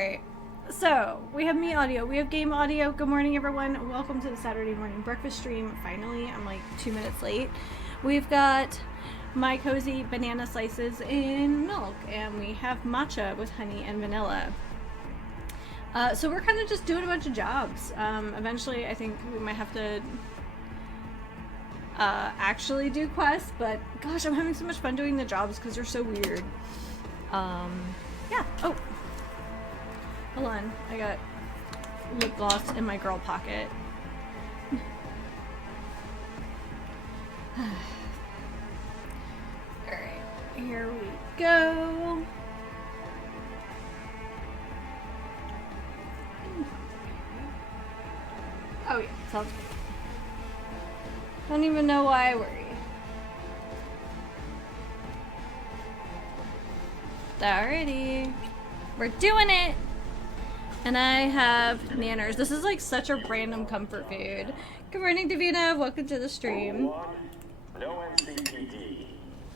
Alright. So, we have me audio, we have game audio. Good morning, everyone. Welcome to the Saturday morning breakfast stream. Finally, I'm like 2 minutes late. We've got my cozy banana slices in milk, and we have matcha with honey and vanilla. So we're kind of just doing a bunch of jobs. Eventually, I think we might have to actually do quests, but gosh, I'm having so much fun doing the jobs because they're so weird. Yeah. Oh. Hold on. I got lip gloss in my girl pocket. Alright. Here we go. Oh yeah, sounds good. Don't even know why I worry. Alrighty. We're doing it! And I have nanners. This is like such a random comfort food. Good morning, Davina. Welcome to the stream. Rule 1, no NCPD.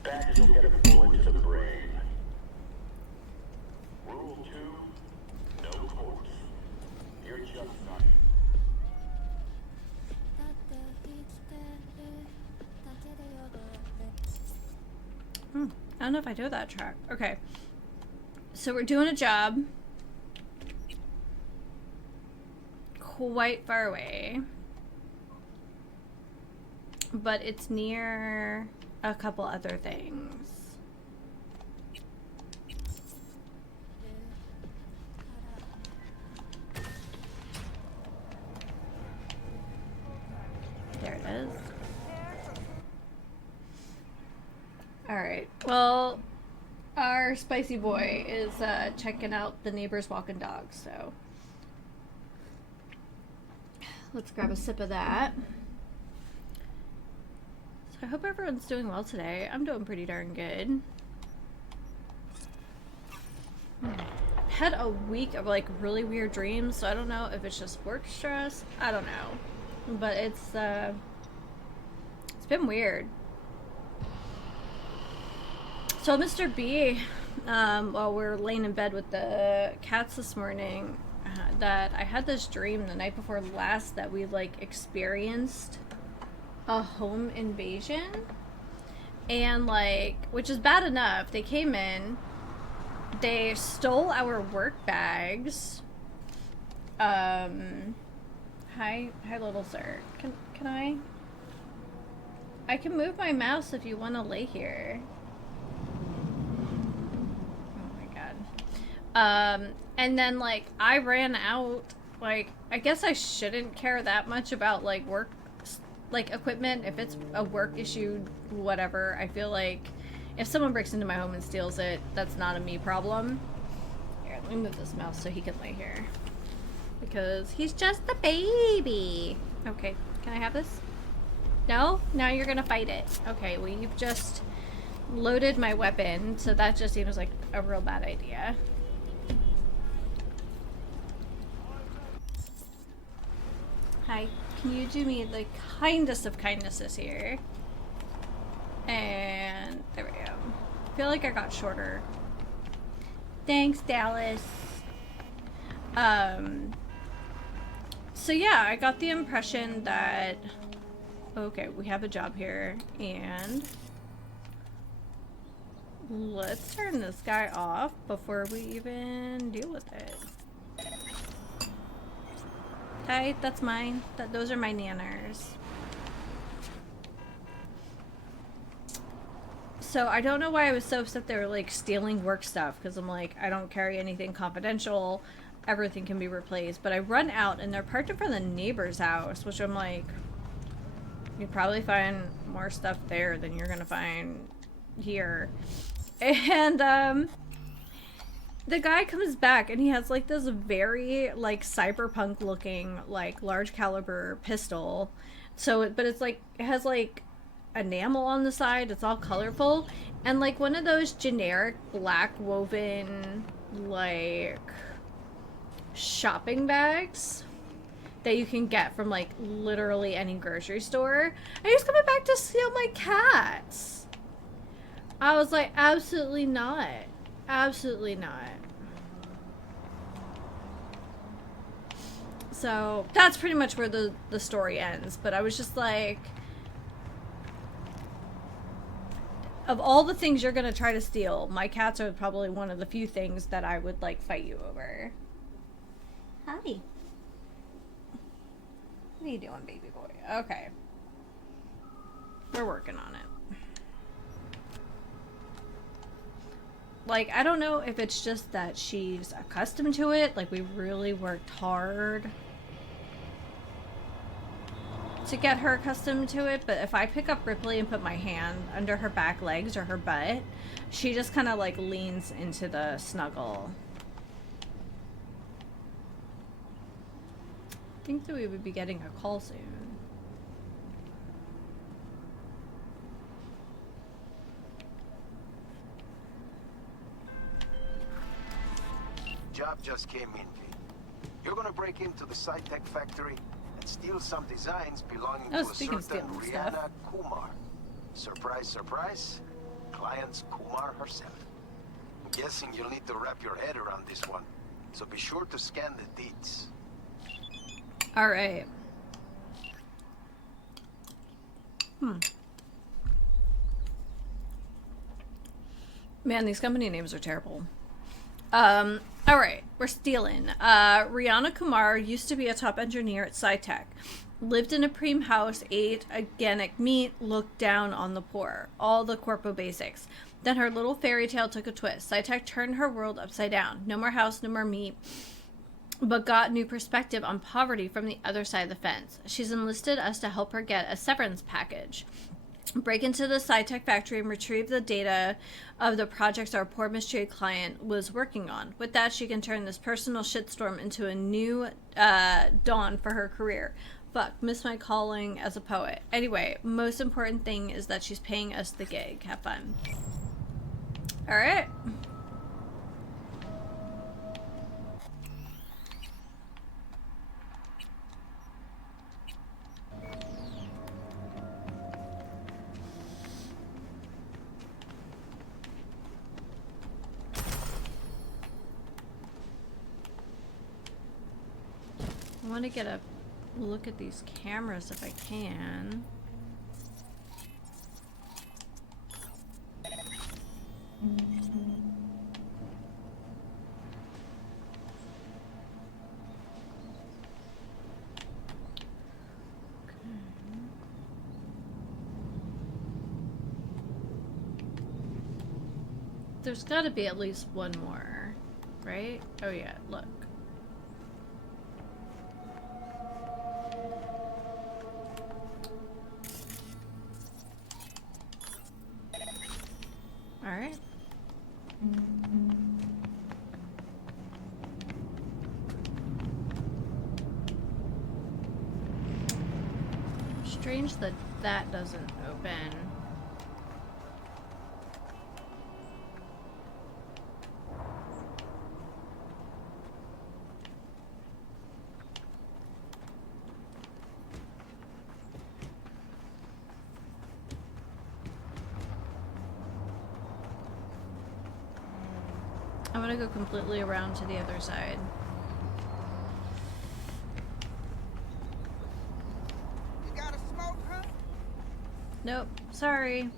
Badges will get a bullet to the brain. Rule 2, no corpse. You're just not. I don't know if I know that track. Okay. So we're doing a job. Quite far away. But it's near a couple other things. There it is. Alright, well, our spicy boy is checking out the neighbor's walking dog, so let's grab a sip of that. So I hope everyone's doing well today. I'm doing pretty darn good. Had a week of like really weird dreams, so I don't know if it's just work stress. I don't know, but it's been weird. So Mr. B, while we're laying in bed with the cats this morning, that I had this dream the night before last that we like experienced a home invasion, and like, which is bad enough. They came in, they stole our work bags. Hi little sir. Can I can move my mouse if you want to lay here. And then like I ran out. Like, I guess I shouldn't care that much about like work, like equipment. If it's a work issue, whatever. I feel like if someone breaks into my home and steals it, that's not a me problem. Here, let me move this mouse so he can lay here, because he's just a baby. Okay, can I have this? No? Now you're gonna fight it. Okay, well you've just loaded my weapon, so that just seems like a real bad idea. Hi, can you do me the kindest of kindnesses here? And there we go. I feel like I got shorter. Thanks, Dallas. So yeah, I got the impression that, okay, we have a job here, and let's turn this guy off before we even deal with it. Hi, that's mine. Those are my nanners. So I don't know why I was so upset they were like stealing work stuff, because I'm like, I don't carry anything confidential. Everything can be replaced. But I run out and they're parked in front of the neighbor's house, which I'm like, you'd probably find more stuff there than you're gonna find here. And the guy comes back and he has like this very like cyberpunk looking like large caliber pistol. So but it's like, it has like enamel on the side, it's all colorful, and like one of those generic black woven like shopping bags that you can get from like literally any grocery store. And he's coming back to steal my cats. I was like, absolutely not. Absolutely not. So that's pretty much where the story ends. But I was just like, of all the things you're gonna try to steal, my cats are probably one of the few things that I would like fight you over. Hi. What are you doing, baby boy? Okay. We're working on it. Like, I don't know if it's just that she's accustomed to it. Like, we really worked hard to get her accustomed to it. But if I pick up Ripley and put my hand under her back legs or her butt, she just kind of, like, leans into the snuggle. I think that we would be getting a call soon. Job just came in, Kate. You're gonna break into the Cytech factory and steal some designs belonging to a certain Rihanna Kumar. Surprise, surprise. Client's Kumar herself. I'm guessing you'll need to wrap your head around this one, so be sure to scan the deeds. Alright. Man, these company names are terrible. Alright, we're stealing. Rihanna Kumar used to be a top engineer at Cytech. Lived in a preem house, ate organic meat, looked down on the poor. All the corpo basics. Then her little fairy tale took a twist. Cytech turned her world upside down. No more house, no more meat. But got new perspective on poverty from the other side of the fence. She's enlisted us to help her get a severance package. Break into the Cytech factory and retrieve the data of the projects our poor mistreated client was working on. With that, she can turn this personal shitstorm into a new dawn for her career. Fuck, miss my calling as a poet. Anyway, most important thing is that she's paying us the gig. Have fun. Alright. I want to get a look at these cameras if I can. There's got to be at least one more, right? Oh yeah, look. Alright. Strange that that doesn't open. I'm gonna go completely around to the other side. You got a smoke, huh? Nope, sorry.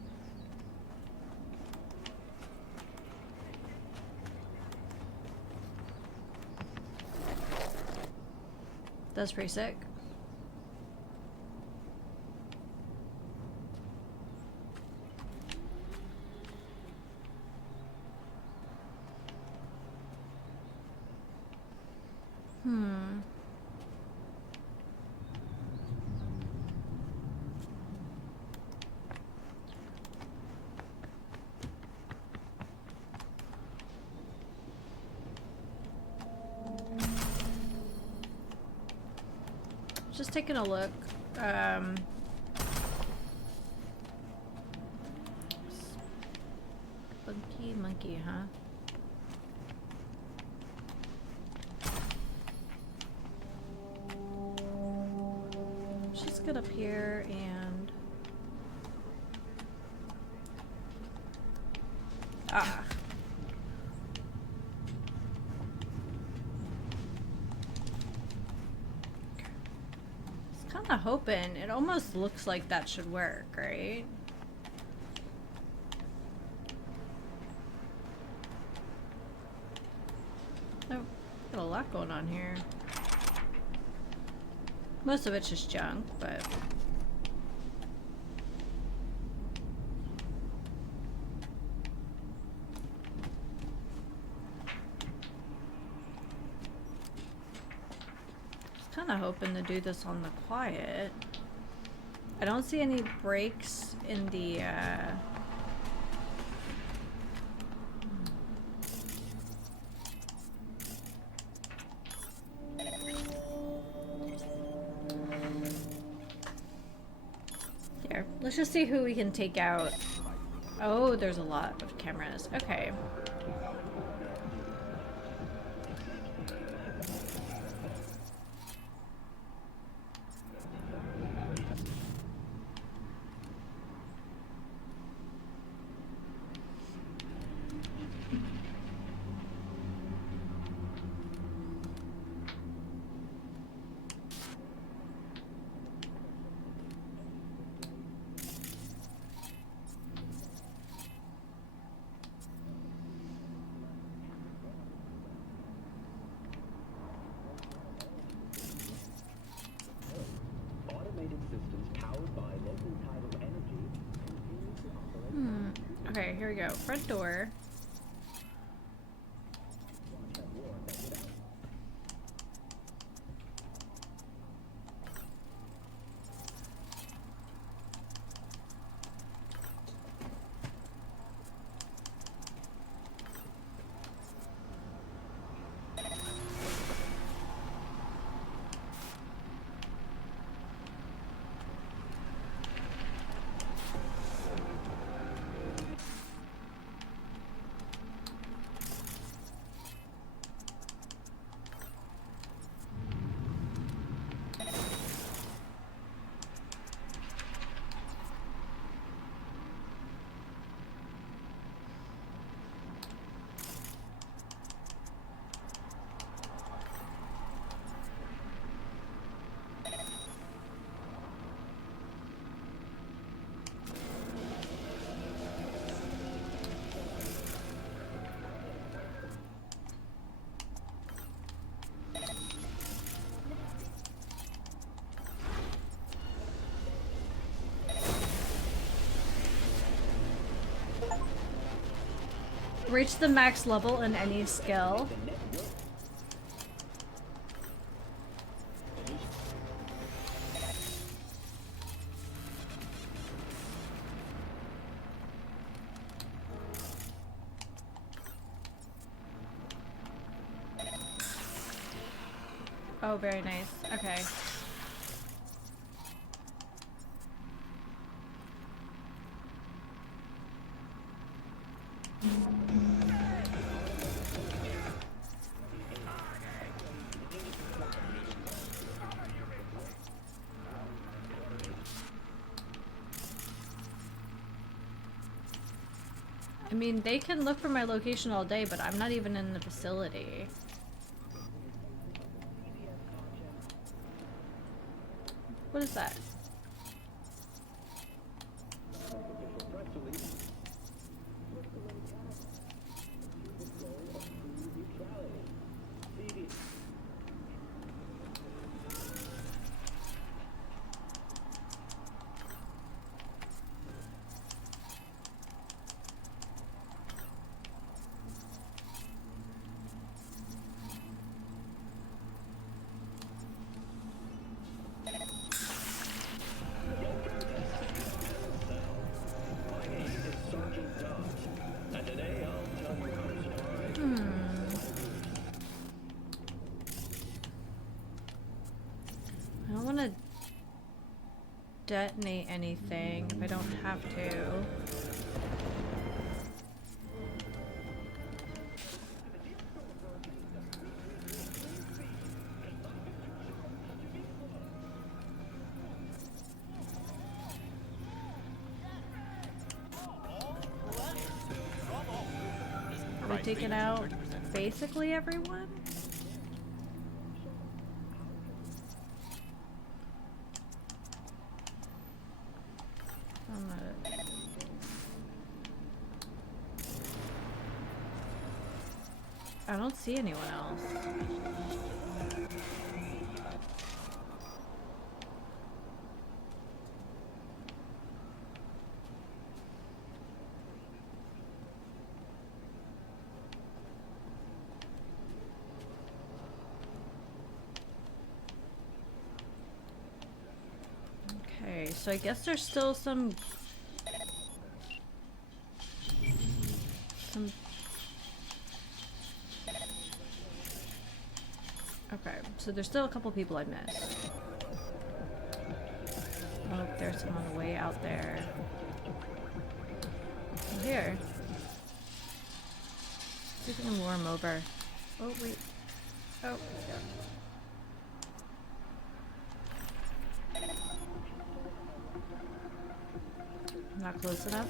That's pretty sick. Just taking a look. Spunky monkey, huh? Just get up here and... Ah. kind of hoping. It almost looks like that should work, right? Oh, got a lot going on here. Most of it's just junk, but... kind of hoping to do this on the quiet. I don't see any breaks in the here. Let's just see who we can take out. Oh, there's a lot of cameras. Okay. Okay, here we go. Front door. Reach the max level in any skill. Oh, very nice. Okay. I mean, they can look for my location all day, but I'm not even in the facility. What is that? Detonate anything if I don't have to. Are we taking out basically everyone? I don't see anyone else. Okay, so I guess there's still some okay, so there's still a couple people I missed. Oh, there's someone way out there. Oh, here. See if I can lure him over. Oh, wait. Oh, yeah. Not close enough.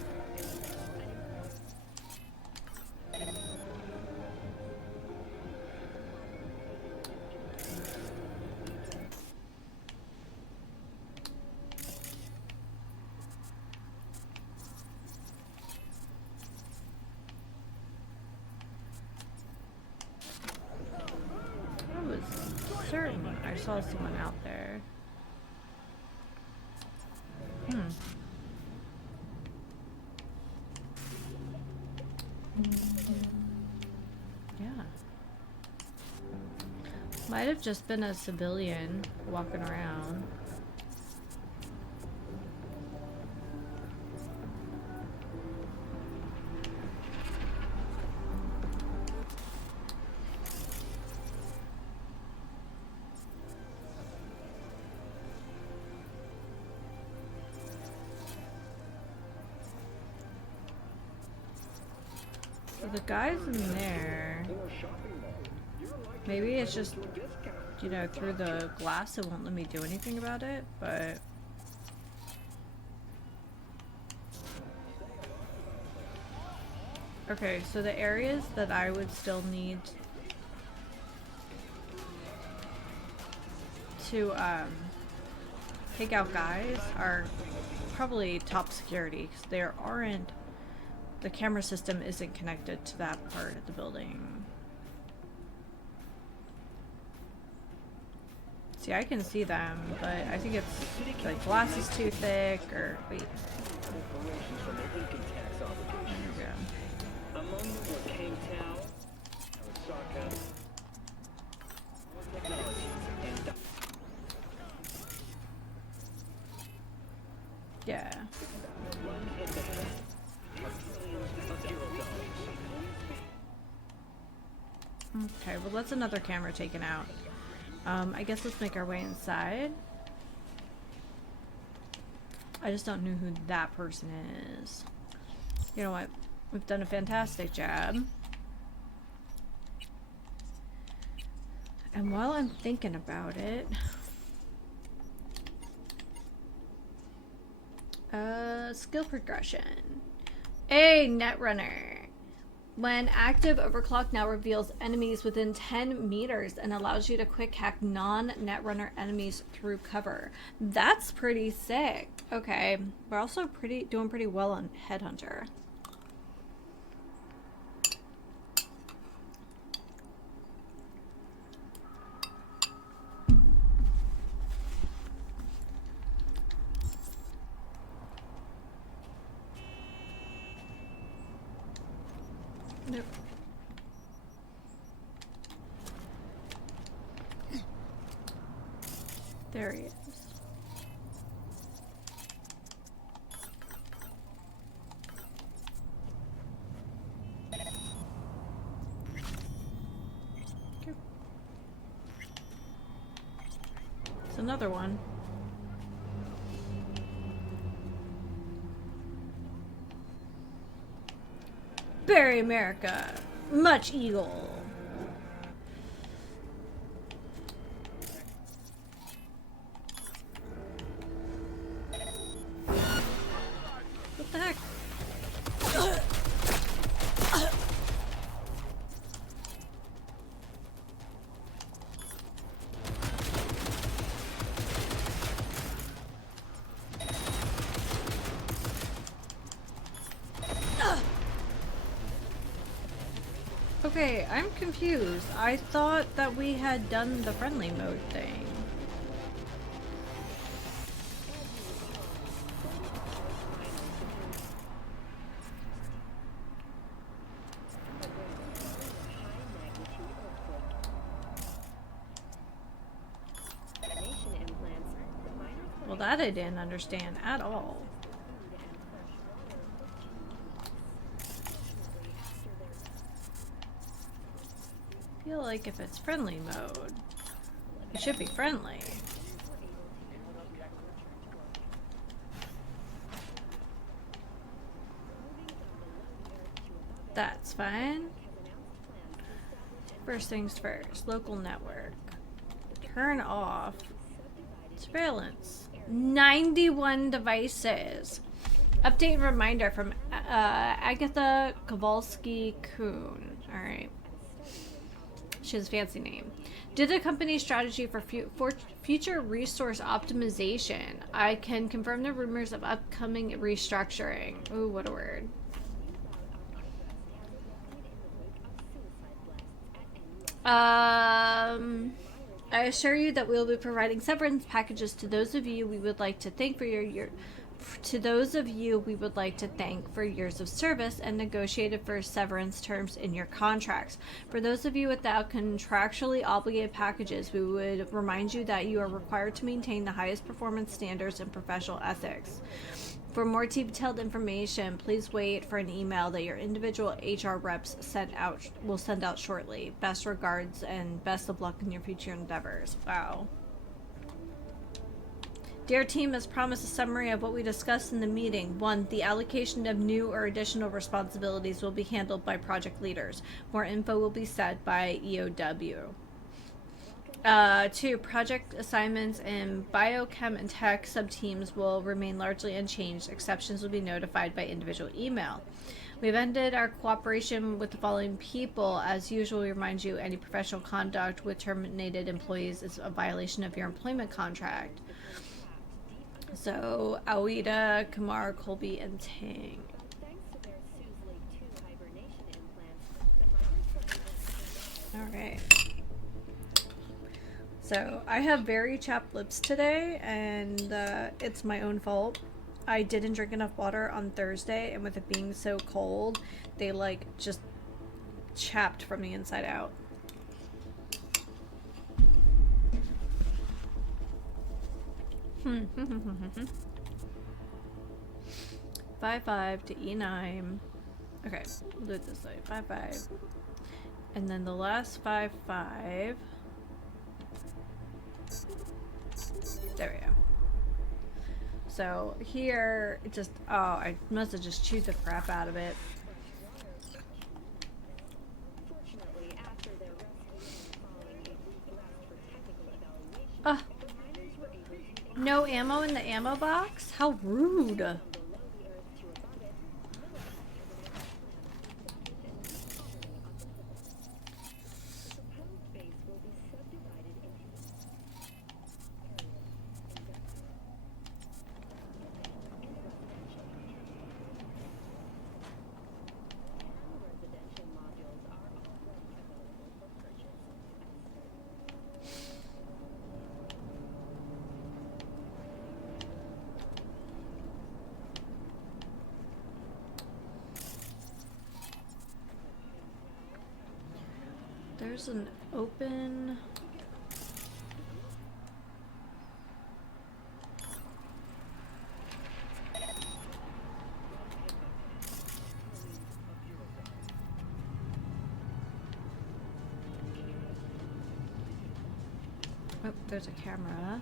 I was certain I saw someone out there. Yeah. Might have just been a civilian walking around. So the guys in there, maybe it's just, you know, through the glass it won't let me do anything about it, but okay, so the areas that I would still need to take out guys are probably top security, because there aren't, the camera system isn't connected to that part of the building. See, I can see them, but I think it's the glass is too thick, or wait. There we go. Yeah. Okay, well that's another camera taken out. I guess let's make our way inside. I just don't know who that person is. You know what? We've done a fantastic job. And while I'm thinking about it, skill progression. A Netrunner. When active, Overclock now reveals enemies within 10 meters and allows you to quick hack non-Netrunner enemies through cover. That's pretty sick. Okay, we're also doing pretty well on Headhunter. Nope. There he is. Okay. It's another one. Bury America. Much Eagle. What the heck? Okay, I'm confused. I thought that we had done the friendly mode thing. Well, that I didn't understand at all. I feel like if it's friendly mode, it should be friendly. That's fine. First things first, local network. Turn off surveillance. 91 devices. Update and reminder from Agatha Kowalski-Kuhn. Alright. She has a fancy name. Did a company strategy for future resource optimization. I can confirm the rumors of upcoming restructuring. Ooh, what a word. I assure you that we will be providing severance packages to those of you we would like to thank for years of service and negotiated for severance terms in your contracts. For those of you without contractually obligated packages, we would remind you that you are required to maintain the highest performance standards and professional ethics. For more detailed information, please wait for an email that your individual HR reps will send out shortly. Best regards and best of luck in your future endeavors. Wow. Dear team, as promised, a summary of what we discussed in the meeting. 1. The allocation of new or additional responsibilities will be handled by project leaders. More info will be set by EOW. 2. Project assignments in biochem and tech subteams will remain largely unchanged. Exceptions will be notified by individual email. We've ended our cooperation with the following people. As usual, we remind you any professional conduct with terminated employees is a violation of your employment contract. So, Aouida, Kamar, Colby, and Tang. Alright. So, I have very chapped lips today, and it's my own fault. I didn't drink enough water on Thursday, and with it being so cold, they, like, just chapped from the inside out. Five 5 to E9. Okay, we'll do it this way. 5-5. And then the last 5-5. There we go. So here, it just, oh, I must have just chewed the crap out of it. No ammo in the ammo box? How rude. There's an open... Oh, there's a camera.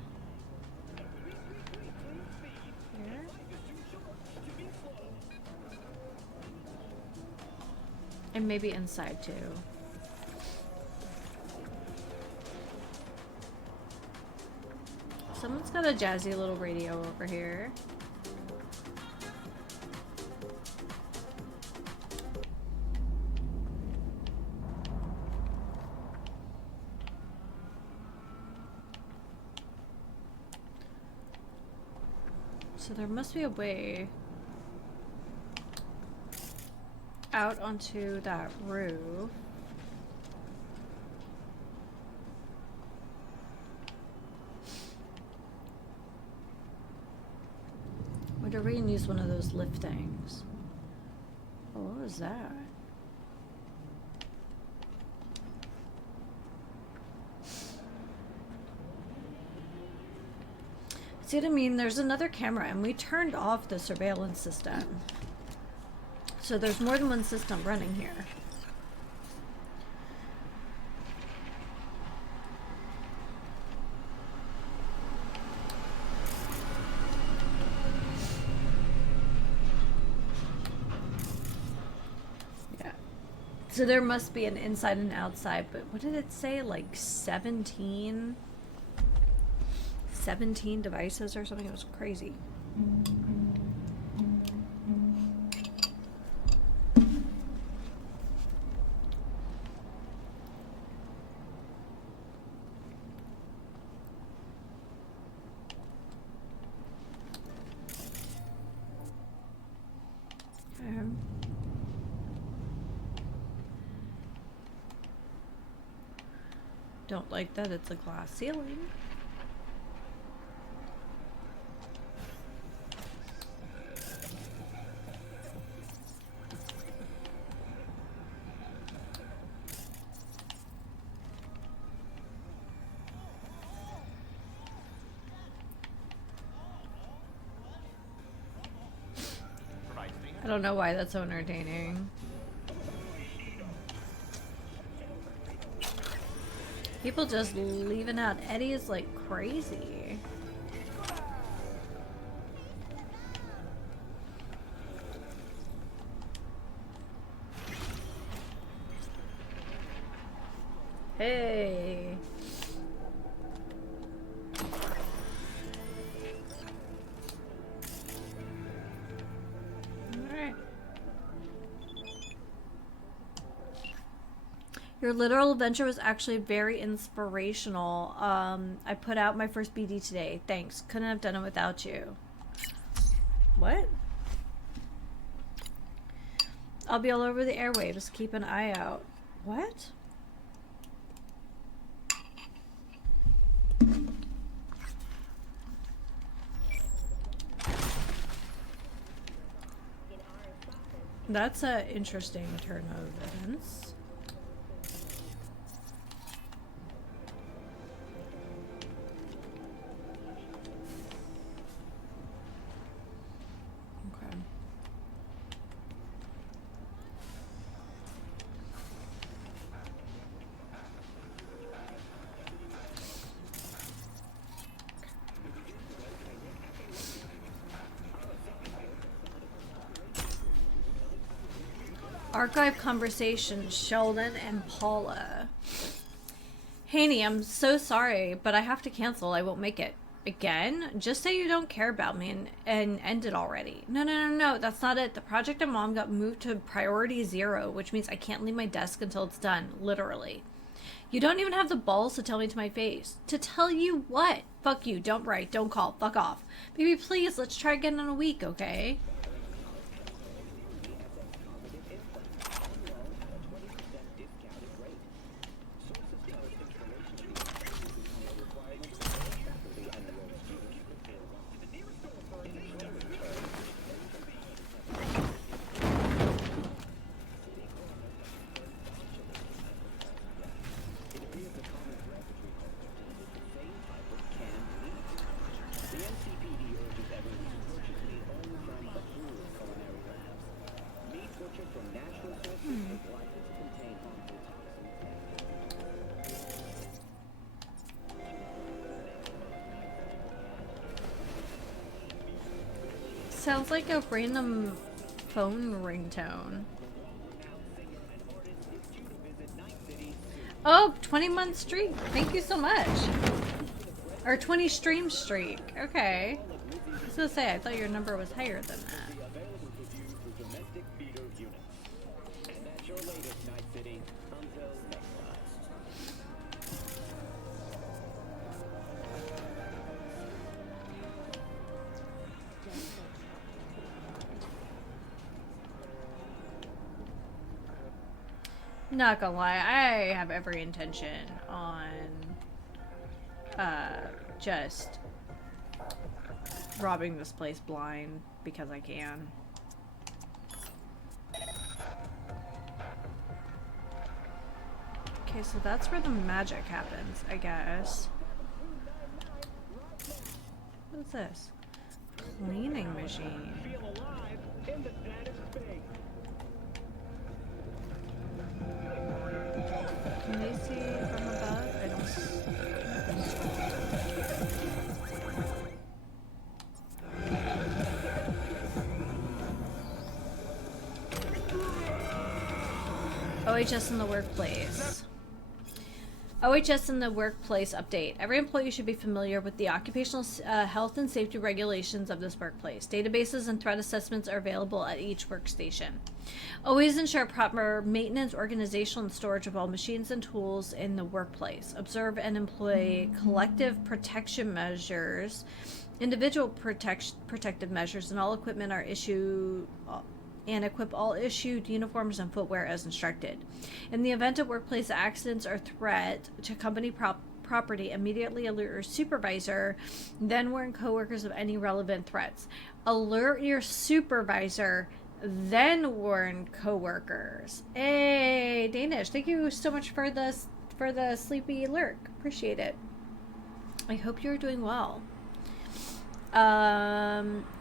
Here. And maybe inside too. Someone's got a jazzy little radio over here. So there must be a way out onto that roof. use one of those lift things. Oh, what was that? See what I mean? There's another camera, and we turned off the surveillance system. So there's more than one system running here. Yeah. So there must be an inside and outside, but what did it say? Like 17 devices or something? It was crazy. Don't like that it's a glass ceiling. I don't know why that's so entertaining. People just leaving out eddies like crazy. Hey. Alright. Your literal adventure was actually very inspirational. I put out my first BD today. Thanks. Couldn't have done it without you. What? I'll be all over the airwaves. Keep an eye out. What? That's an interesting turn of events. Okay. Archive conversation, Sheldon and Paula. Haney, I'm so sorry, but I have to cancel. I won't make it. Again? Just say you don't care about me and end it already. No, that's not it. The project and mom got moved to priority 0, which means I can't leave my desk until it's done. Literally. You don't even have the balls to tell me to my face. To tell you what? Fuck you. Don't write. Don't call. Fuck off. Baby, please, let's try again in a week, okay? Sounds like a random phone ringtone. Oh, 20-month streak. Thank you so much. Or 20 stream streak. Okay. I was gonna say, I thought your number was higher than that. Not gonna lie, I have every intention on just robbing this place blind. because I can. Okay, so that's where the magic happens, I guess. What is this? Cleaning machine. Can they see from above? I don't see. OHS in the workplace. OHS in the workplace update. Every employee should be familiar with the occupational health and safety regulations of this workplace. Databases and threat assessments are available at each workstation. Always ensure proper maintenance, organizational, and storage of all machines and tools in the workplace. Observe and employ collective protection measures. Individual protective measures and all equipment are issued and equip all issued uniforms and footwear as instructed. In the event of workplace accidents or threat to company property, immediately alert your supervisor, then warn coworkers of any relevant threats. Alert your supervisor, then warn coworkers. Hey, Danish, thank you so much for the sleepy alert. Appreciate it. I hope you're doing well.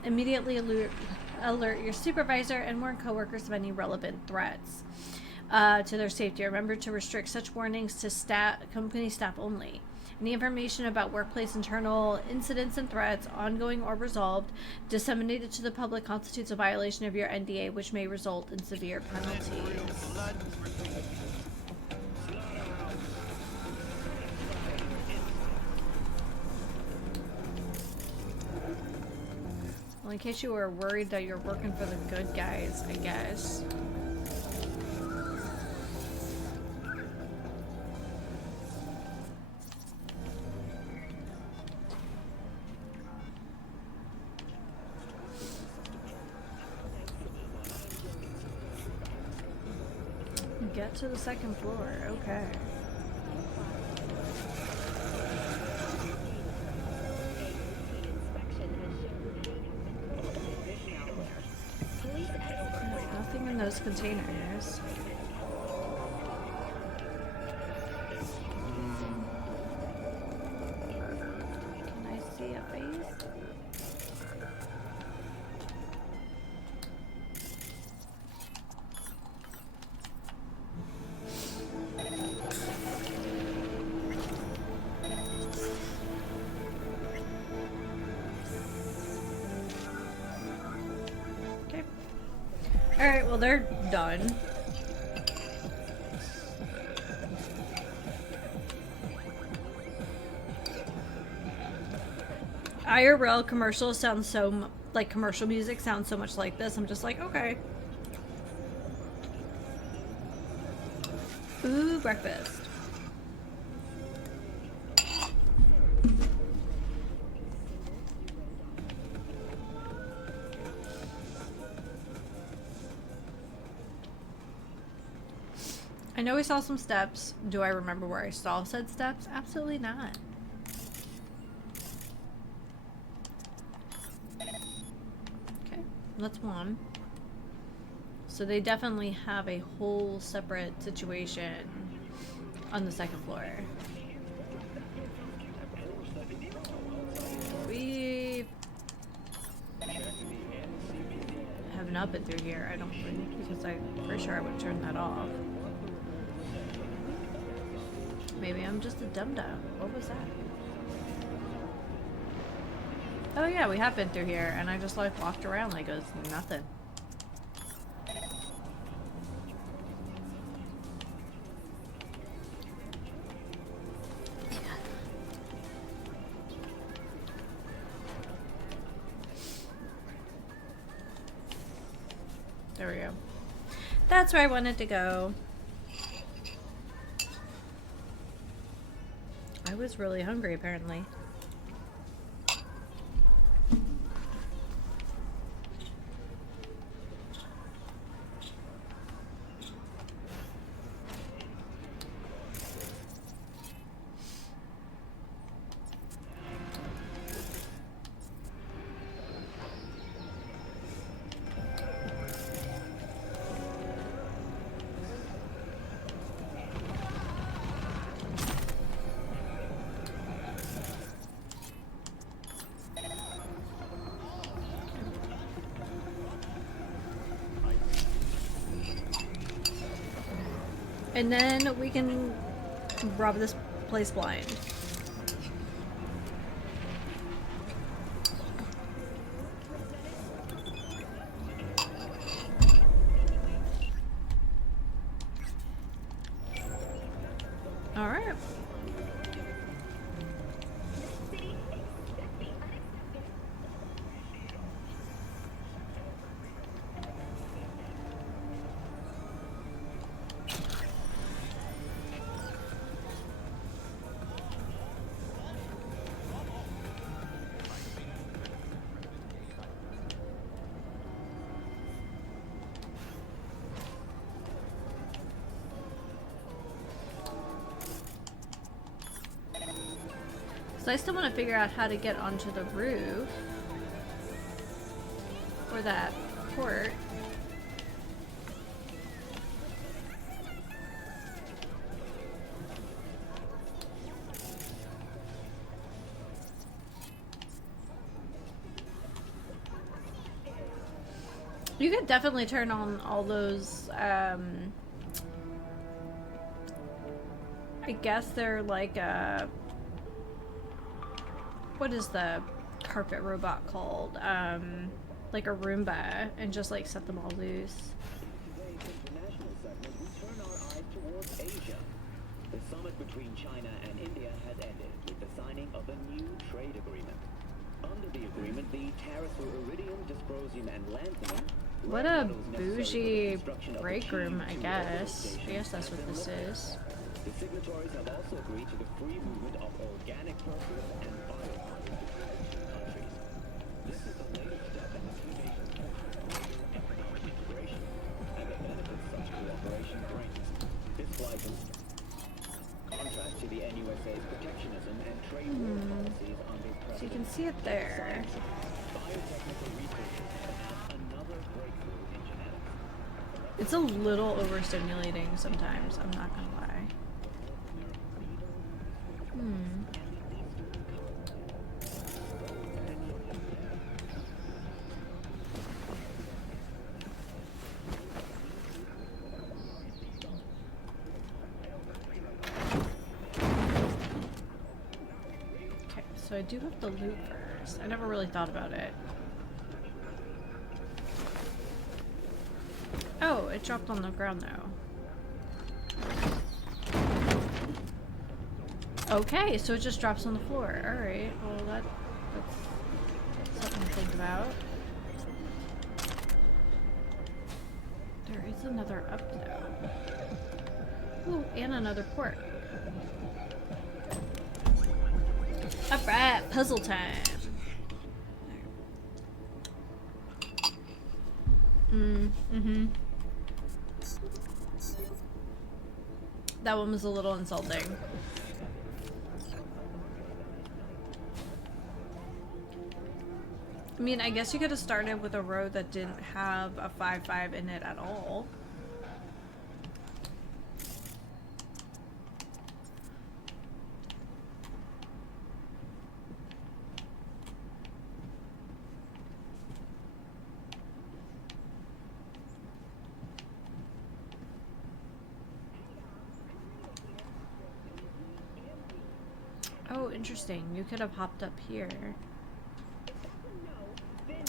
Immediately alert your supervisor and warn coworkers of any relevant threats to their safety. Remember to restrict such warnings to company staff only. Any information about workplace internal incidents and threats, ongoing or resolved, disseminated to the public constitutes a violation of your NDA, which may result in severe penalties. Well, in case you were worried that you're working for the good guys, I guess. Get to the second floor, okay. Nothing in those containers. Can I see a face? Alright, well they're done. IRL commercials sound so like commercial music sounds so much like this. I'm just like, okay. Ooh, breakfast. I know we saw some steps. Do I remember where I saw said steps? Absolutely not. Okay, that's one. So they definitely have a whole separate situation on the second floor. We have not been through here, I don't think, because I'm pretty sure I would turn that off. Maybe I'm just a dum-dum. What was that? Oh yeah, we have been through here, and I just like walked around like it was nothing. There we go. That's where I wanted to go. I was really hungry, apparently. And then we can rob this place blind. Alright. So I still want to figure out how to get onto the roof. Or that port. You could definitely turn on all those, I guess they're like what is the carpet robot called? Like a Roomba, and just like set them all loose. Today's international segment, we turn our eyes towards Asia. The summit between China and India has ended with the signing of a new trade agreement. Under the agreement, the tariffs for iridium, dysprosium, and lanthanum. What a bougie break room, I guess. I guess that's what this is. The signatories have also agreed to the free movement of organic produce and biofuels between countries. This is the latest step in the two nations' economic integration and the benefits such cooperation brings. This flies in contrast to the NUSA's protectionism and trade war policies under President. So you can see it there. Biotechnical researchers have announced another breakthrough in genetics. It's a little overstimulating sometimes, I'm not gonna lie. Okay, so I do have to loot first. I never really thought about it. Oh, it dropped on the ground though. Okay, so it just drops on the floor. Alright, well that's something to think about. There is another up though. Ooh, and another port. Alright, puzzle time. Mm-hmm. That one was a little insulting. I mean, I guess you could have started with a road that didn't have a 5-5 in it at all. Oh, interesting. You could have hopped up here.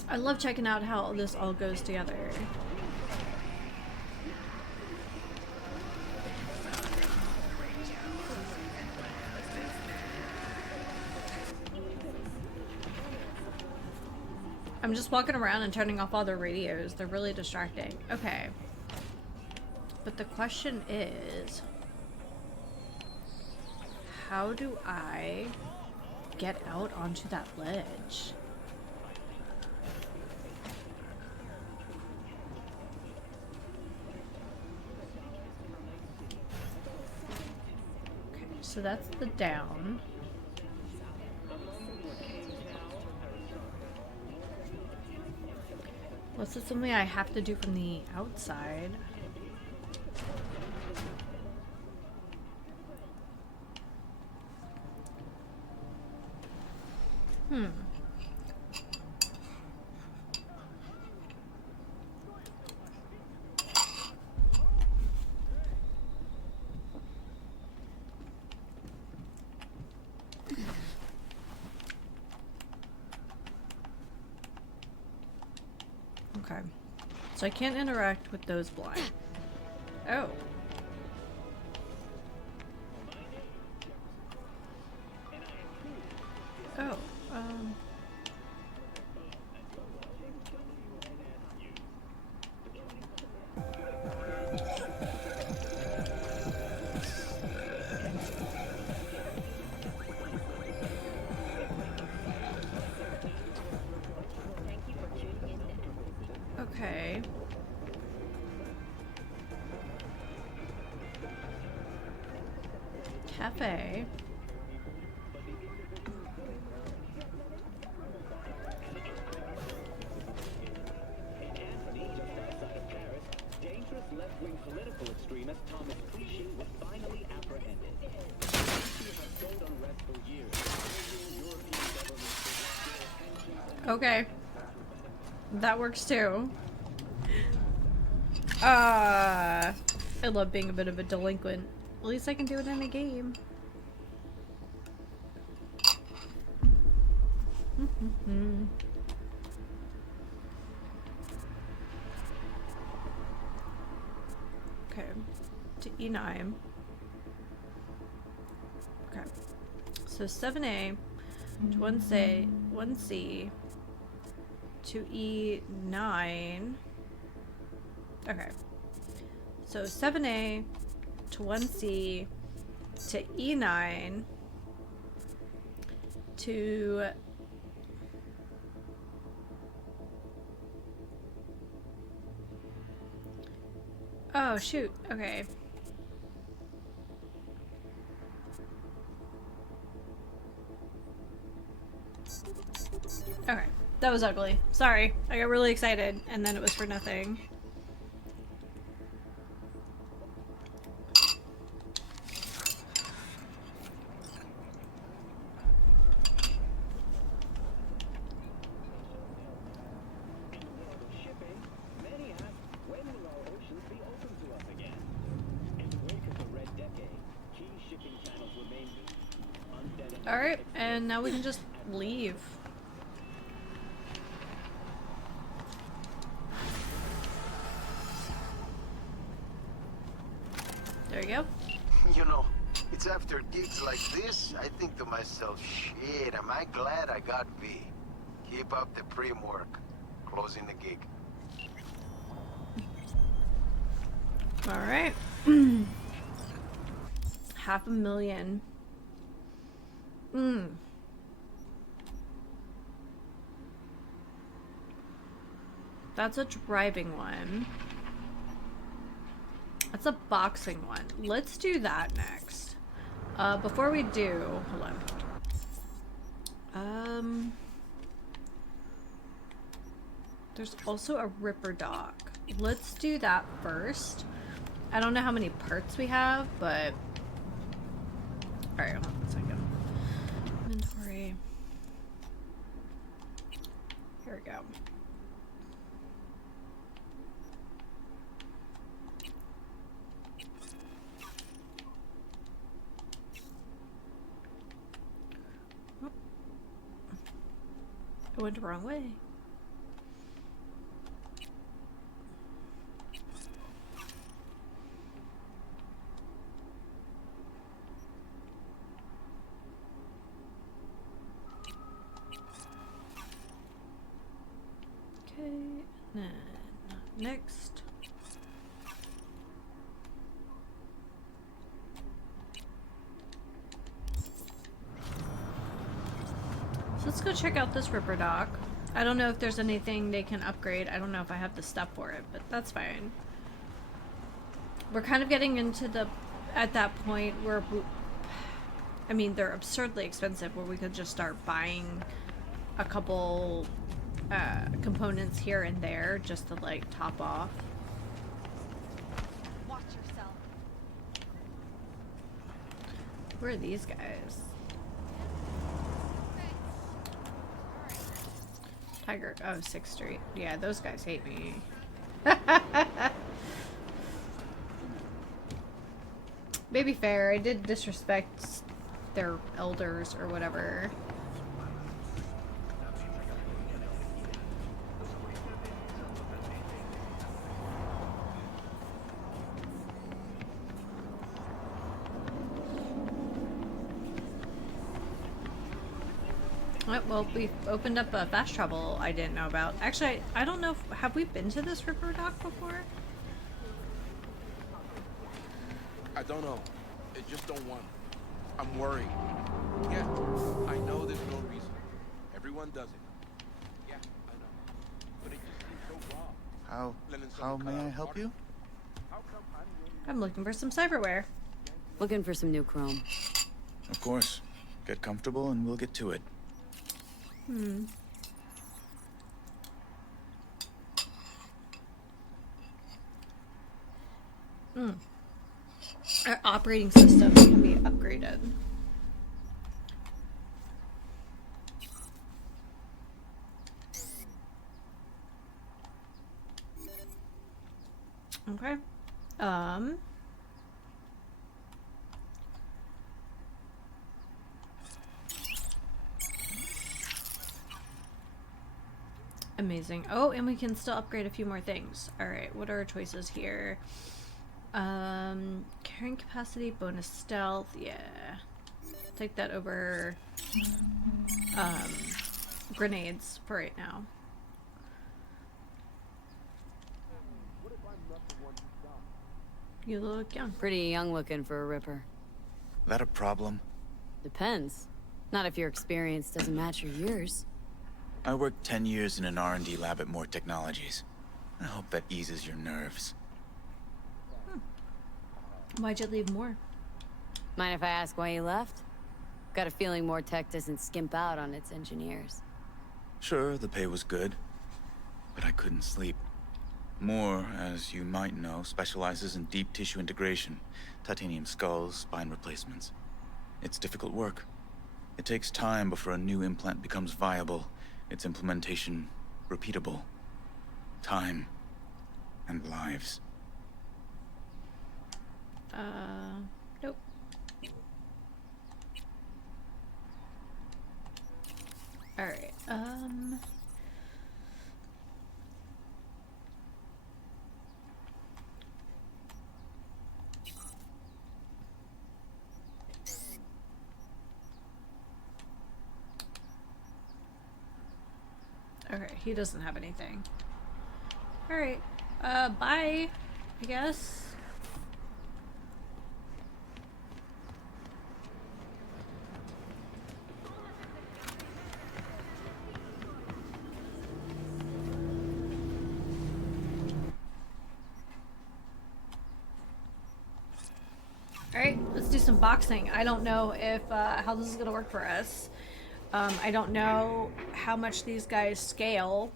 I love checking out how this all goes together. I'm just walking around and turning off all their radios. They're really distracting. Okay. But the question is, how do I get out onto that ledge? Okay, so that's the down. Was it something I have to do from the outside? So I can't interact with those blind. Oh. Oh, okay. Cafe. Dangerous left-wing political extremist Thomas Clichy was finally apprehended. Clichy has sowed unrest for years, urging European governments to restore pensions. Okay. That works too. I love being a bit of a delinquent. At least I can do it in a game. Okay. To E9. Okay. So 7A to 1C to E9. Okay. So 7A to 1C to E9 to oh shoot, okay. Okay, that was ugly. Sorry, I got really excited and then it was for nothing. Shipping, many ask, when will our oceans be open to us again? In the wake of the Red Decade, key shipping channels remain undead. Alright, and now we can just leave. There you go. You know, it's after gigs like this, I think to myself, shit, am I glad I got V. Keep up the prim work. Closing the gig. Alright. $500,000. That's a driving one. That's a boxing one. Let's do that next. Before we do, hold on. There's also a ripper dock. Let's do that first. I don't know how many parts we have, but alright, hold on a second. Inventory. Here we go. I went the wrong way. Okay, then next. So let's go check out this ripper dock. I don't know if there's anything they can upgrade. I don't know if I have the stuff for it, but that's fine. We're kind of getting into at that point where, I mean, they're absurdly expensive, where we could just start buying a couple components here and there just to like top off. Watch yourself. Who are these guys? Tiger, oh, 6th Street. Yeah, those guys hate me. Maybe fair, I did disrespect their elders or whatever. Well, we opened up a fast travel I didn't know about. Actually, I don't know if, have we been to this river dock before? I don't know. I just don't want it. I'm worried. Yeah, I know there's no reason. Everyone does it. Yeah, I know. But it just seems so wrong. How may I help you? How come I'm the only I'm looking for some cyberware. Looking for some new chrome. Of course. Get comfortable and we'll get to it. Our operating systems can be upgraded. Okay. Amazing. Oh, and we can still upgrade a few more things. Alright, what are our choices here? Carrying capacity, bonus stealth, yeah. Take that over grenades for right now. You look young. Pretty young looking for a Ripper. That a problem? Depends. Not if your experience doesn't match your years. I worked 10 years in an R&D lab at More Technologies. I hope that eases your nerves. Why'd you leave more? Mind if I ask why you left? Got a feeling More Tech doesn't skimp out on its engineers. Sure, the pay was good, but I couldn't sleep. Moore, as you might know, specializes in deep tissue integration, titanium skulls, spine replacements. It's difficult work. It takes time before a new implant becomes viable, its implementation repeatable. Time and lives. Nope. Alright, okay, he doesn't have anything. Alright, bye, I guess. Alright, let's do some boxing. I don't know if how this is gonna work for us. I don't know how much these guys scale.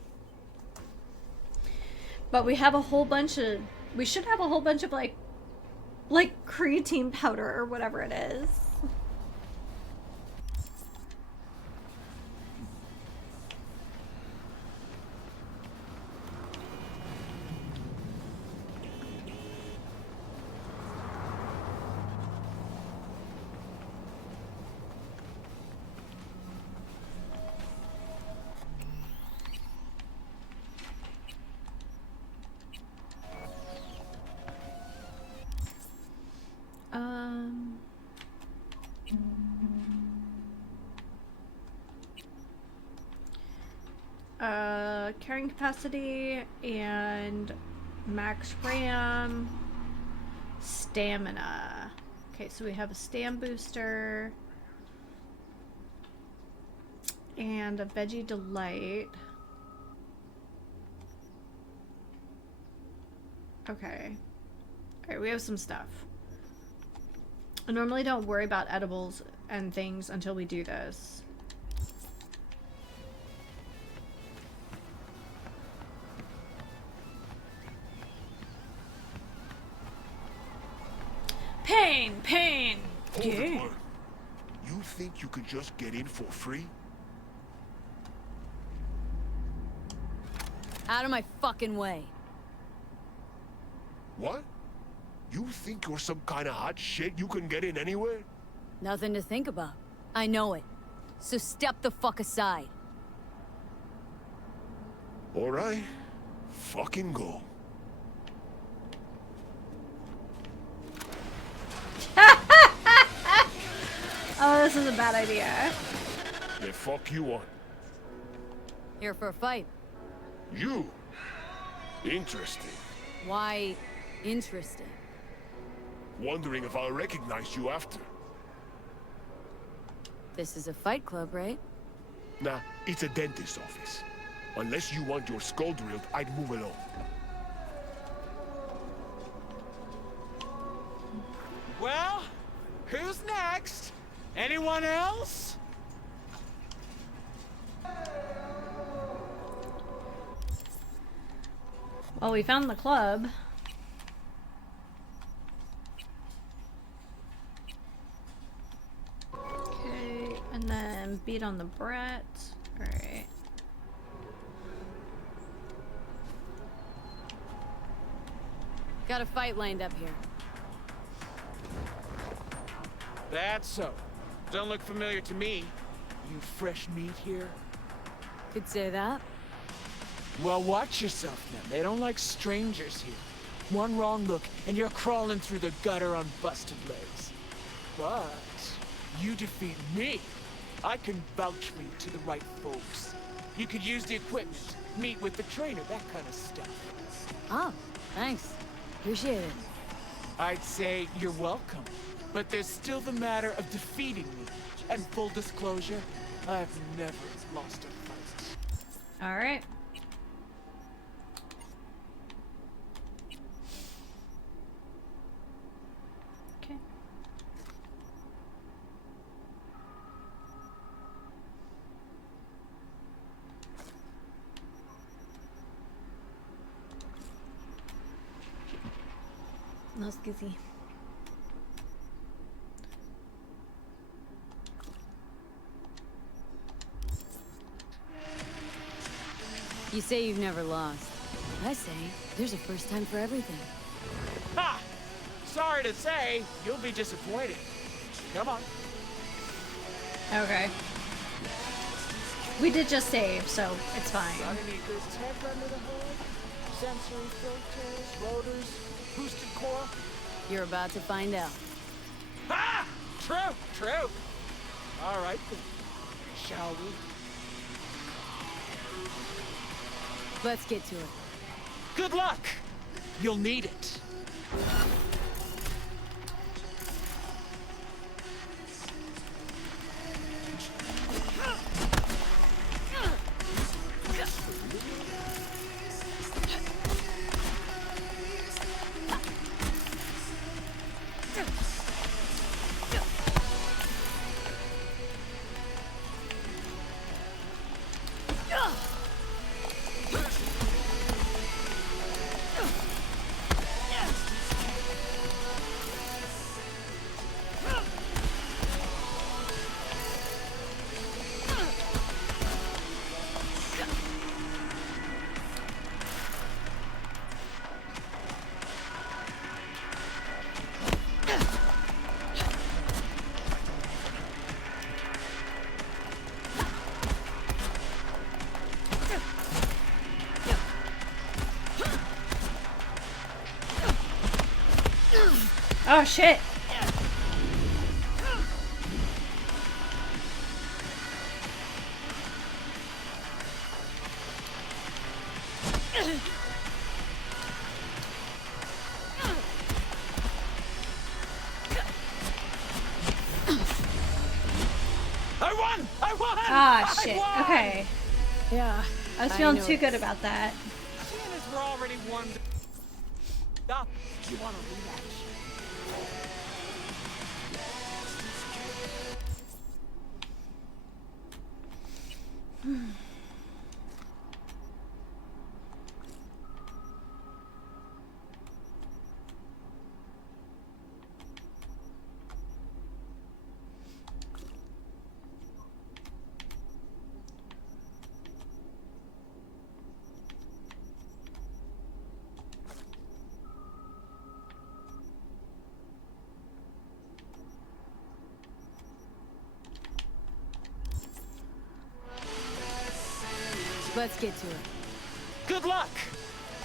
But we have a whole bunch of we should have a whole bunch of like creatine powder or whatever it is. Carrying capacity and max RAM, stamina. Okay, so we have a stam booster and a veggie delight. Okay. Alright, we have some stuff. I normally don't worry about edibles and things until we do this. Pain! Hold Yeah. it, Mark. You think you can just get in for free? Out of my fucking way. What? You think you're some kind of hot shit you can get in anywhere? Nothing to think about. I know it. So step the fuck aside. All right. Fucking go. Oh, this is a bad idea. The fuck you want? Here for a fight. You? Interesting. Why interesting? Wondering if I'll recognize you after. This is a fight club, right? Nah, it's a dentist's office. Unless you want your skull drilled, I'd move along. Well, who's next? Anyone else? Well, we found the club. Okay, and then beat on the brat. Alright. Got a fight lined up here. That's so. Don't look familiar to me. You fresh meat here? Could say that. Well, watch yourself now. They don't like strangers here. One wrong look, and you're crawling through the gutter on busted legs. But you defeat me. I can vouch for you to the right folks. You could use the equipment, meet with the trainer, that kind of stuff. Oh, thanks. Appreciate it. I'd say you're welcome. But there's still the matter of defeating me. And full disclosure, I've never lost a fight. Alright. Okay. No, excuse me. You say you've never lost. I say there's a first time for everything. Ha! Sorry to say, you'll be disappointed. Come on. Okay. We did just save, so it's fine. Got any good tech under the hood? Sensory filters, rotors, boosted core? You're about to find out. Ha! True, true. All right then. Shall we? Let's get to it. Good luck! You'll need it. Oh shit! I won! I won! Ah shit, I won! okay. Yeah. I was feeling too good about that. Seeing as we're already one up, you want a rematch? Let's get to it. Good luck!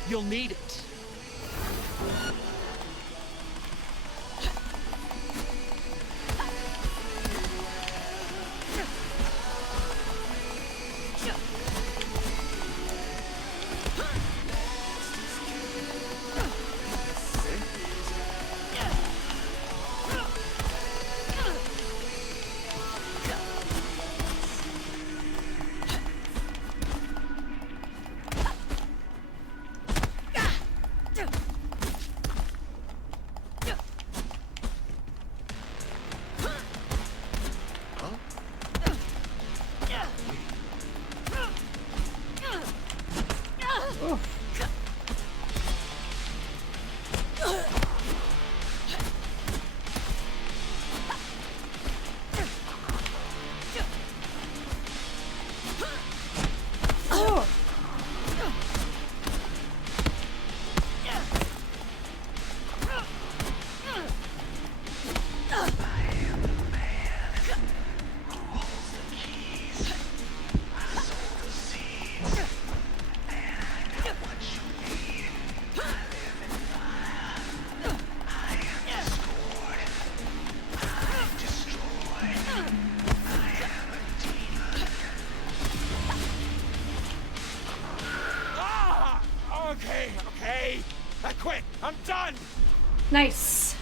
You'll need it. Nice.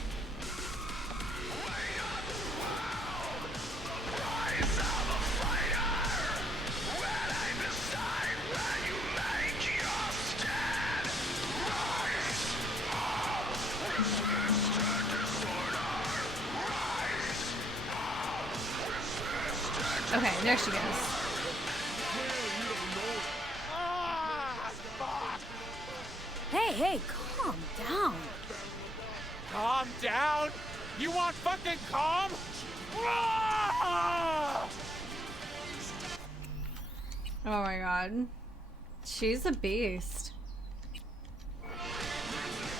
Okay, there she goes. Hey, calm down. Calm down? You want fucking calm? Oh my god. She's a beast.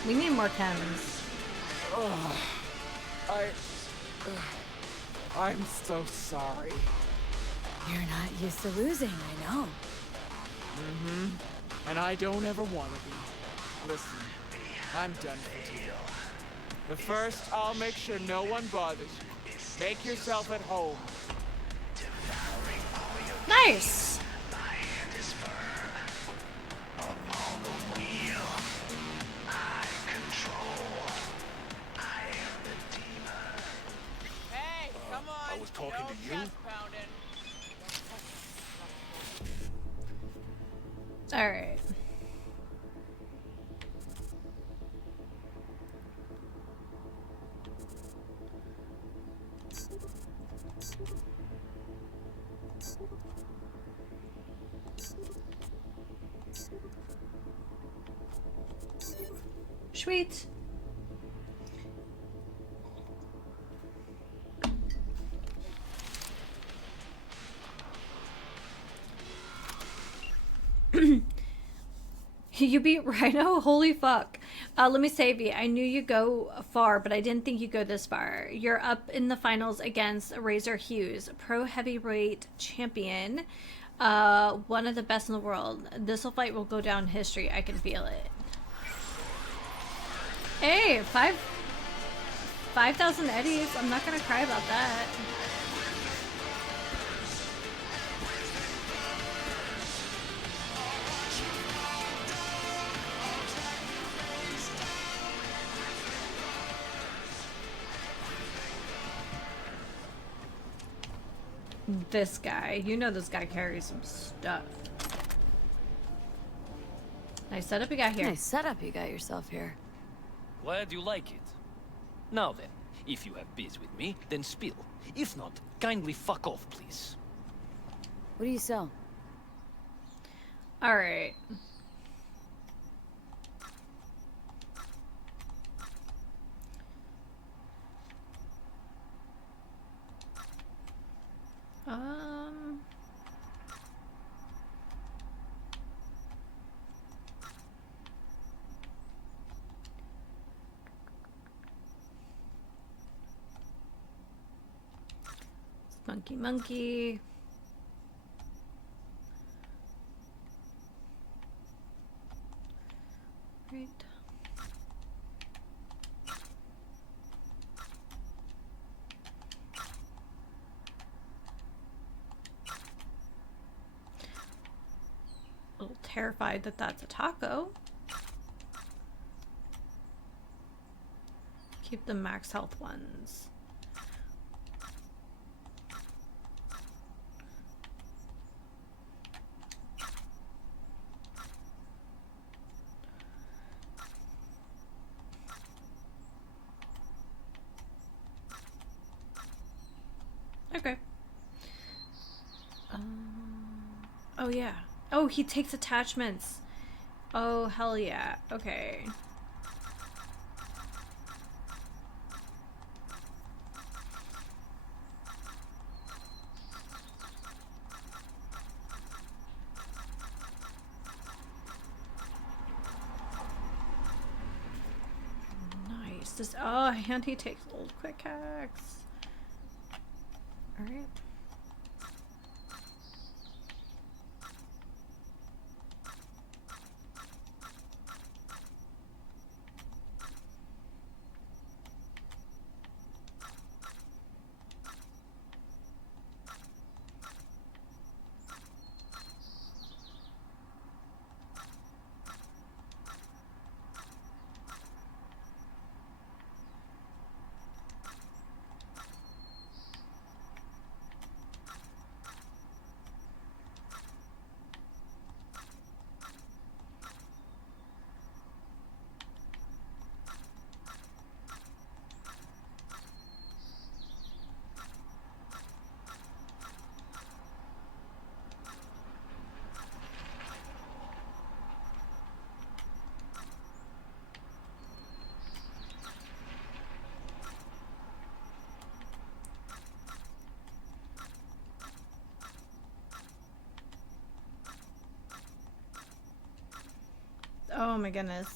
We need more chems. I'm so sorry. You're not used to losing, I know. And I don't ever want to be. Listen, I'm done for today. But first, I'll make sure no one bothers you. Make yourself at home. Nice! Hey, come on! I was talking to you? Alright. Sweet. You beat Rhino? Holy fuck. Let me save you. I knew you go far, but I didn't think you'd go this far. You're up in the finals against Razor Hughes, pro heavyweight champion. One of the best in the world. This fight will go down in history. I can feel it. Hey, 5,000 eddies. I'm not gonna cry about that. This guy. You know this guy carries some stuff. Nice setup you got here. Nice setup you got yourself here. Glad you like it. Now then, if you have biz with me, then spill. If not, kindly fuck off, please. What do you sell? Alright. Monkey. Right. A little terrified that that's a taco. Keep the max health ones. Okay. Oh yeah. Oh, he takes attachments. Oh, hell yeah. Okay. Nice. This, oh, and he takes old quick hacks. Alright. Oh my goodness.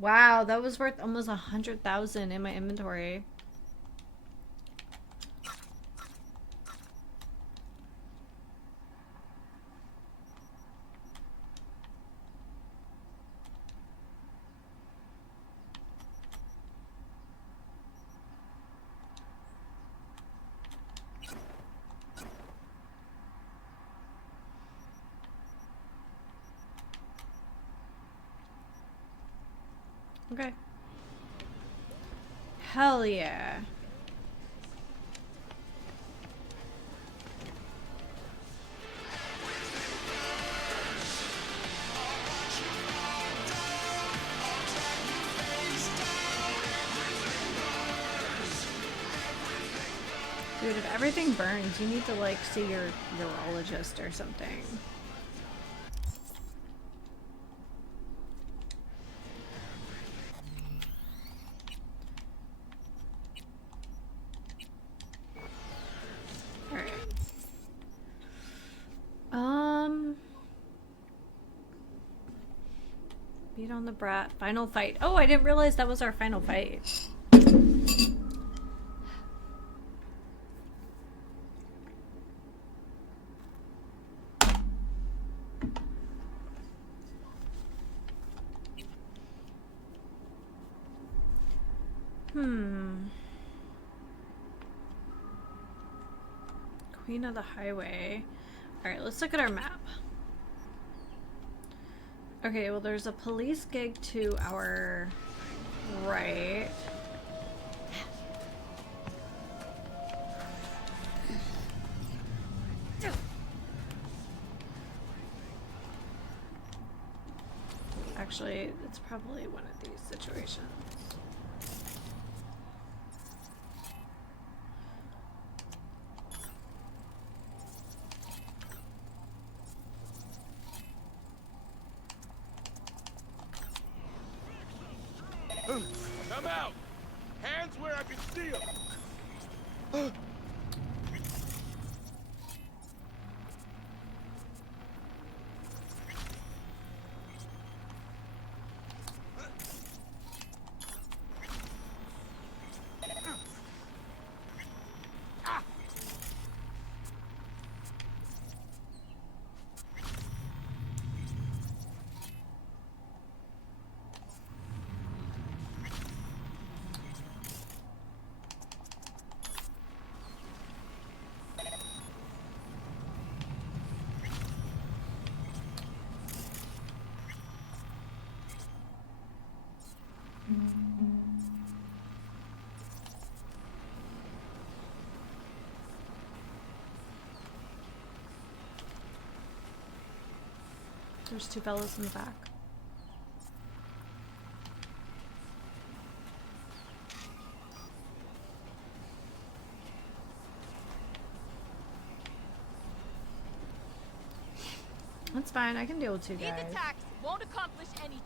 Wow, that was worth almost 100,000 in my inventory. Okay. Hell yeah. Dude, if everything burns, you need to like see your urologist or something. Beat on the brat. Final fight. Oh, I didn't realize that was our final fight. Queen of the Highway. Alright, let's look at our map. Okay, well there's a police gig to our right. Actually, it's probably one of these situations. Come out! Hands where I can see them! There's two fellows in the back. That's fine, I can deal with two guys. These attacks won't accomplish anything.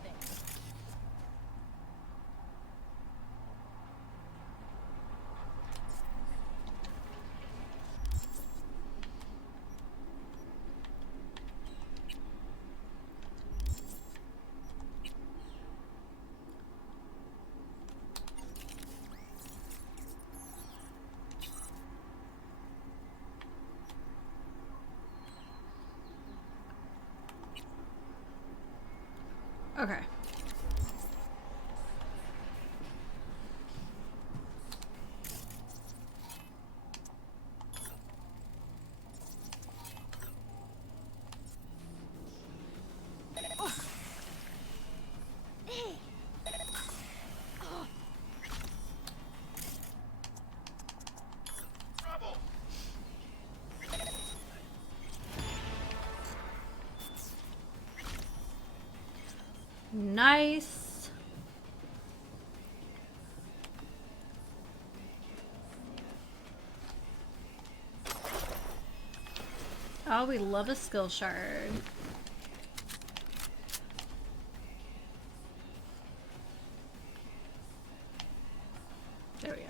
Okay. Nice. Oh, we love a skill shard. There we go.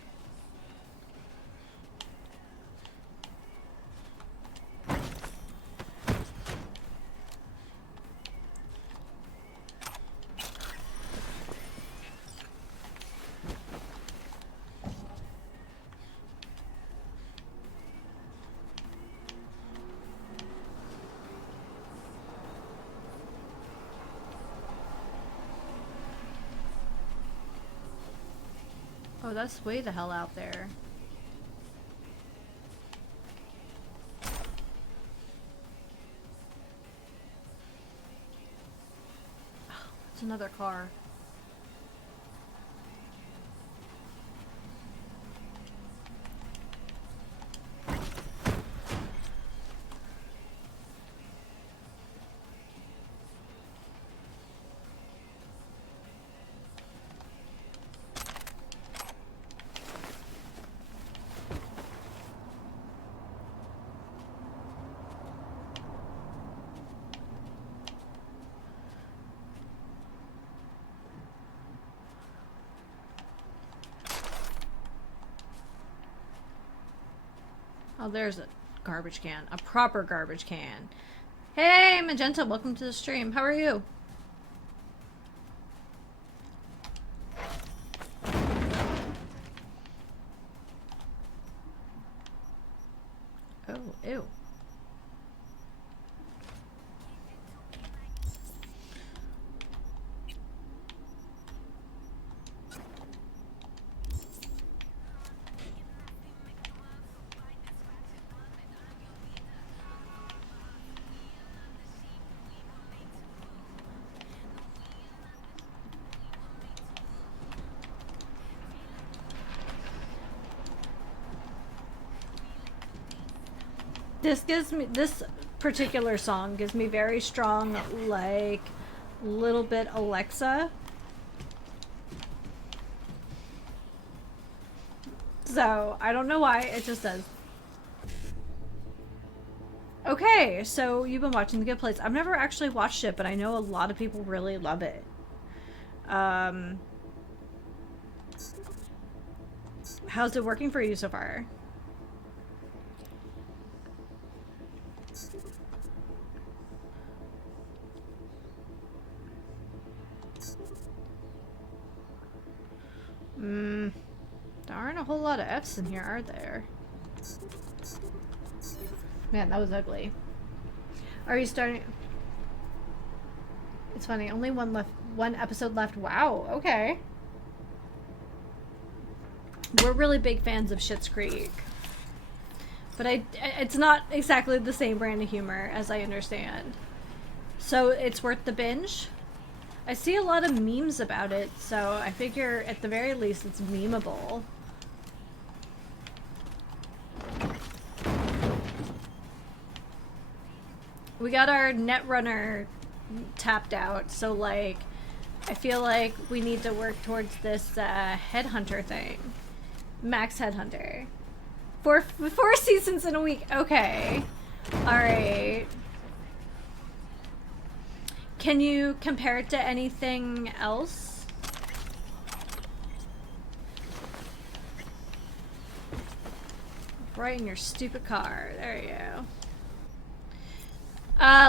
Oh, that's way the hell out there. Oh, it's another car. Oh, there's a garbage can. A proper garbage can. Hey, Magenta, welcome to the stream. How are you? Oh, ew. This particular song gives me very strong, like, little bit Alexa. So, I don't know why, it just does. Okay, so you've been watching The Good Place. I've never actually watched it, but I know a lot of people really love it. How's it working for you so far? There aren't a whole lot of F's in here, are there? Man, that was ugly. Are you starting? It's funny, only one episode left. Wow, okay. We're really big fans of Schitt's Creek. But it's not exactly the same brand of humor, as I understand. So it's worth the binge? I see a lot of memes about it, so I figure at the very least it's memeable. We got our Netrunner tapped out, so like, I feel like we need to work towards this headhunter thing. Max Headhunter. Four seasons in a week. Okay. Alright. Can you compare it to anything else? Right in your stupid car. There you go.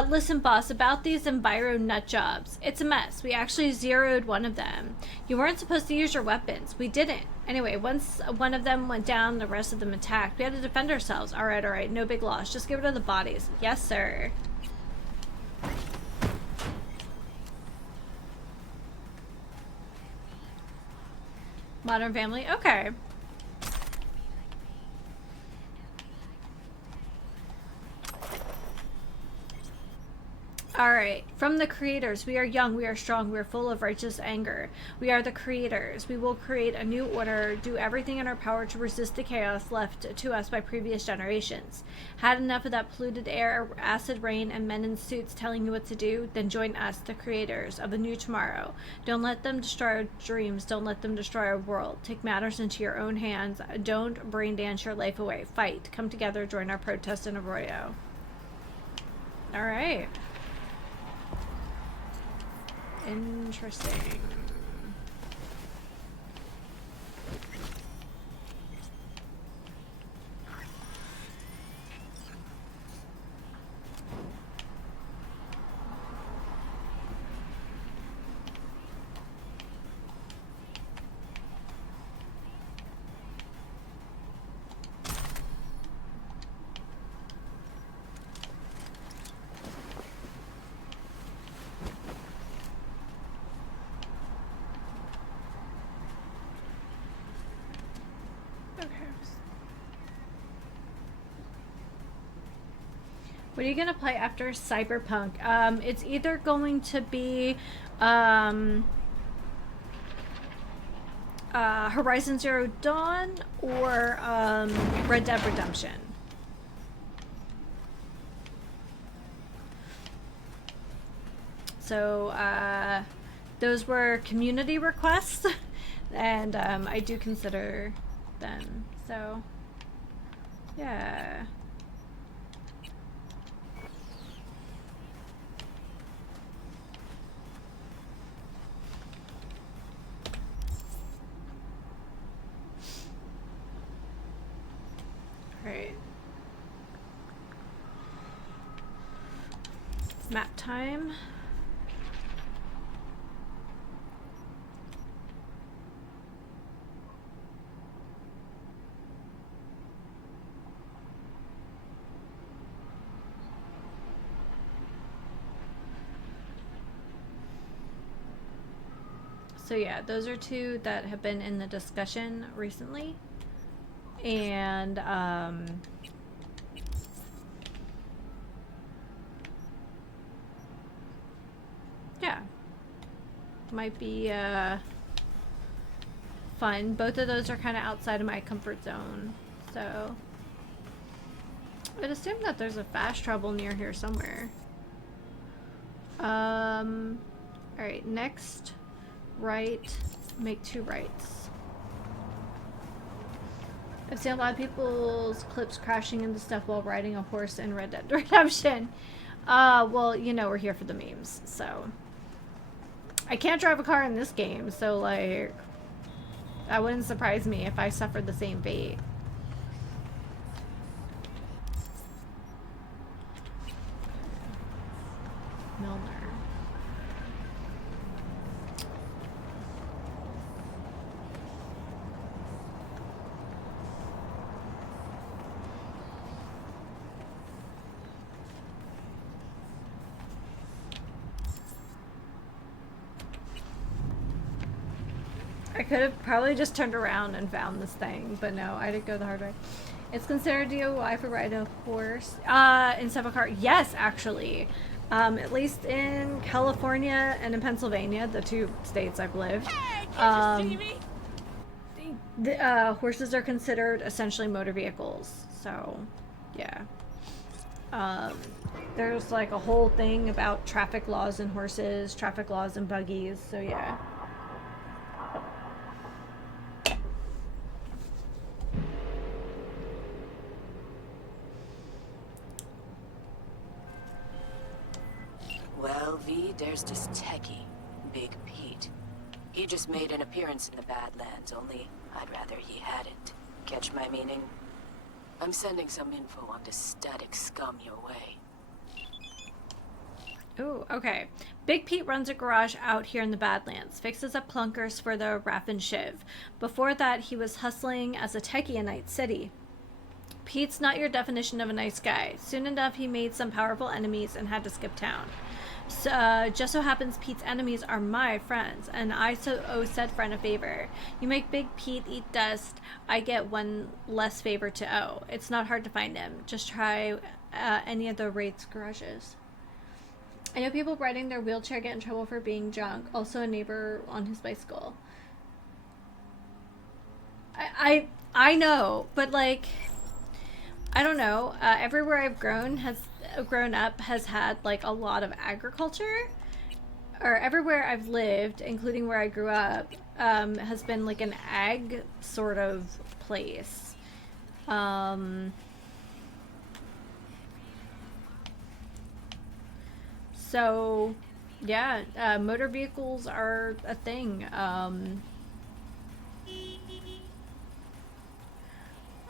Listen, boss, about these enviro nut jobs. It's a mess. We actually zeroed one of them. You weren't supposed to use your weapons. We didn't. Anyway, once one of them went down, the rest of them attacked. We had to defend ourselves. Alright. No big loss. Just get rid of the bodies. Yes, sir. Modern Family? Okay. Alright, from the creators, we are young, we are strong, we are full of righteous anger. We are the creators. We will create a new order, do everything in our power to resist the chaos left to us by previous generations. Had enough of that polluted air, acid rain, and men in suits telling you what to do? Then join us, the creators of a new tomorrow. Don't let them destroy our dreams. Don't let them destroy our world. Take matters into your own hands. Don't brain dance your life away. Fight. Come together, join our protest in Arroyo. Alright. Interesting. What are you gonna play after Cyberpunk? It's either going to be Horizon Zero Dawn or Red Dead Redemption. So those were community requests, and I do consider them. So yeah. Right. Map time. So yeah, those are two that have been in the discussion recently. And yeah, might be fun. Both of those are kind of outside of my comfort zone, so I'd assume that there's a fast travel near here somewhere. All right, next right, make 2 rights. I've seen a lot of people's clips crashing into stuff while riding a horse in Red Dead Redemption. Well, you know, we're here for the memes, so. I can't drive a car in this game, so, like, that wouldn't surprise me if I suffered the same fate. Milner. I could have probably just turned around and found this thing, but no, I did go the hard way. It's considered DOI for riding a horse instead of a car. Yes, actually. At least in California and in Pennsylvania, the 2 states I've lived. Hey, Horses are considered essentially motor vehicles, so yeah. There's like a whole thing about traffic laws and horses, traffic laws and buggies, so yeah. Well, V, there's this techie, Big Pete. He just made an appearance in the Badlands, only I'd rather he hadn't. Catch my meaning? I'm sending some info on this static scum your way. Ooh, okay. Big Pete runs a garage out here in the Badlands, fixes up clunkers for the Raff and Shiv. Before that, he was hustling as a techie in Night City. Pete's not your definition of a nice guy. Soon enough, he made some powerful enemies and had to skip town. So, just so happens Pete's enemies are my friends, and I owe said friend a favor. You make Big Pete eat dust, I get one less favor to owe. It's not hard to find him. Just try any of the Wraith's garages. I know people riding their wheelchair get in trouble for being drunk. Also a neighbor on his bicycle. I know, but like, I don't know. Everywhere I've grown up has had like a lot of agriculture, or everywhere I've lived, including where I grew up, has been like an ag sort of place. So yeah, motor vehicles are a thing.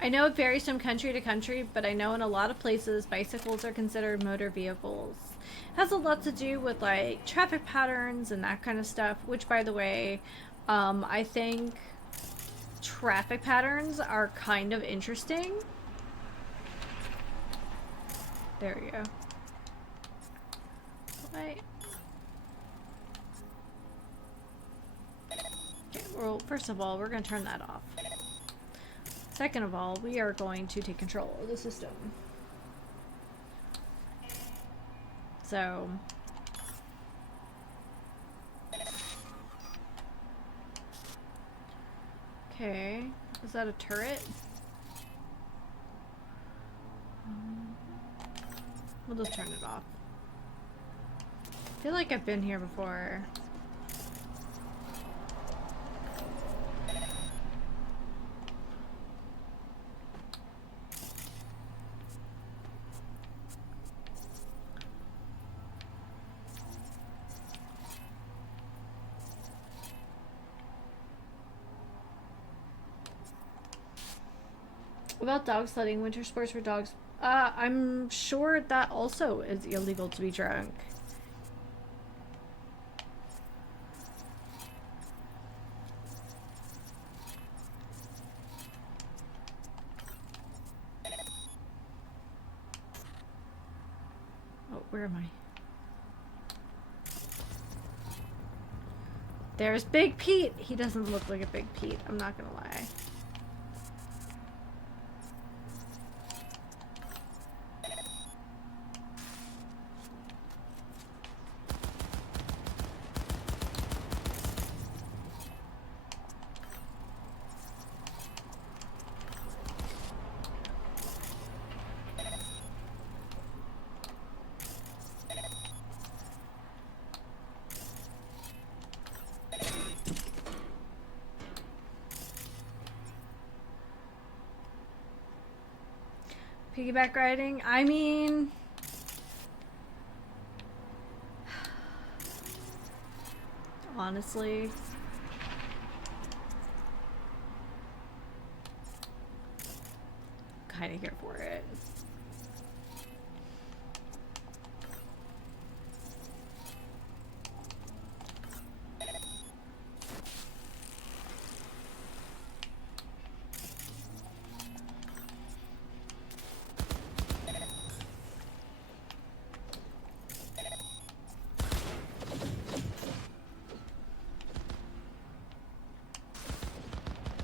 I know it varies from country to country, but I know in a lot of places bicycles are considered motor vehicles. It has a lot to do with like traffic patterns and that kind of stuff, which by the way, I think traffic patterns are kind of interesting. There we go. Right. Okay, well, first of all, we're going to turn that off. Second of all, we are going to take control of the system. so... Okay, is that a turret? We'll just turn it off. I feel like I've been here before. About dog sledding, winter sports for dogs. I'm sure that also is illegal to be drunk. Oh, where am I? There's Big Pete! He doesn't look like a Big Pete, I'm not gonna lie. Piggyback riding? I mean... honestly... kinda here for it.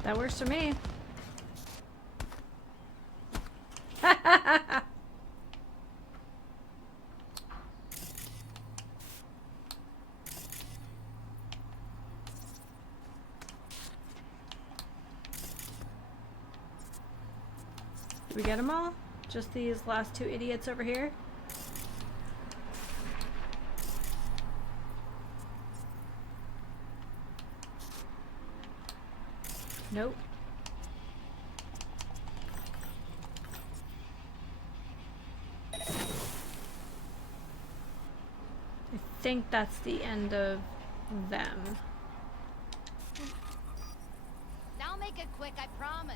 That works for me. Did we get them all? Just these last two idiots over here? Nope. I think that's the end of them. Now make it quick, I promise.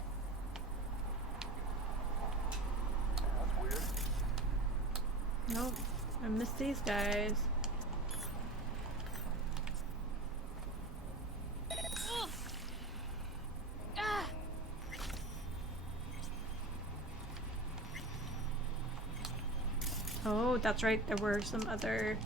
That's weird. Nope. I missed these guys. Oh, that's right. There were some other...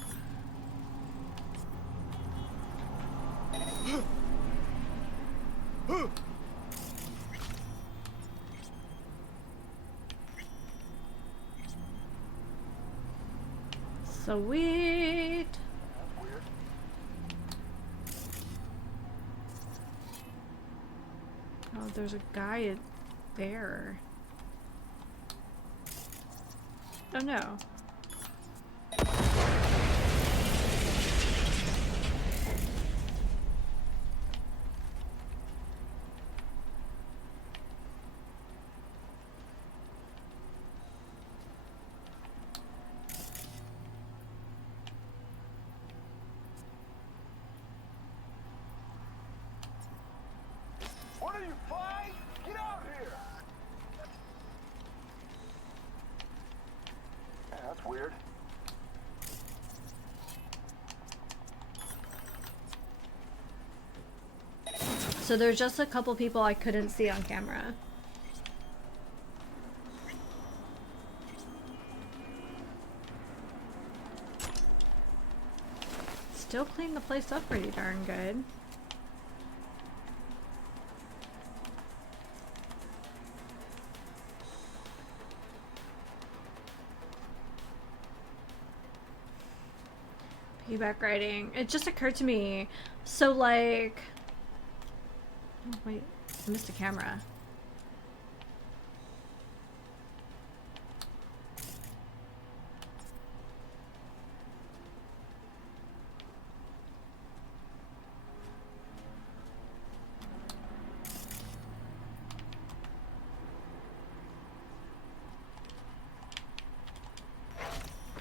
Sweet. Oh, there's a guy there. Oh no. What are you, flying? Get out here! Yeah, that's weird. So there's just a couple people I couldn't see on camera. Still cleaned the place up pretty darn good. Piggyback riding. It just occurred to me. So, like... Oh, wait. I missed a camera.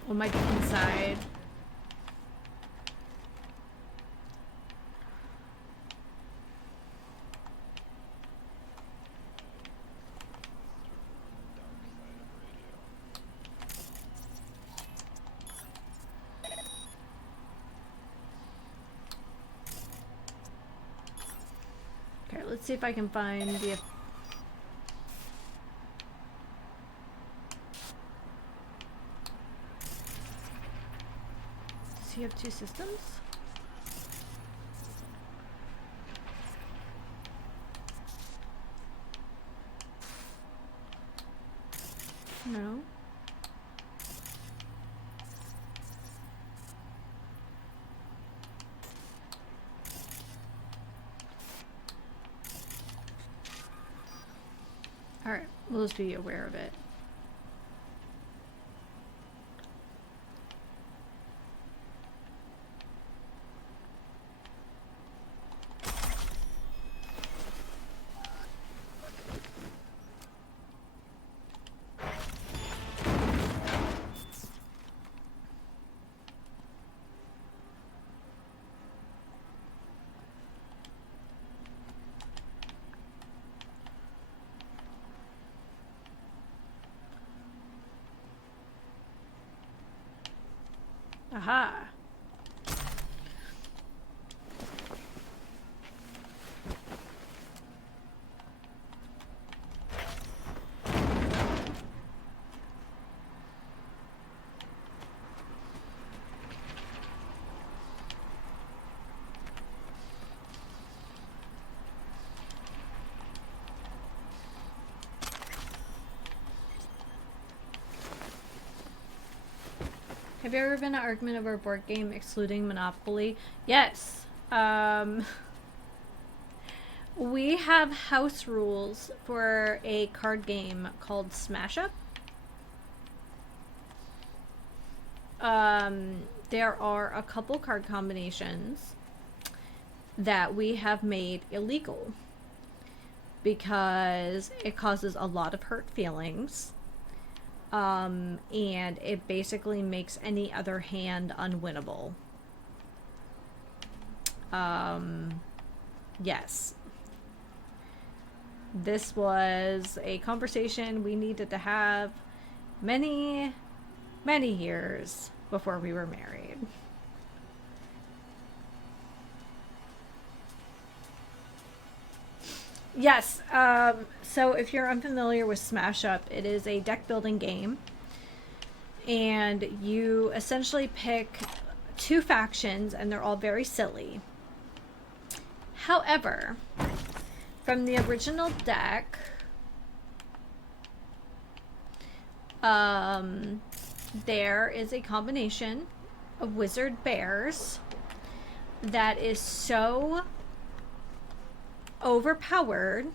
What might be inside? Okay, let's see if I can find the... Does he have two systems? No. Alright, we'll just be aware of it. Aha. Have you ever been in an argument over a board game excluding Monopoly? Yes. We have house rules for a card game called Smash Up. There are a couple card combinations that we have made illegal because it causes a lot of hurt feelings. And it basically makes any other hand unwinnable. Yes. This was a conversation we needed to have many, many years before we were married. Yes, so if you're unfamiliar with Smash Up, it is a deck building game. And you essentially pick two factions, and they're all very silly. However, from the original deck, there is a combination of wizard bears that is so overpowered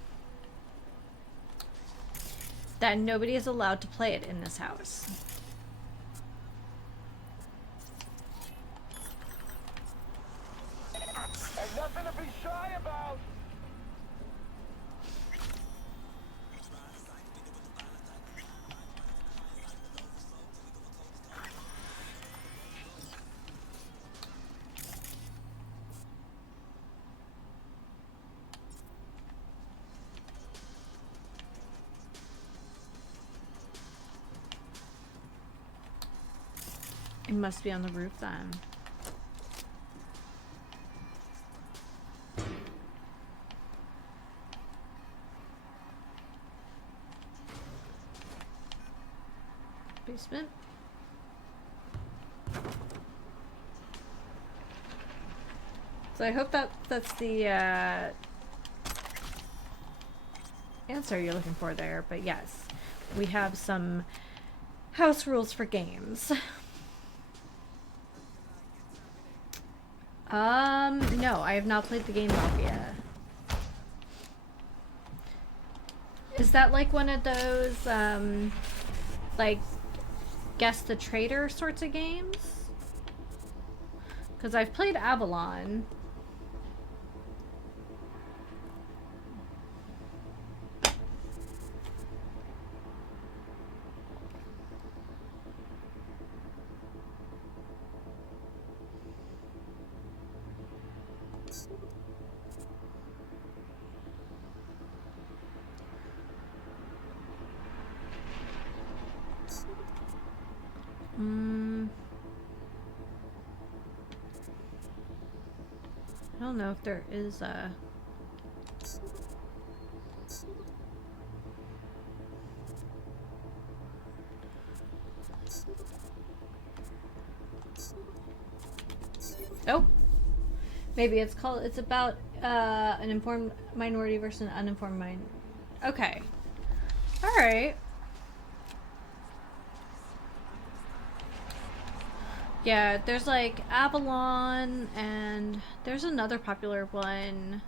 that nobody is allowed to play it in this house. Ain't nothing to be shy about. It must be on the roof then. Basement. So I hope that's the answer you're looking for there, but yes, we have some house rules for games. No, I have not played the game Mafia. Is that like one of those, like, Guess the Traitor sorts of games? Because I've played Avalon. I don't know if there is a... Oh! Maybe it's called... It's about an informed minority versus an uninformed mind. Okay. Alright. Yeah, there's like Avalon, and there's another popular one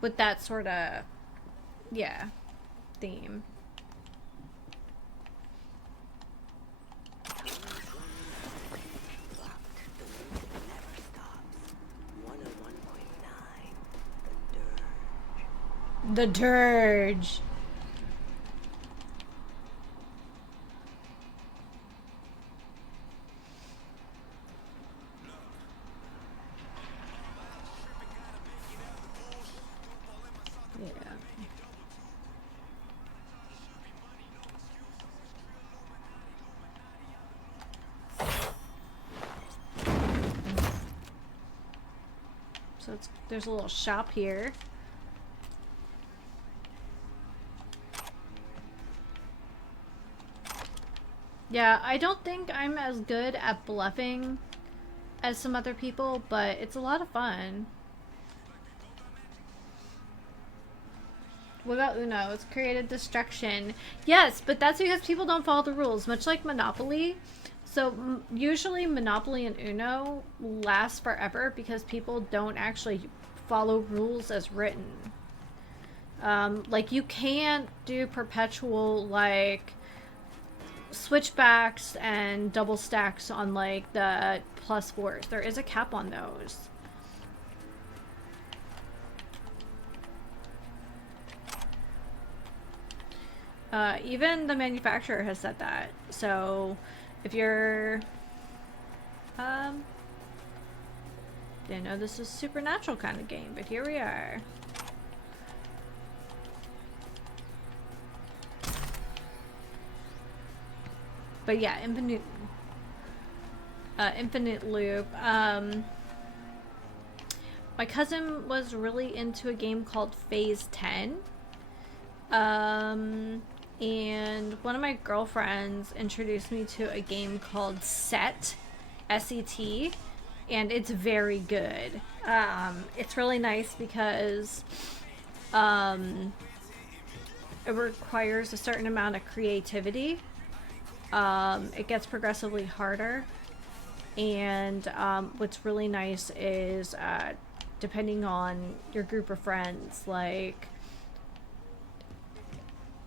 with that sort of, yeah, theme. The Dirge. So there's a little shop here. Yeah, I don't think I'm as good at bluffing as some other people, but it's a lot of fun. What about Uno? It's created destruction. Yes, but that's because people don't follow the rules, much like Monopoly. So usually Monopoly and Uno last forever because people don't actually follow rules as written. Like you can't do perpetual like switchbacks and double stacks on like the +4s. There is a cap on those. Even the manufacturer has said that. So if you're didn't know this was a supernatural kind of game, but here we are. But yeah, infinite loop. My cousin was really into a game called Phase 10. And one of my girlfriends introduced me to a game called Set, S-E-T, and it's very good. It's really nice because it requires a certain amount of creativity. It gets progressively harder, and what's really nice is depending on your group of friends, like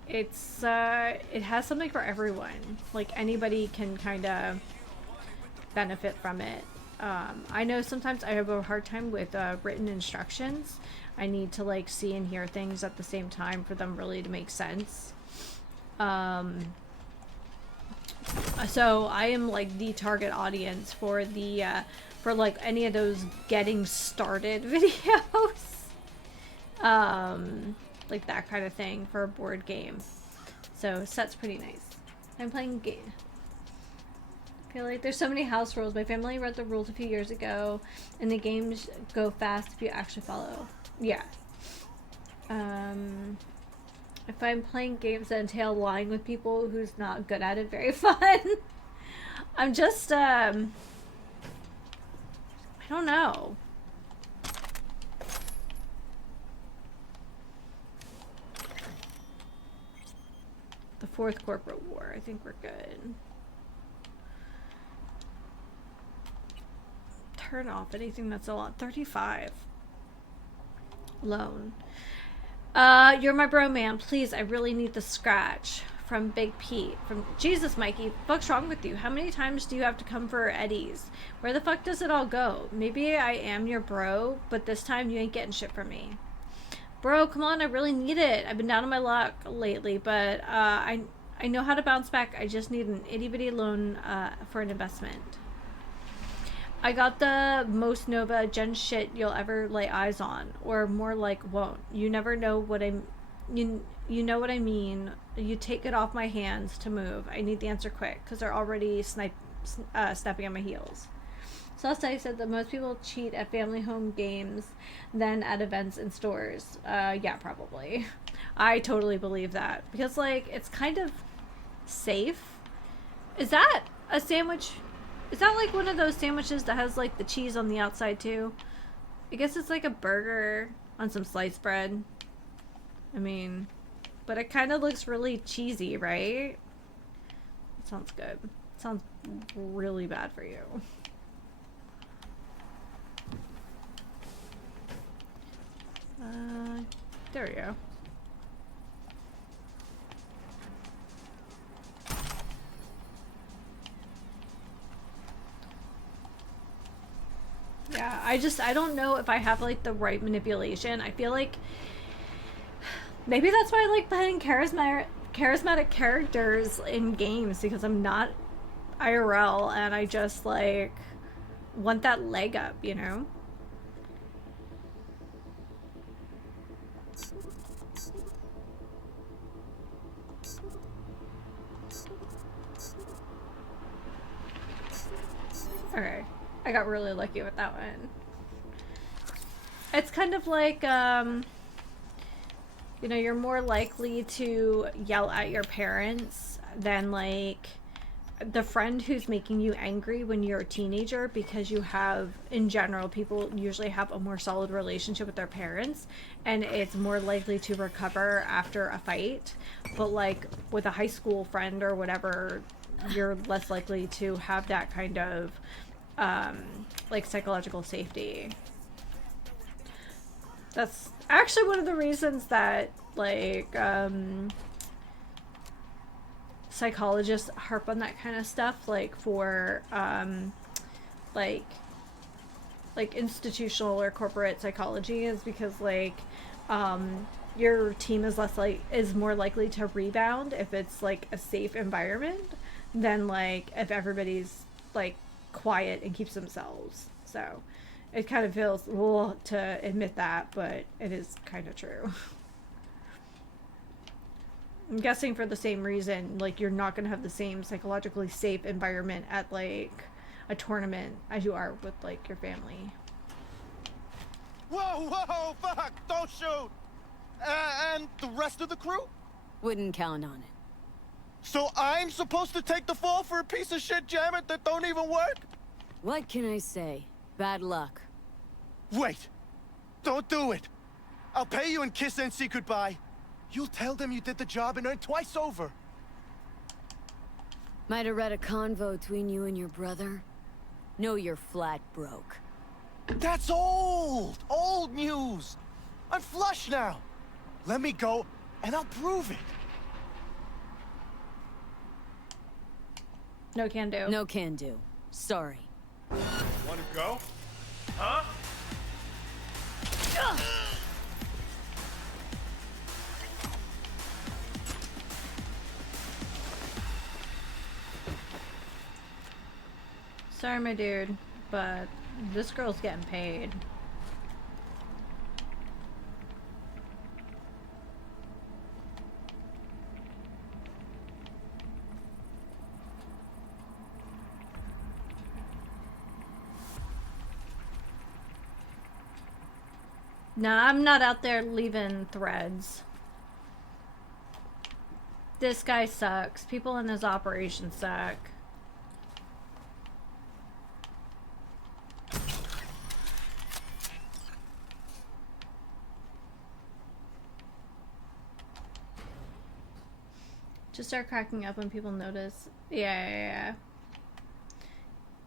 it has something for everyone. Like anybody can kind of benefit from it. I know sometimes I have a hard time with written instructions. I need to like see and hear things at the same time for them really to make sense. So I am like the target audience for the for like any of those getting started videos. Like that kind of thing for a board game. So Set's pretty nice. I'm playing game. I feel like there's so many house rules. My family read the rules a few years ago, and the games go fast if you actually follow. Yeah. If I'm playing games that entail lying with people who's not good at it, very fun. I'm just, I don't know. The fourth corporate war. I think we're good. turn off anything that's a lot. 35. Loan. You're my bro, man. Please, I really need the scratch. From Big Pete. From Jesus, Mikey, what's wrong with you? How many times do you have to come for Eddie's? Where the fuck does it all go? Maybe I am your bro, but this time you ain't getting shit from me. Bro, come on, I really need it. I've been down on my luck lately, but I know how to bounce back. I just need an itty-bitty loan for an investment. I got the most Nova gen shit you'll ever lay eyes on, or more like won't. You never know what you know what I mean. You take it off my hands to move. I need the answer quick because they're already snapping on my heels. Celeste said that most people cheat at family home games than at events in stores. Yeah, probably. I totally believe that because like it's kind of safe. Is that a sandwich? Is that like one of those sandwiches that has like the cheese on the outside too? I guess it's like a burger on some sliced bread. I mean, but it kind of looks really cheesy, right? It sounds good. It sounds really bad for you. There we go. Yeah, I don't know if I have like the right manipulation. I feel like maybe that's why I like playing charismatic characters in games, because I'm not IRL and I just like want that leg up, you know? Okay, I got really lucky with that one. It's kind of like, you know, you're more likely to yell at your parents than like the friend who's making you angry when you're a teenager, because you have, in general, people usually have a more solid relationship with their parents and it's more likely to recover after a fight. But like with a high school friend or whatever, you're less likely to have that kind of like psychological safety. That's actually one of the reasons that like psychologists harp on that kind of stuff, like for like institutional or corporate psychology, is because like your team is more likely to rebound if it's like a safe environment than like if everybody's like quiet and keeps themselves. So it kind of feels cool to admit that, but it is kind of true. I'm guessing for the same reason, like you're not going to have the same psychologically safe environment at like a tournament as you are with like your family. Whoa, whoa, fuck, don't shoot! And the rest of the crew? Wouldn't count on it. So I'm supposed to take the fall for a piece of shit jammer that don't even work? What can I say? Bad luck. Wait! Don't do it! I'll pay you and kiss NC goodbye. You'll tell them you did the job and earn twice over. Might have read a convo between you and your brother. Know you're flat broke. That's old! Old news! I'm flush now! Let me go, and I'll prove it! No can do. No can do. Sorry. Wanna go? Huh? Sorry, my dude, but this girl's getting paid. Nah, I'm not out there leaving threads. This guy sucks. People in his operation suck. Just start cracking up when people notice. Yeah,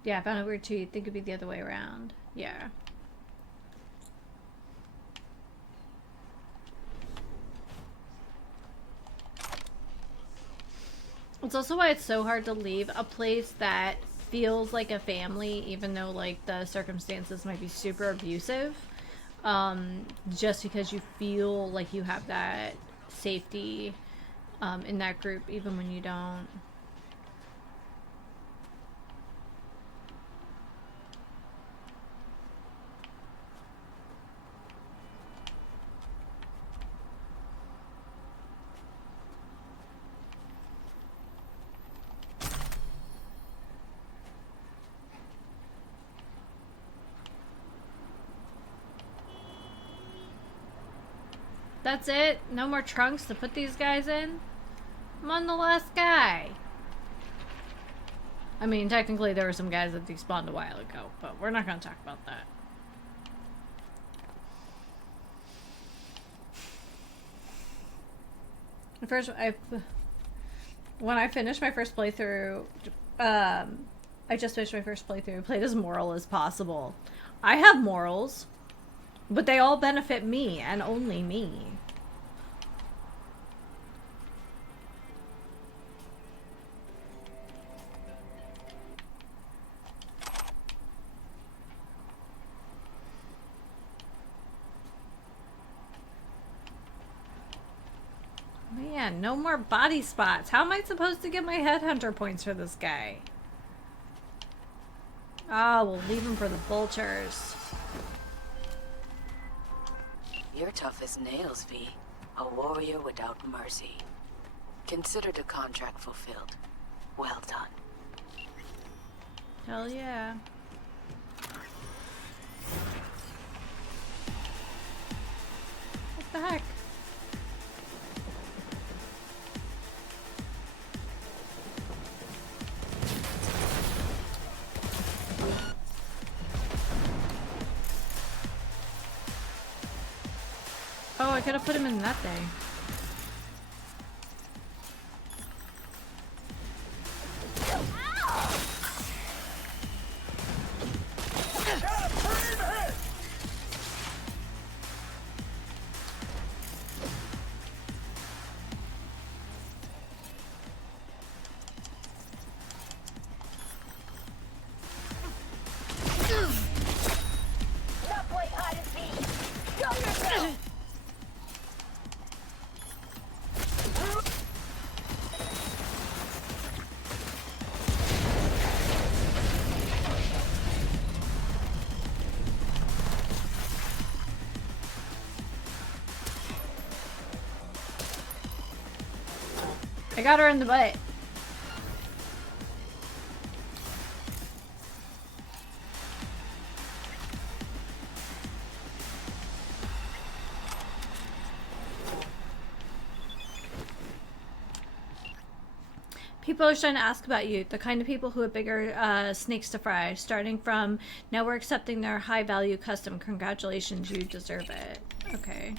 I found it weird too. You'd think it'd be the other way around. Yeah. It's also why it's so hard to leave a place that feels like a family, even though like the circumstances might be super abusive. Just because you feel like you have that safety in that group, even when you don't. That's it? No more trunks to put these guys in? I'm on the last guy. I mean, technically there were some guys that despawned a while ago, but we're not going to talk about that. When I finished my first playthrough, I just finished my first playthrough, played as moral as possible. I have morals, but they all benefit me and only me. Man, no more body spots. How am I supposed to get my headhunter points for this guy? Oh, we'll leave him for the vultures. You're tough as nails, V. A warrior without mercy. Consider the contract fulfilled. Well done. Hell yeah. What the heck? Oh, I could have put him in that thing. I got her in the butt. People are starting to ask about you, the kind of people who have bigger snakes to fry, starting from, now we're accepting their high value custom. Congratulations, you deserve it. Okay.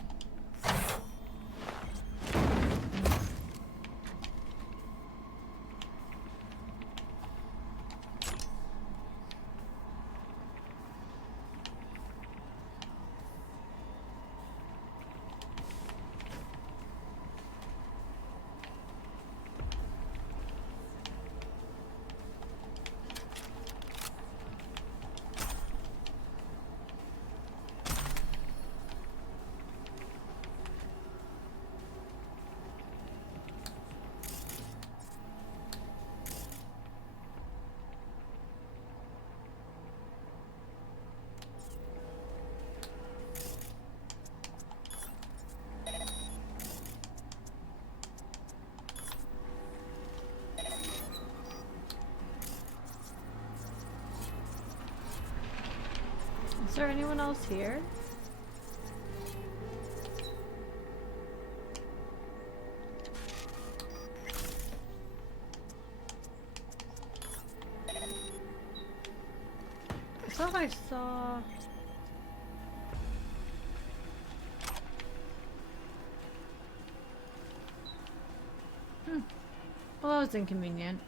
Is there anyone else here? I thought I saw... Well, that was inconvenient.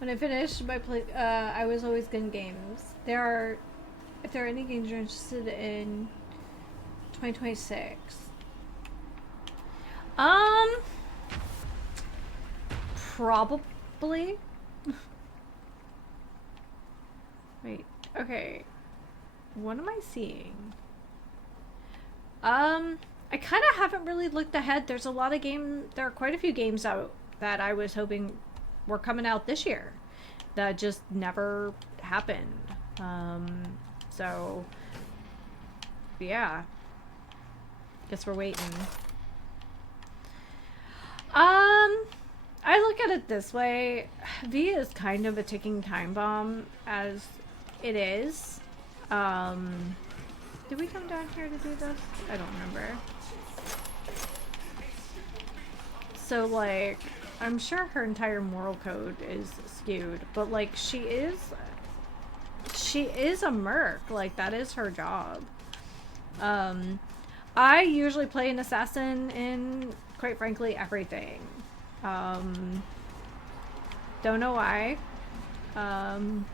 When I finished my play, I was always good in games. If there are any games you're interested in 2026. Probably. Wait, okay. What am I seeing? I kind of haven't really looked ahead. There are quite a few games out that I was hoping were coming out this year that just never happened. So yeah. Guess we're waiting. I look at it this way. V is kind of a ticking time bomb as it is. Did we come down here to do this? I don't remember. So, like, I'm sure her entire moral code is skewed, but, like, she is a merc. Like, that is her job. I usually play an assassin in, quite frankly, everything. Don't know why. I'm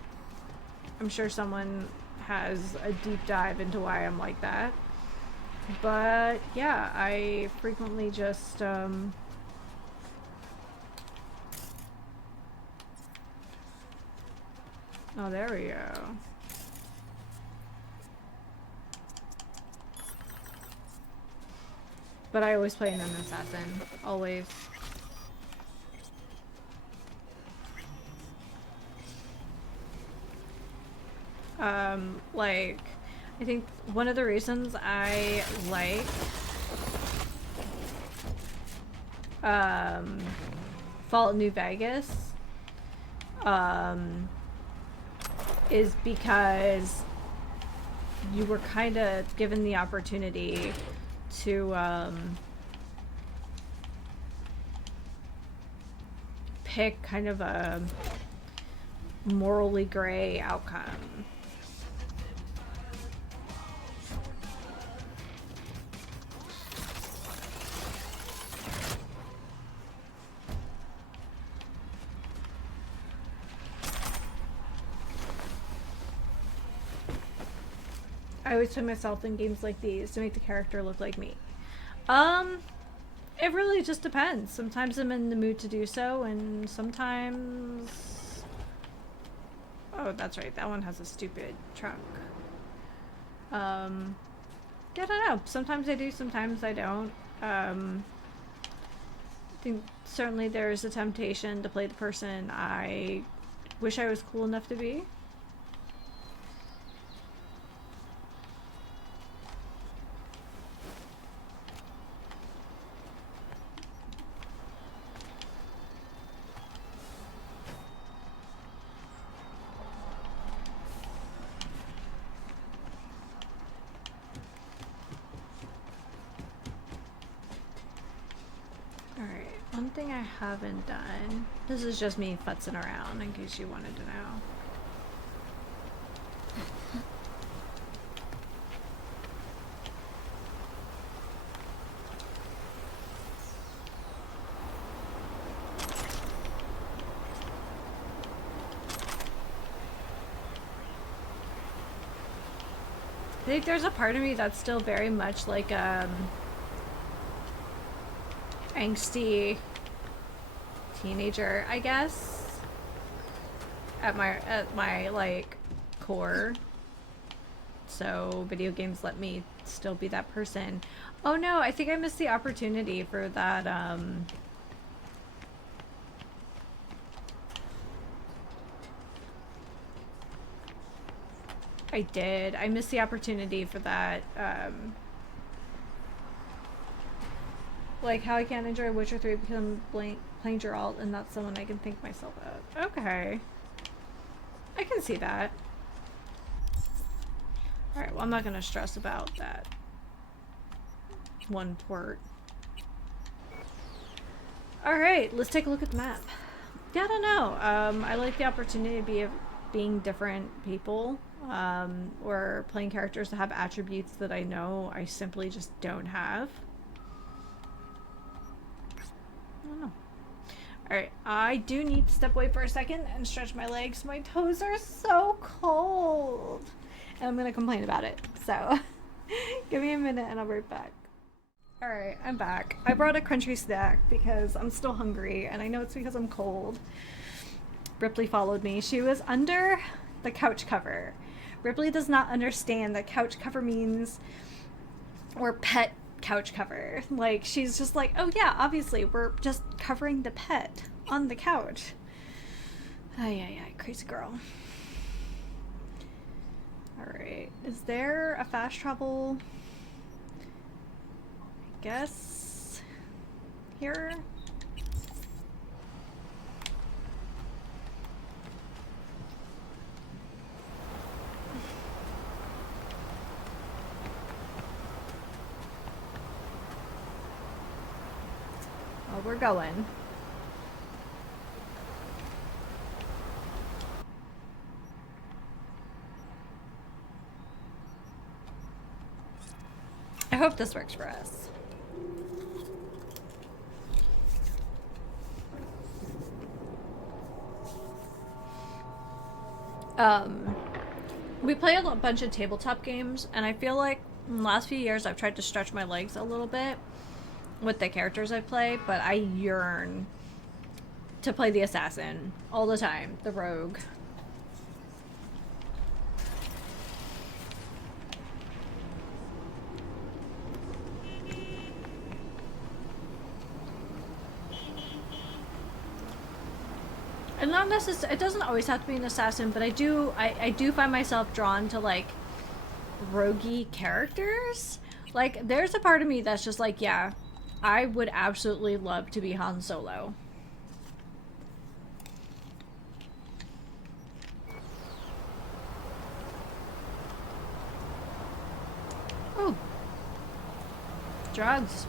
sure someone has a deep dive into why I'm like that. But yeah, I frequently just oh, there we go. But I always play an assassin. Always. Like, I think one of the reasons I like Fallout New Vegas is because you were kind of given the opportunity to pick kind of a morally gray outcome. I always put myself in games like these to make the character look like me. It really just depends. Sometimes I'm in the mood to do so, and sometimes... Oh, that's right. That one has a stupid trunk. Yeah, I don't know. Sometimes I do, sometimes I don't. I think certainly there's a temptation to play the person I wish I was cool enough to be. One thing I haven't done, this is just me futzing around in case you wanted to know. I think there's a part of me that's still very much like angsty teenager, I guess, at my like core. So video games let me still be that person. Oh no, I think I missed the opportunity for that I did. I missed the opportunity for that like how I can't enjoy Witcher 3 because I'm playing Geralt and that's someone I can think myself out. Okay. I can see that. Alright, well I'm not gonna stress about that one port. Alright, let's take a look at the map. Yeah, I don't know. I like the opportunity of being different people, or playing characters that have attributes that I know I simply just don't have. I don't know. Alright, I do need to step away for a second and stretch my legs. My toes are so cold. And I'm gonna complain about it. So, give me a minute and I'll be right back. Alright, I'm back. I brought a crunchy snack because I'm still hungry, and I know it's because I'm cold. Ripley followed me. She was under the couch cover. Ripley does not understand that couch cover means or pet couch cover. Like, she's just like, oh yeah, obviously we're just covering the pet on the couch. Ay, crazy girl. Alright, is there a fast travel? I guess here? Oh, we're going. I hope this works for us. We play a bunch of tabletop games, and I feel like in the last few years I've tried to stretch my legs a little bit with the characters I play, but I yearn to play the assassin all the time, the rogue. And not necessarily, it doesn't always have to be an assassin, but I do find myself drawn to like roguey characters. Like, there's a part of me that's just like, yeah, I would absolutely love to be Han Solo. Ooh. Drugs.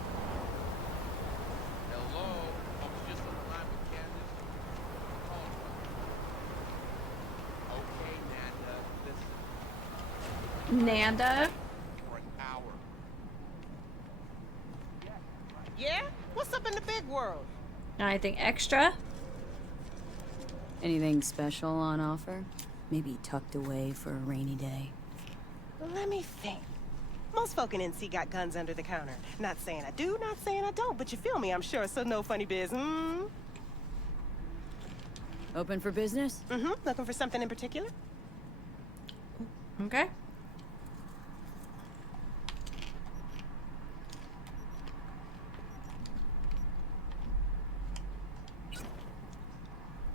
Nanda. Yeah? What's up in the big world? Anything extra? Anything special on offer? Maybe tucked away for a rainy day. Let me think. Most folk in NC got guns under the counter. Not saying I do, not saying I don't, but you feel me, I'm sure, so no funny biz, Open for business? Mm-hmm. Looking for something in particular? Okay.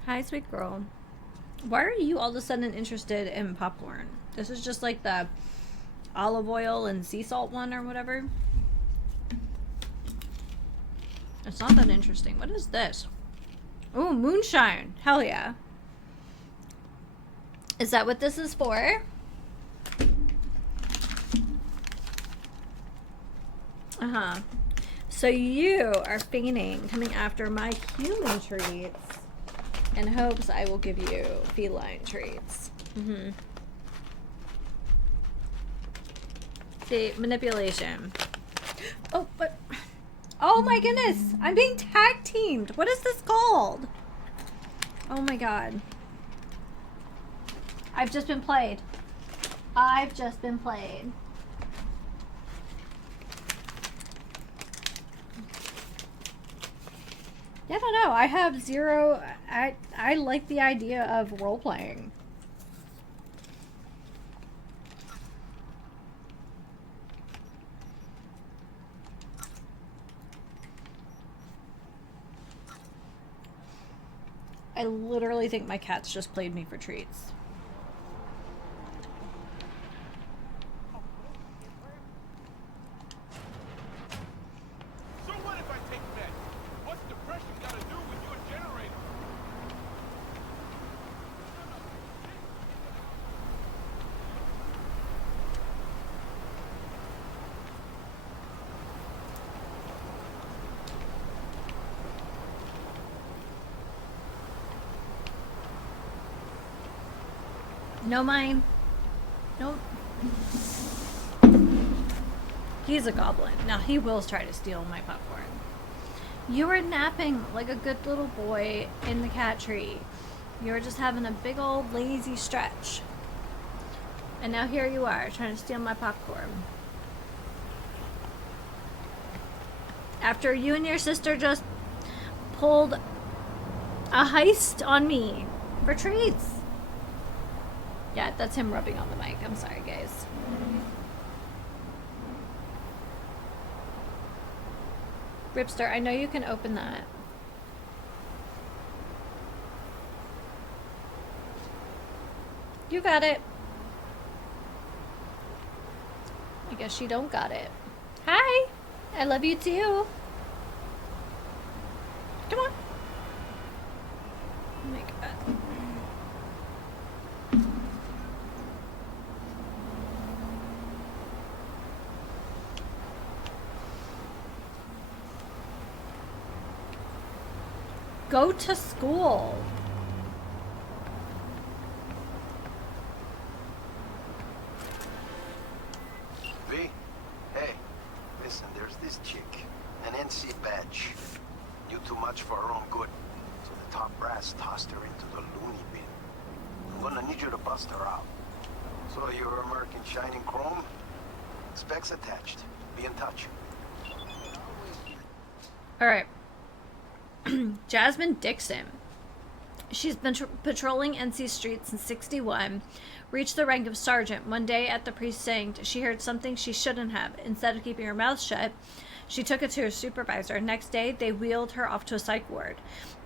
Hi, sweet girl. Why are you all of a sudden interested in popcorn? This is just like the olive oil and sea salt one or whatever. It's not that interesting. What is this? Oh, moonshine. Hell yeah. Is that what this is for? Uh-huh. So you are feigning coming after my human treats in hopes I will give you feline treats. Mm-hmm. See, manipulation. Oh, but... Oh my goodness! I'm being tag teamed! What is this called? Oh my god. I've just been played. I've just been played. I don't know. I have zero... I like the idea of role-playing. I literally think my cats just played me for treats. So what if I take meds? What's depression got to do with your generator? No mine. Nope. He's a goblin. Now he will try to steal my popcorn. You were napping like a good little boy in the cat tree. You were just having a big old lazy stretch. And now here you are, trying to steal my popcorn. After you and your sister just pulled a heist on me for treats. Yeah, that's him rubbing on the mic. I'm sorry, guys. Ripster, I know you can open that. You got it. I guess she don't got it. Hi! I love you too. Come on. Oh my god. Go to school. V? Hey, listen, there's this chick, an NC badge. Knew too much for her own good, so the top brass tossed her into the loony bin. I'm gonna need you to bust her out. So you're American Shining Chrome? Specs attached. Be in touch. Alright. Jasmine Dixon. She's been patrolling NC streets since '61. Reached the rank of sergeant. One day at the precinct, she heard something she shouldn't have. Instead of keeping her mouth shut, she took it to her supervisor. Next day, they wheeled her off to a psych ward,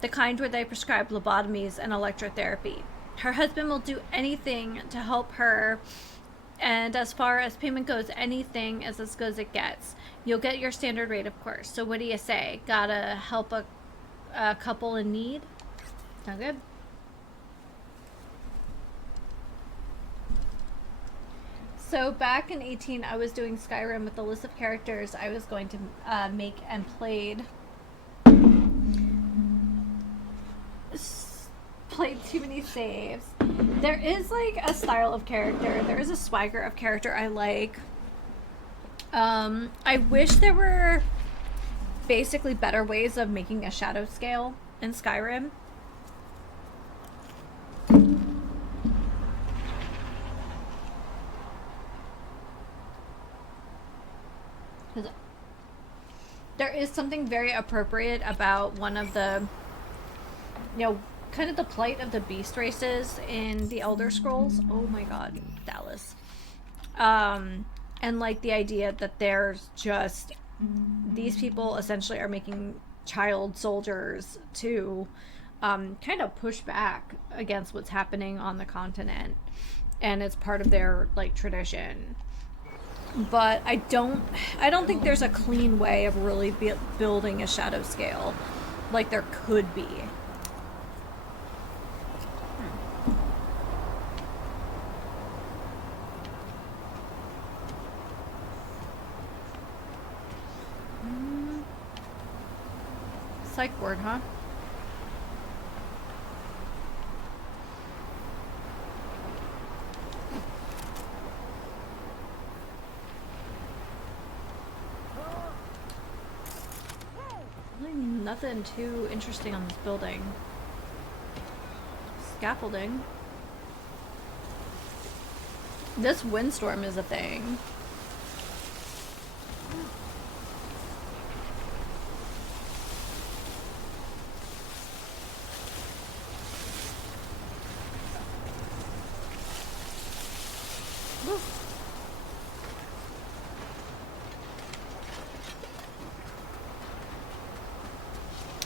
the kind where they prescribe lobotomies and electrotherapy. Her husband will do anything to help her, and as far as payment goes, anything is as good as it gets. You'll get your standard rate, of course. So what do you say? Gotta help a couple in need? Sound good? So back in 18, I was doing Skyrim with the list of characters I was going to make and played too many saves. There is like a style of character. There is a swagger of character I like. I wish there were basically better ways of making a shadow scale in Skyrim. There is something very appropriate about one of the, you know, kind of the plight of the beast races in the Elder Scrolls. Oh my god, Dallas. And like the idea that there's just, these people essentially are making child soldiers to kind of push back against what's happening on the continent. And it's part of their like tradition. But I don't think there's a clean way of really building a shadow scale like there could be. Psych word, huh? Nothing too interesting on this building. Scaffolding. This windstorm is a thing.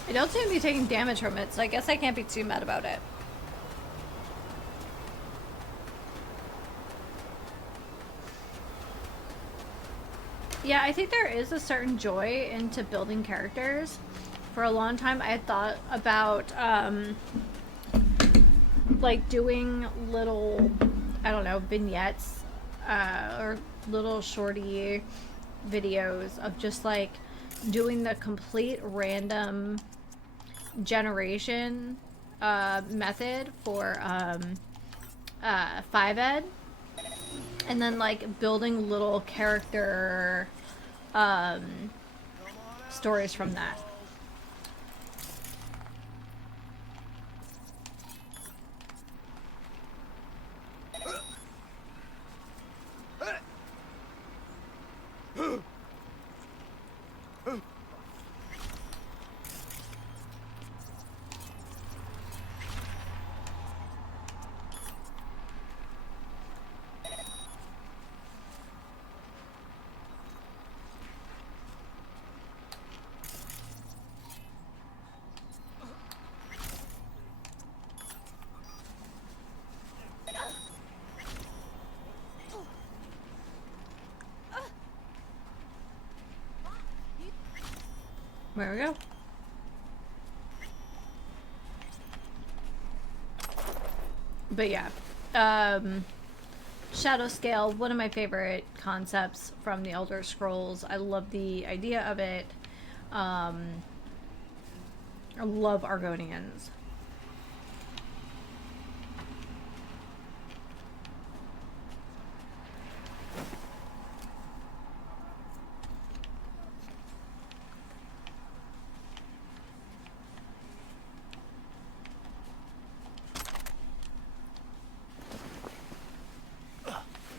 I don't seem to be taking damage from it, so I guess I can't be too mad about it. Yeah, I think there is a certain joy into building characters. For a long time, I had thought about, like, doing little, I don't know, vignettes, or little shorty videos of just, like, doing the complete random generation method for 5ed, and then like building little character stories from that. There we go. But yeah, shadow scale, one of my favorite concepts from the Elder Scrolls. I love the idea of it. I love Argonians.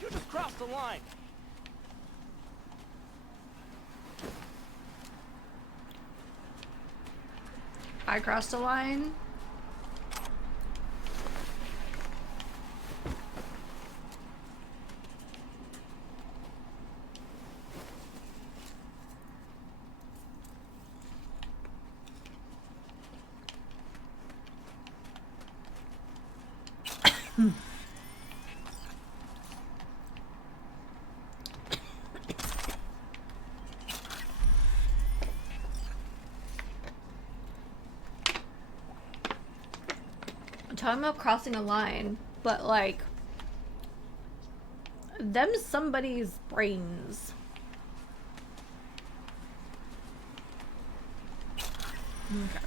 You just crossed the line. I crossed a line. I'm talking about crossing a line, but like, them's somebody's brains. Okay.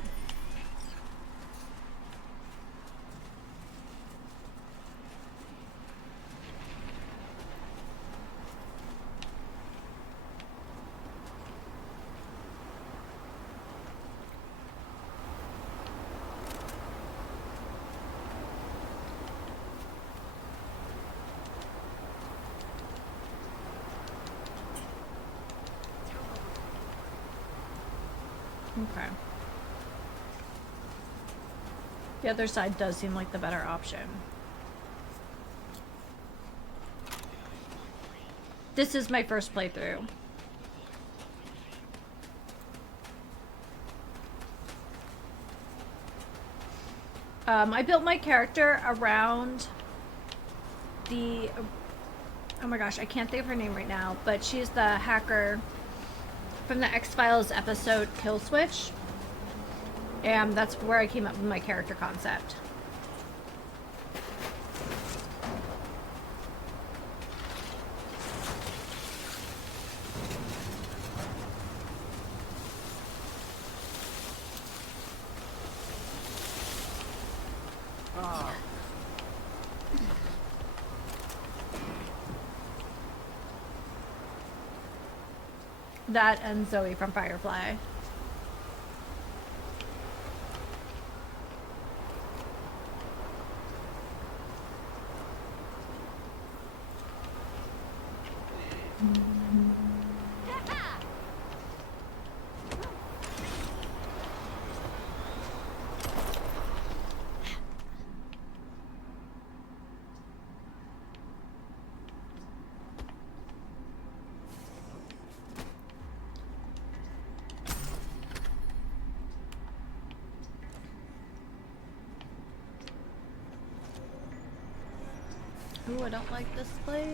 Okay. The other side does seem like the better option. This is my first playthrough. I built my character around the... Oh my gosh, I can't think of her name right now, but she's the hacker from the X-Files episode Kill Switch. And that's where I came up with my character concept. That and Zoe from Firefly. Ooh, I don't like this place.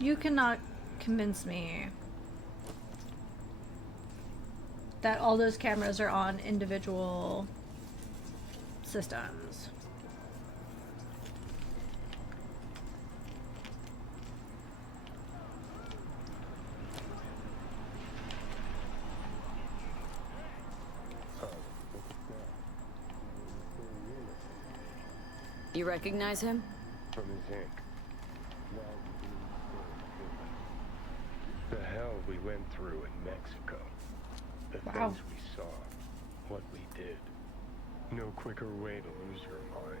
You cannot convince me that all those cameras are on individual systems. You recognize him? From his ink. The hell we went through in Mexico. The things we saw. What we did. No quicker way to lose your mind.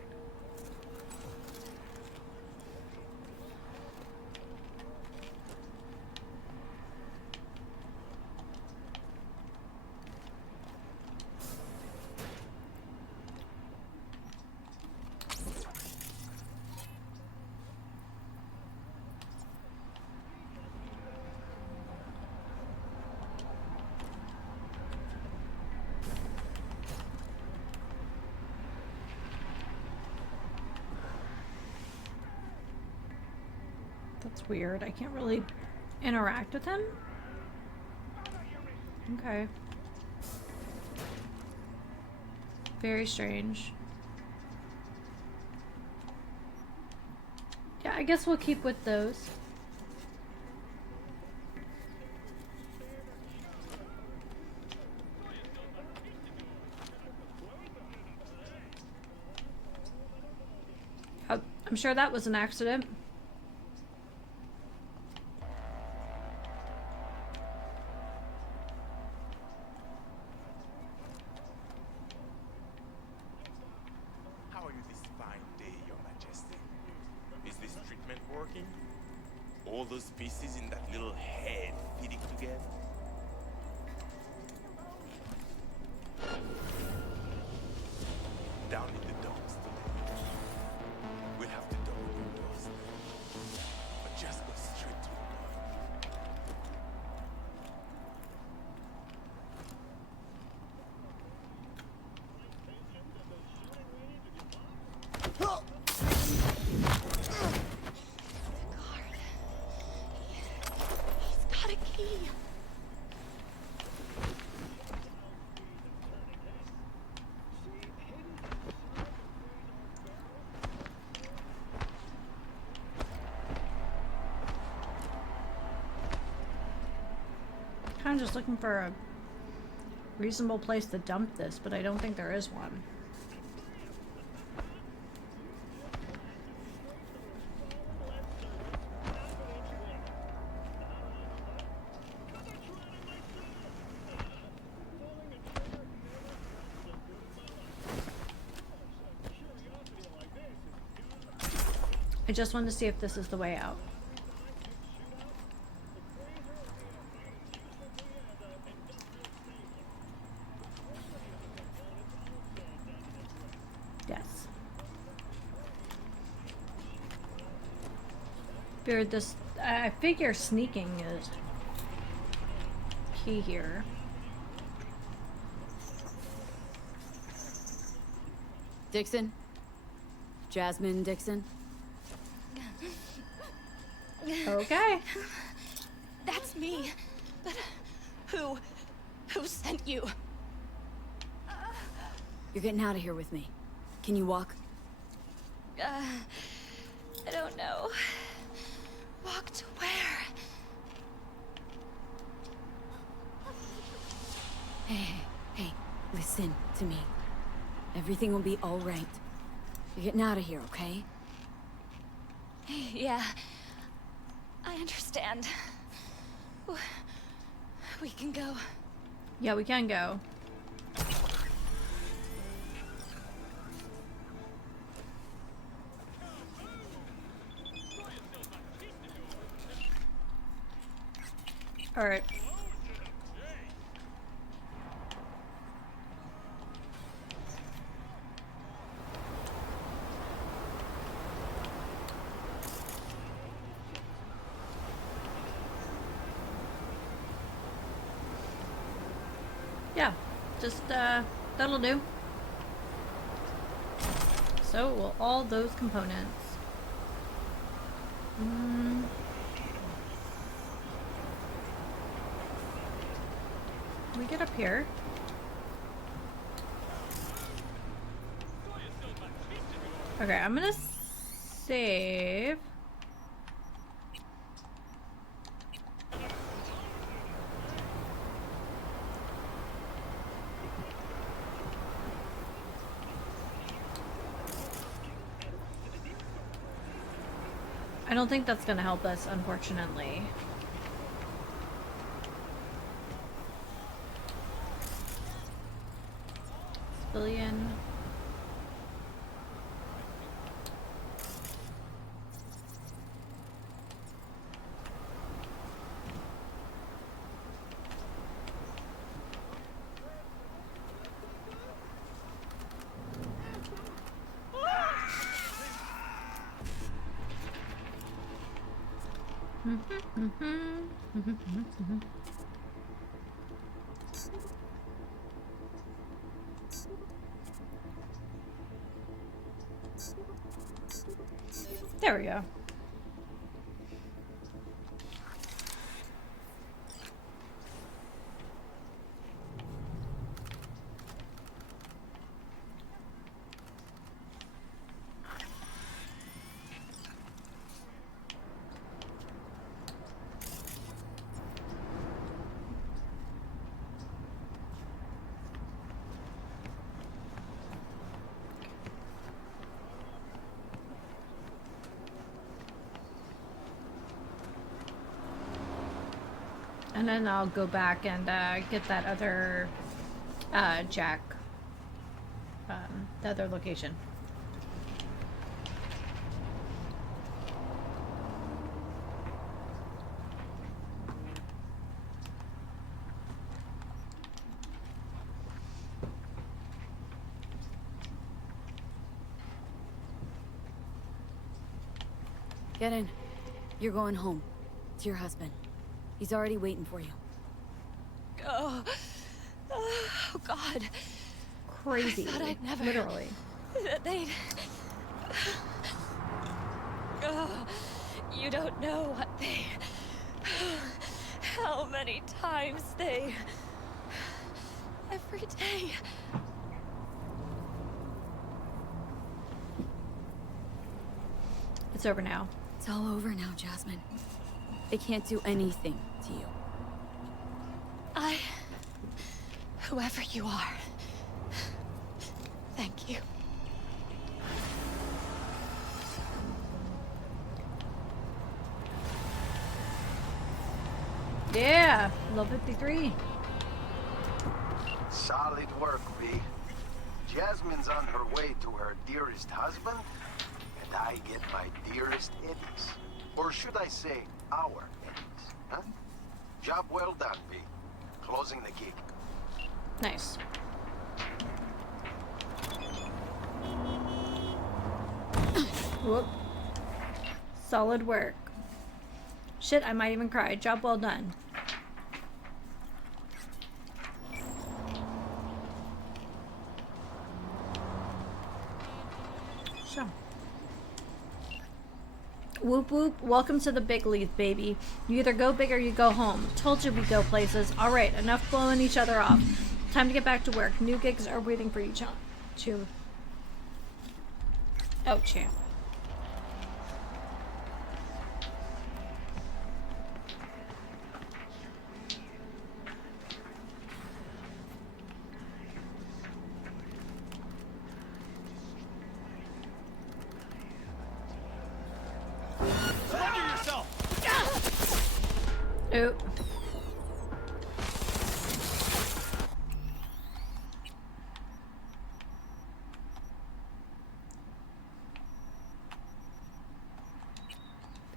That's weird. I can't really interact with him. Okay. Very strange. Yeah, I guess we'll keep with those. I'm sure that was an accident. How are you this fine day, Your Majesty? Is this treatment working? All those pieces in that little head fitting together? Down in the dumps today. We'll have to double your loss. But just go straight to the point. He's got a key. Kind of just looking for a reasonable place to dump this, but I don't think there is one. I just wanted to see if this is the way out. Yes. Figured this. I figure sneaking is key here. Dixon? Jasmine Dixon? Okay. That's me. But who sent you? You're getting out of here with me. Can you walk? I don't know. Walk to where? Hey, listen to me. Everything will be all right. You're getting out of here, okay? Yeah. I understand. We can go. Yeah, we can go. All right. Yeah, just that'll do. So will all those components. Can we get up here? Okay, I'm gonna save. I don't think that's gonna help us, unfortunately. Civilian. There we go. And then I'll go back and get that other Jack, the other location. Get in. You're going home. To your husband. He's already waiting for you. Oh, oh God. Crazy. I thought I'd never. Literally. They'd. Oh, you don't know what they. How many times they. Every day. It's over now. It's all over now, Jasmine. They can't do anything to you. Whoever you are, thank you. Yeah, level 53. Solid work, V. Jasmine's on her way to her dearest husband, and I get my dearest Eddies. Or should I say, our Eddies, huh? Job well done, V. Closing the gig. Nice. Whoop. Solid work. Shit, I might even cry. Job well done. So. Whoop whoop. Welcome to the big leagues, baby. You either go big or you go home. Told you we go places. Alright, enough blowing each other off. Time to get back to work. New gigs are waiting for you, Chew. Oh, champ. Surrender yourself! Oop.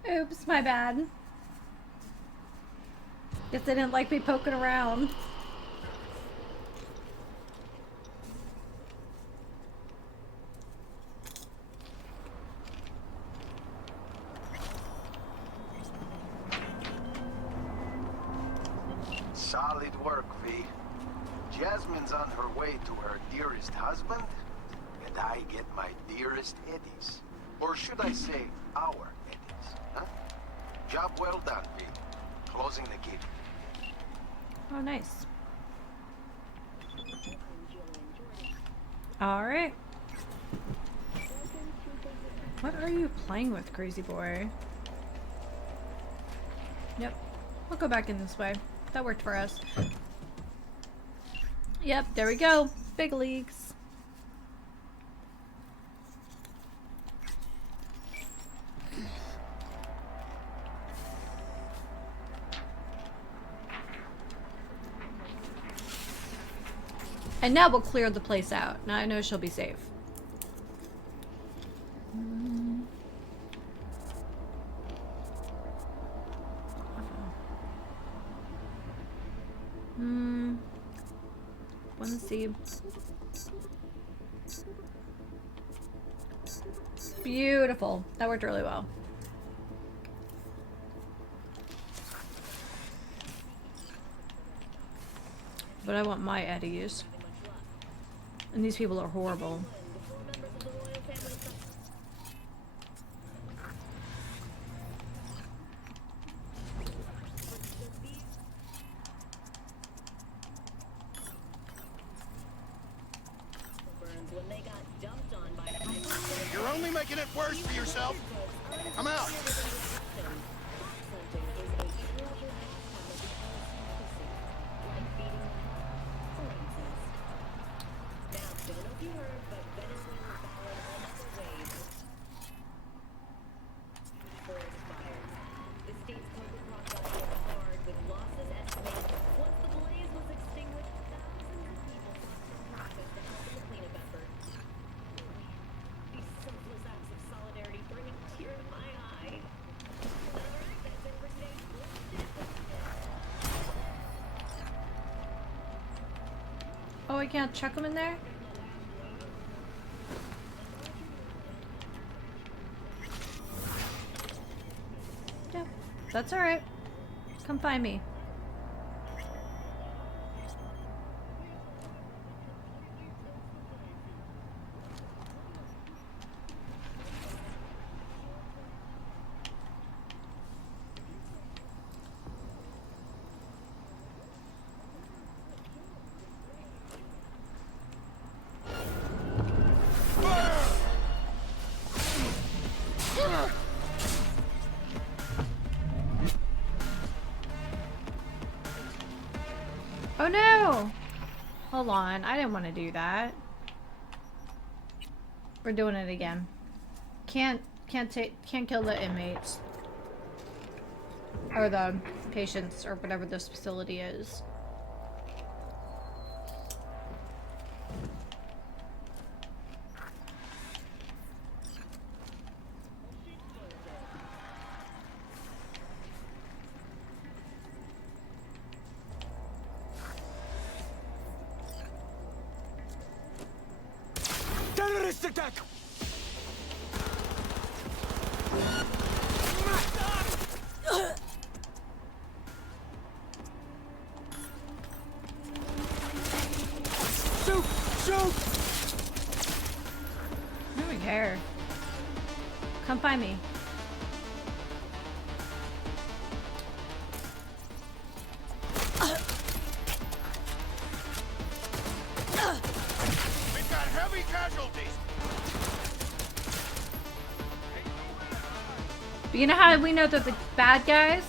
Oops, my bad. Guess they didn't like me poking around. Solid work, V. Jasmine's on her way to her dearest husband, and I get my dearest Eddies. Or should I say, our Eddies, huh? Job well done, V. Closing the gig. Oh, nice. Alright. What are you playing with, crazy boy? Yep. I'll go back in this way. That worked for us. Yep, there we go. Big leagues. And now we'll clear the place out. Now I know she'll be safe. Wanna see? Beautiful. That worked really well. But I want my Eddies. And these people are horrible. You're only making it worse for yourself. I'm out. Oh, I can't chuck them in there? Yep, that's alright. Come find me. Oh no! Hold on, I didn't want to do that. We're doing it again. Can't kill the inmates. Or the patients, or whatever this facility is. Terrorist attack! Shoot! Shoot! I don't care. Come find me. We've got heavy casualties. But you know how we know they're the bad guys?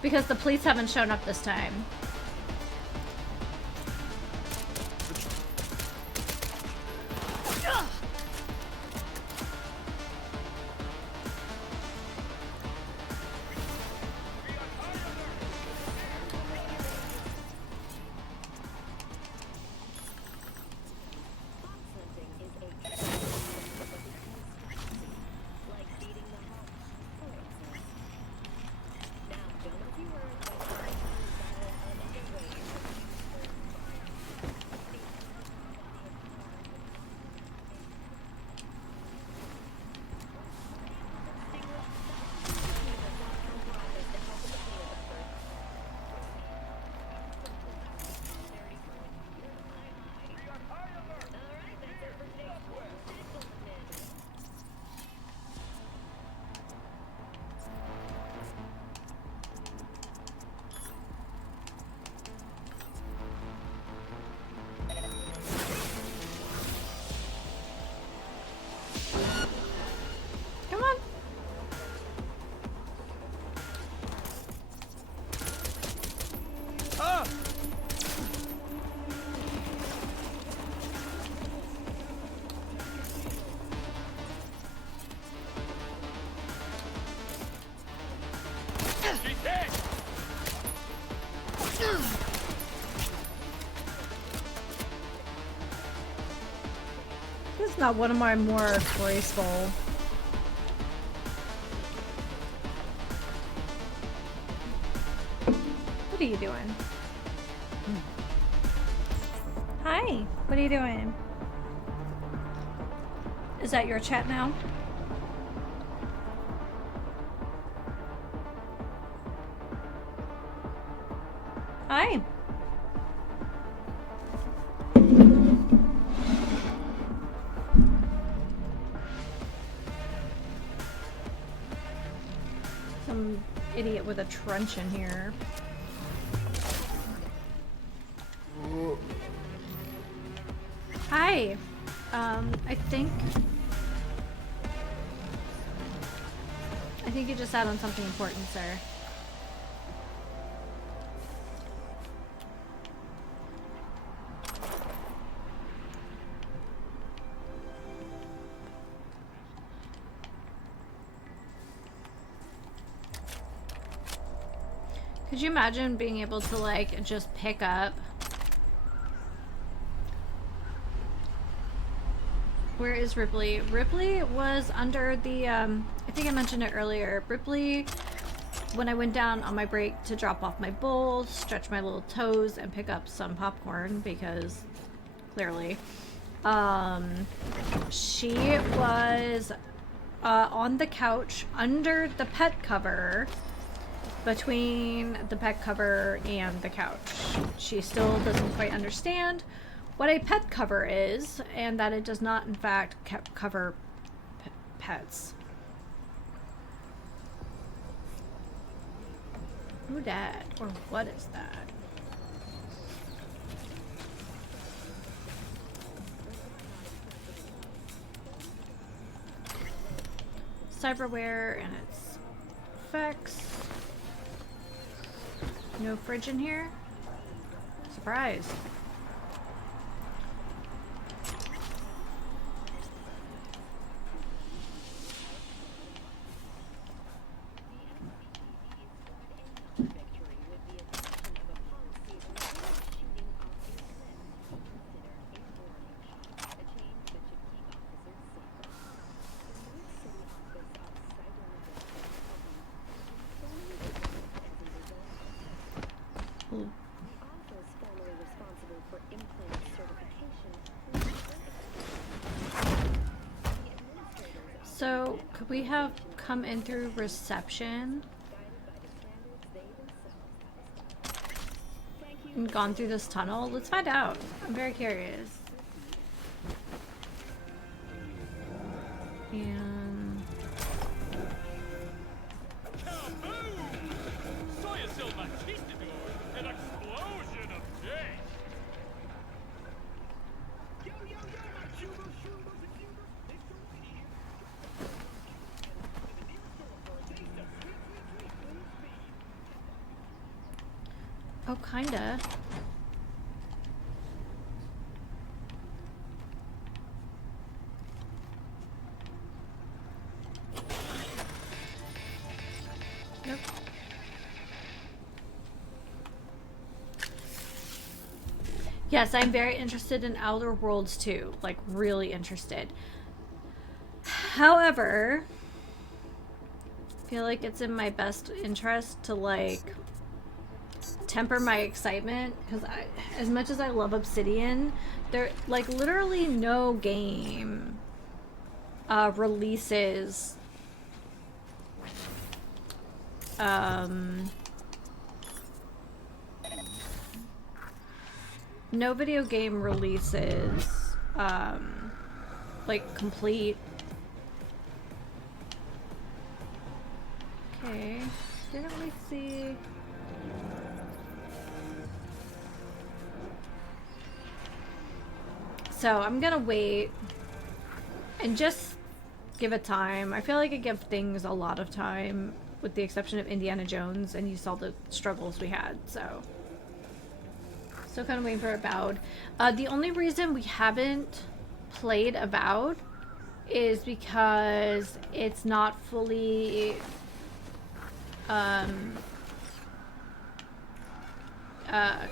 Because the police haven't shown up this time. Come on. Ah! She's dead. This is not one of my more graceful. What are you doing? Hi, what are you doing? Is that your chat now? Hi. Some idiot with a truncheon here. Hi. I think you just sat on something important, sir. Could you imagine being able to, like, just pick up? Where is Ripley? Ripley was under the, I think I mentioned it earlier. Ripley, when I went down on my break to drop off my bowl, stretch my little toes, and pick up some popcorn because clearly. She was on the couch under the pet cover, between the pet cover and the couch. She still doesn't quite understand what a pet cover is, and that it does not in fact cover pets. Who dat? Or what is that? Cyberware and its effects. No fridge in here? Surprise. So, could we have come in through reception and gone through this tunnel? Let's find out. I'm very curious. And... oh, kinda. Nope. Yes, I'm very interested in Outer Worlds too. Like, really interested. However, I feel like it's in my best interest to, like, temper my excitement, because as much as I love Obsidian, there, like, literally no game releases no video game releases like complete. Okay, didn't we see? So I'm gonna wait and just give it time. I feel like I give things a lot of time, with the exception of Indiana Jones, and you saw the struggles we had, so. Still kind of waiting for Avowed. The only reason we haven't played Avowed is because it's not fully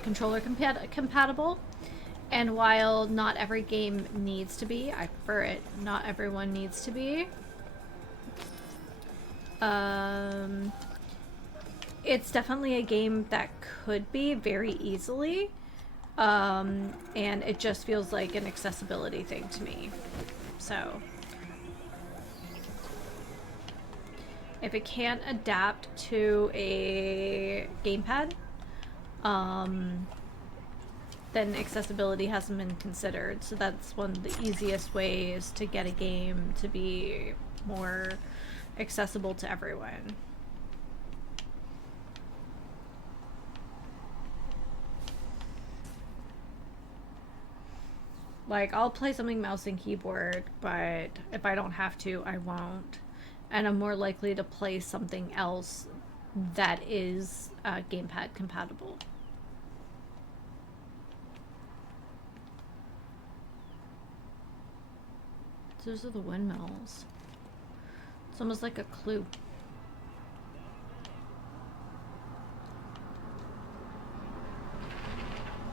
controller compatible. And while not every game needs to be, I prefer it, not everyone needs to be. It's definitely a game that could be very easily. And it just feels like an accessibility thing to me. So, if it can't adapt to a gamepad, then accessibility hasn't been considered. So that's one of the easiest ways to get a game to be more accessible to everyone. Like, I'll play something mouse and keyboard, but if I don't have to, I won't. And I'm more likely to play something else that is gamepad compatible. Those are the windmills. It's almost like a clue.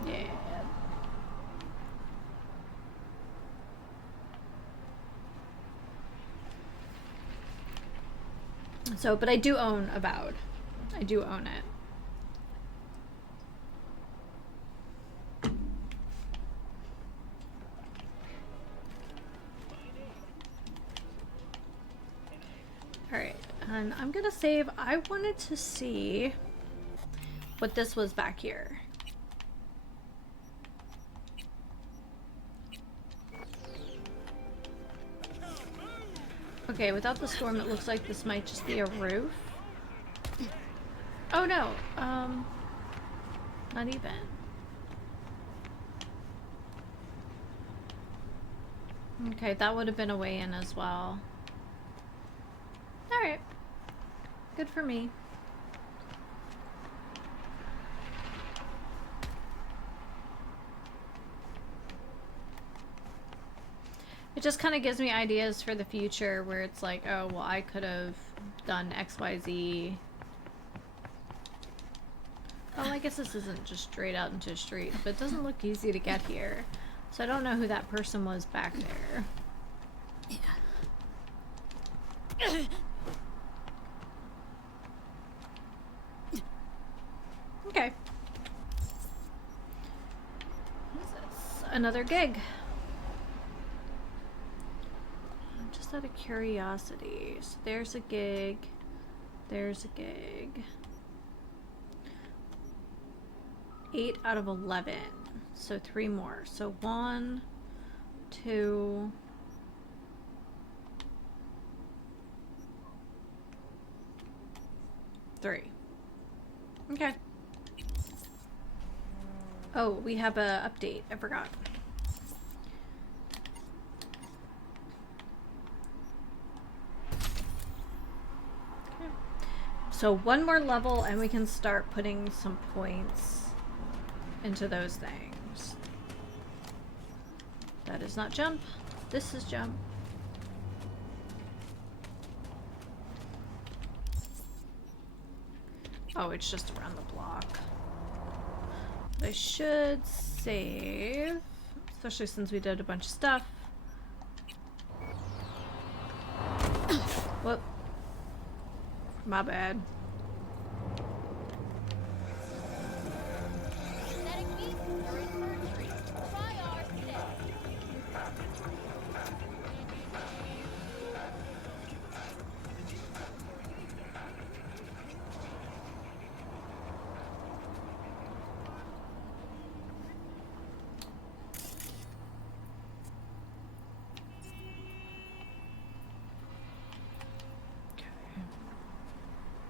Yeah. So, but I do own Avowed. I do own it. Alright, and I'm gonna save. I wanted to see what this was back here. Okay, without the storm, it looks like this might just be a roof. Oh no, not even. Okay, that would have been a way in as well. Alright. Good for me. It just kind of gives me ideas for the future where it's like, oh, well, I could have done XYZ. Well, I guess this isn't just straight out into a street, but it doesn't look easy to get here. So I don't know who that person was back there. Yeah. Okay. What is this? Another gig. Just out of curiosity. So there's a gig. There's a gig. 8 out of 11. So 3 more. So 1, 2, 3. Okay. Oh, we have a update. I forgot. Okay. So 1 more level and we can start putting some points into those things. That is not jump. This is jump. Oh, it's just around the block. I should save, especially since we did a bunch of stuff. Whoop. My bad.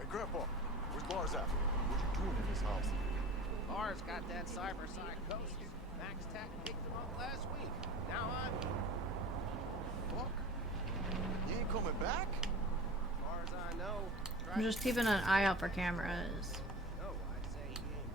Grandpa, where's Lars at? What you doing in this house? Lars got that cyber psychosis. Max Tech picked him up last week. Now I'm... Fuck? You ain't coming back? As far as I know... I'm just keeping an eye out for cameras. No, I'd say he ain't.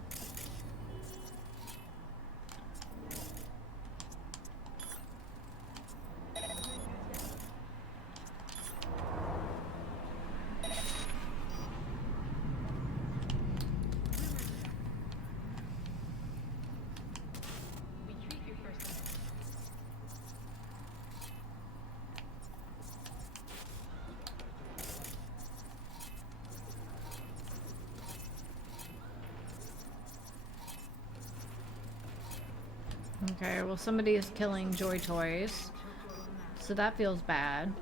Okay, well somebody is killing Joy Toys. So that feels bad.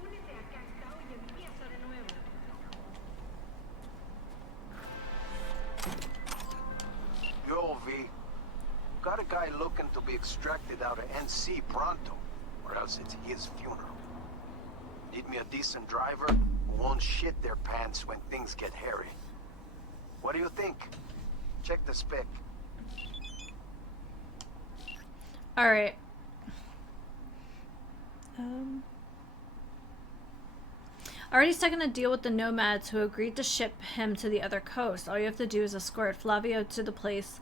Yo, V. Got a guy looking to be extracted out of NC pronto, or else it's his funeral. Need me a decent driver who won't shit their pants when things get hairy. What do you think? Check the spec. Alright. Already stuck in a deal with the nomads who agreed to ship him to the other coast. All you have to do is escort Flavio to the place.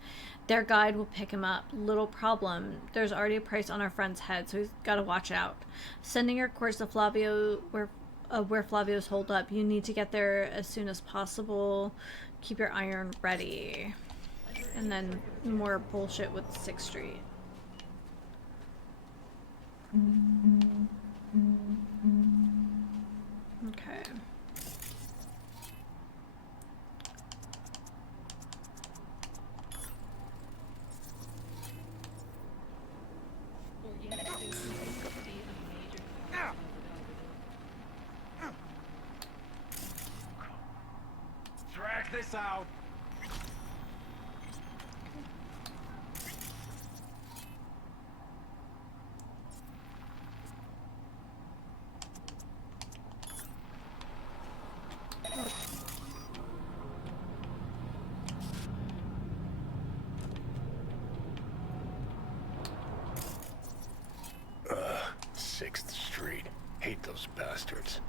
Their guide will pick him up. Little problem. There's already a price on our friend's head, so he's got to watch out. Sending your course to Flavio, where Flavio's holed up. You need to get there as soon as possible. Keep your iron ready. And then more bullshit with 6th Street. Okay. ass out. Sixth Street. Hate those bastards.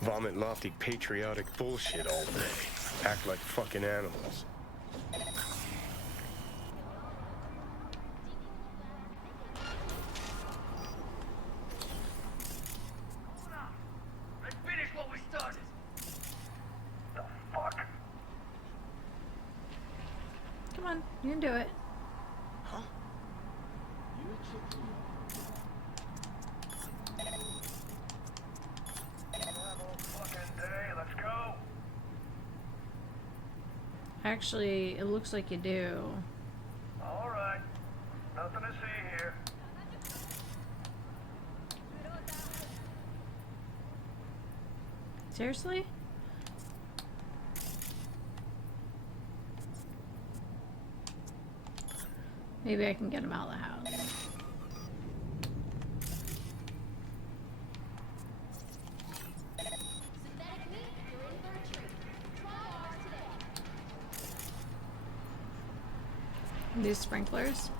Vomit lofty patriotic bullshit all day. Act like fucking animals. Let's finish what we started. The fuck? Come on, you can do it. Huh? Let's go. Actually, it looks like you do. All right. Nothing to see here. Seriously? Maybe I can get him out of the house. These sprinklers.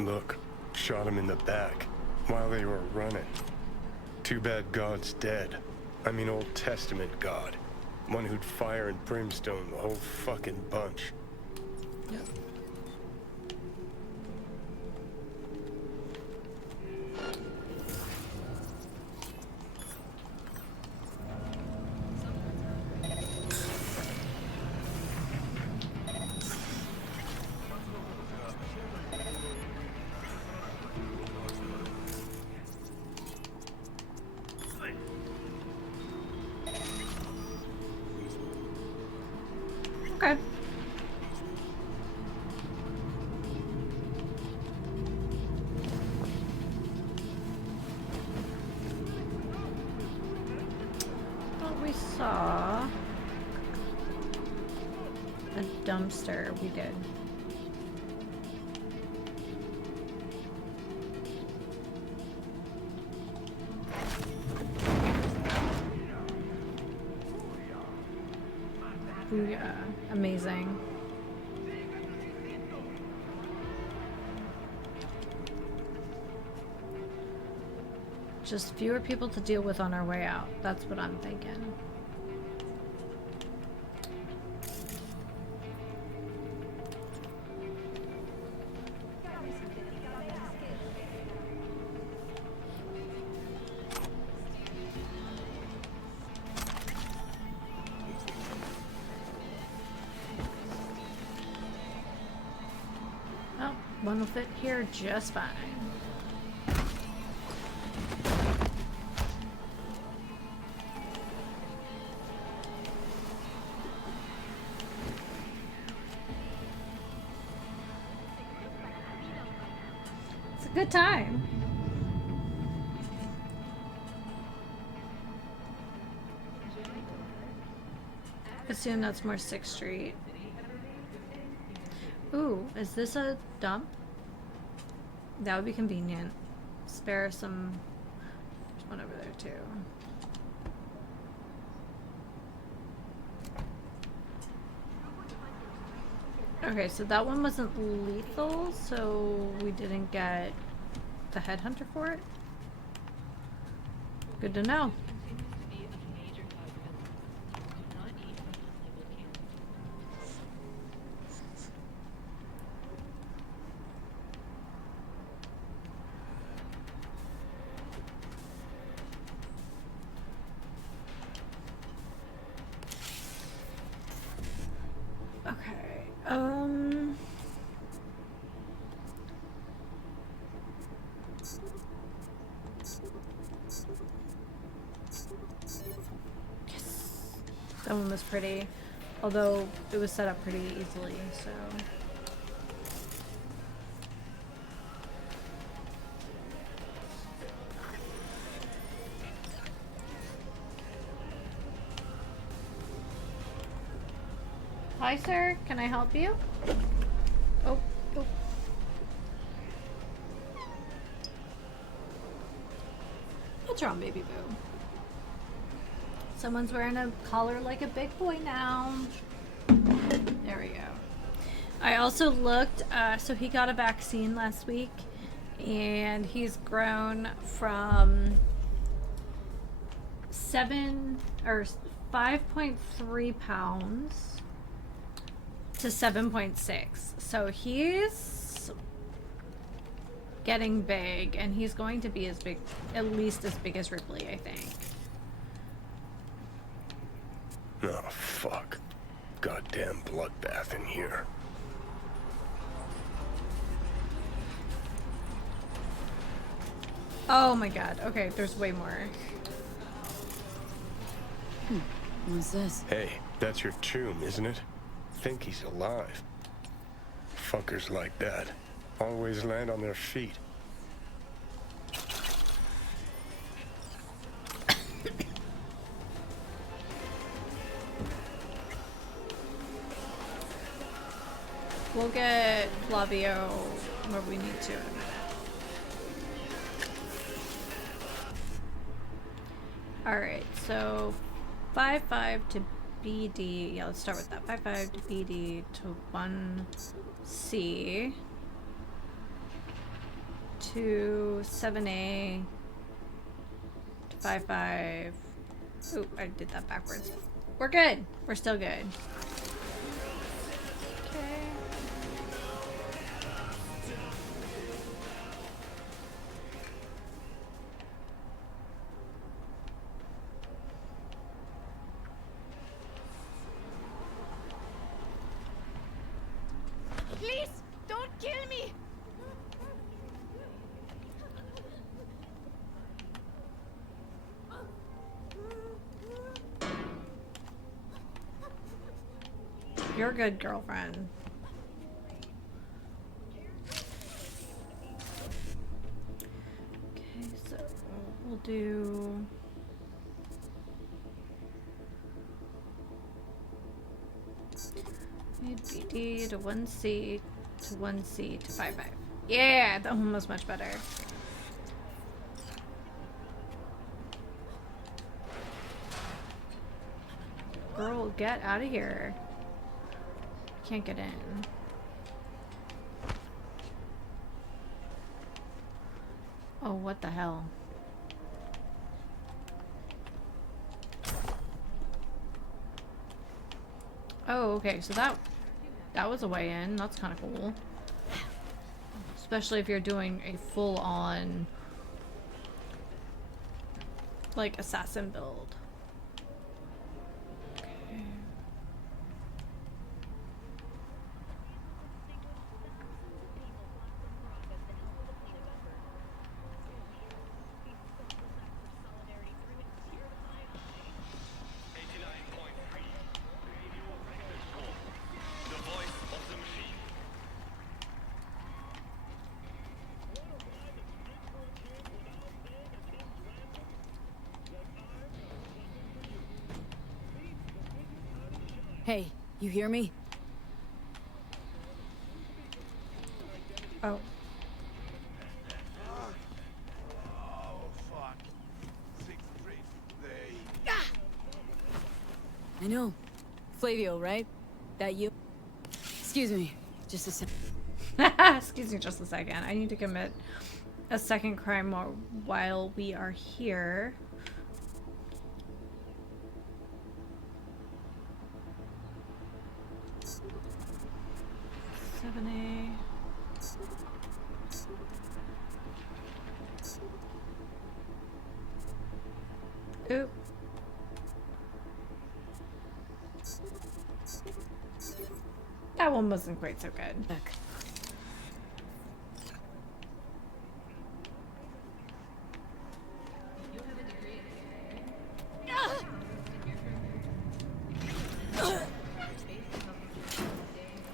Look, shot him in the back while they were running. Too bad God's dead. I mean Old Testament God. One who'd fire and brimstone the whole fucking bunch. Yep. Okay. Thought we saw a dumpster. We did. Booyah. Amazing. Just fewer people to deal with on our way out. That's what I'm thinking. Oh, one will fit here just fine. It's a good time. Assume that's more 6th Street. Ooh, is this a dump? That would be convenient. Spare some... There's one over there too. Okay, so that one wasn't lethal, so we didn't get the headhunter for it. Good to know. Okay. That one was pretty, although it was set up pretty easily, so. Hi, sir. Can I help you? Oh, oh. What's wrong, baby boo? Someone's wearing a collar like a big boy now. There we go. I also looked, so he got a vaccine last week, and he's grown from 5.3 pounds to 7.6. So he's getting big, and he's going to be as big, at least as big as Ripley, I think. Oh, fuck. Goddamn bloodbath in here. Oh my god. Okay, there's way more. What's this? Hey, that's your tomb, isn't it? Think he's alive. Fuckers like that always land on their feet. We'll get Flavio where we need to. Alright, so 5-5 to BD. Yeah, let's start with that. 5-5 to BD to 1C to 7A to 5-5. Ooh, I did that backwards. We're good. We're still good. Okay. Please, don't kill me! You're a good girlfriend. Okay, so we'll do... BD to 1C to 1C to 5-5. Yeah, that one was much better. Girl, get out of here. Can't get in. Oh, what the hell? Oh, okay, so that was a way in. That's kind of cool. Especially if you're doing a full-on, like, assassin build. Okay. Hey, you hear me? Oh. Oh, fuck. 6th Street, they... I know. Flavio, right? That you? Excuse me, just a sec. Excuse me just a second. I need to commit a second crime while we are here. 7A. Oop. That one wasn't quite so good. Look.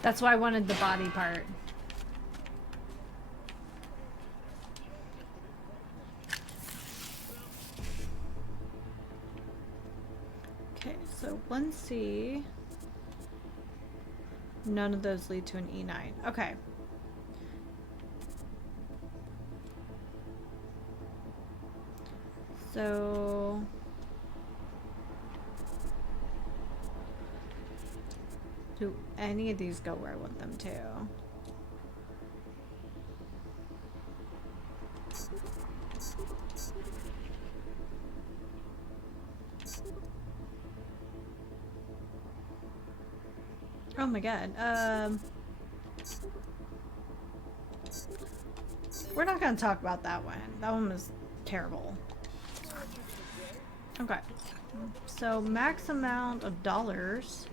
That's why I wanted the body part. Okay, so 1C. None of those lead to an E9. Okay. So... do any of these go where I want them to? Oh my god. We're not gonna talk about that one. That one was terrible. Okay. So max amount of dollars.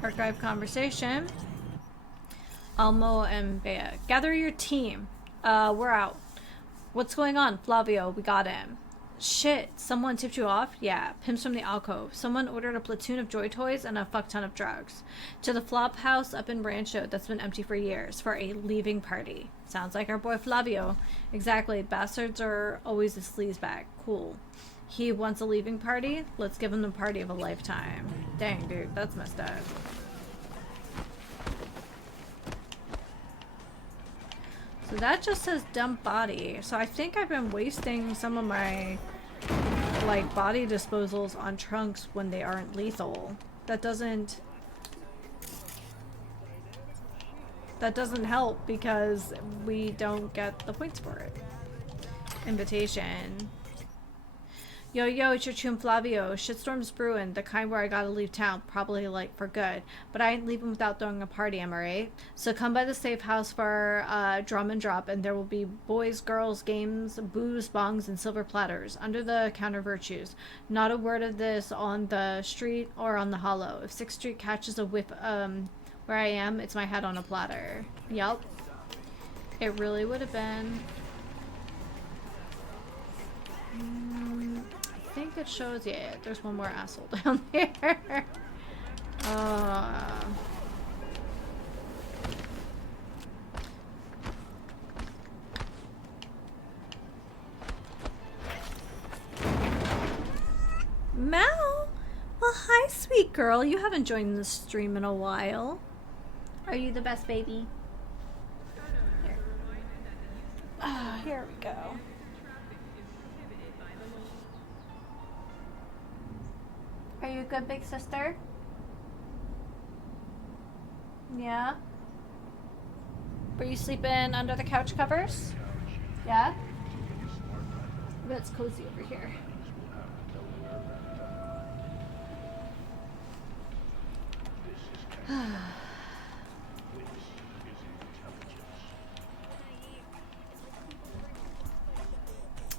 Archive conversation. Almo and Bea. Gather your team. We're out. What's going on? Flavio, we got him. Shit, someone tipped you off? Yeah, pimps from the alcove. Someone ordered a platoon of joy toys and a fuck ton of drugs. To the flop house up in Rancho that's been empty for years for a leaving party. Sounds like our boy Flavio. Exactly, bastards are always a sleazebag. Cool. He wants a leaving party? Let's give him the party of a lifetime. Dang, dude, that's messed up. So that just says dump body. So I think I've been wasting some of my, like, body disposals on trunks when they aren't lethal. That doesn't help because we don't get the points for it. Invitation. Yo, yo, it's your chum Flavio. Shitstorm's brewing, the kind where I gotta leave town, probably like for good. But I ain't leaving without throwing a party, am I right? So come by the safe house for drum and drop, and there will be boys, girls, games, booze, bongs, and silver platters. Under the counter virtues. Not a word of this on the street or on the hollow. If 6th Street catches a whiff where I am, it's my head on a platter. Yup. It really would have been. I think it shows, yeah, there's one more asshole down there. Mel? Well, hi, sweet girl. You haven't joined the stream in a while. Are you the best baby? Here, here we go. Are you a good big sister? Yeah? Were you sleeping under the couch covers? Yeah? I bet it's cozy over here.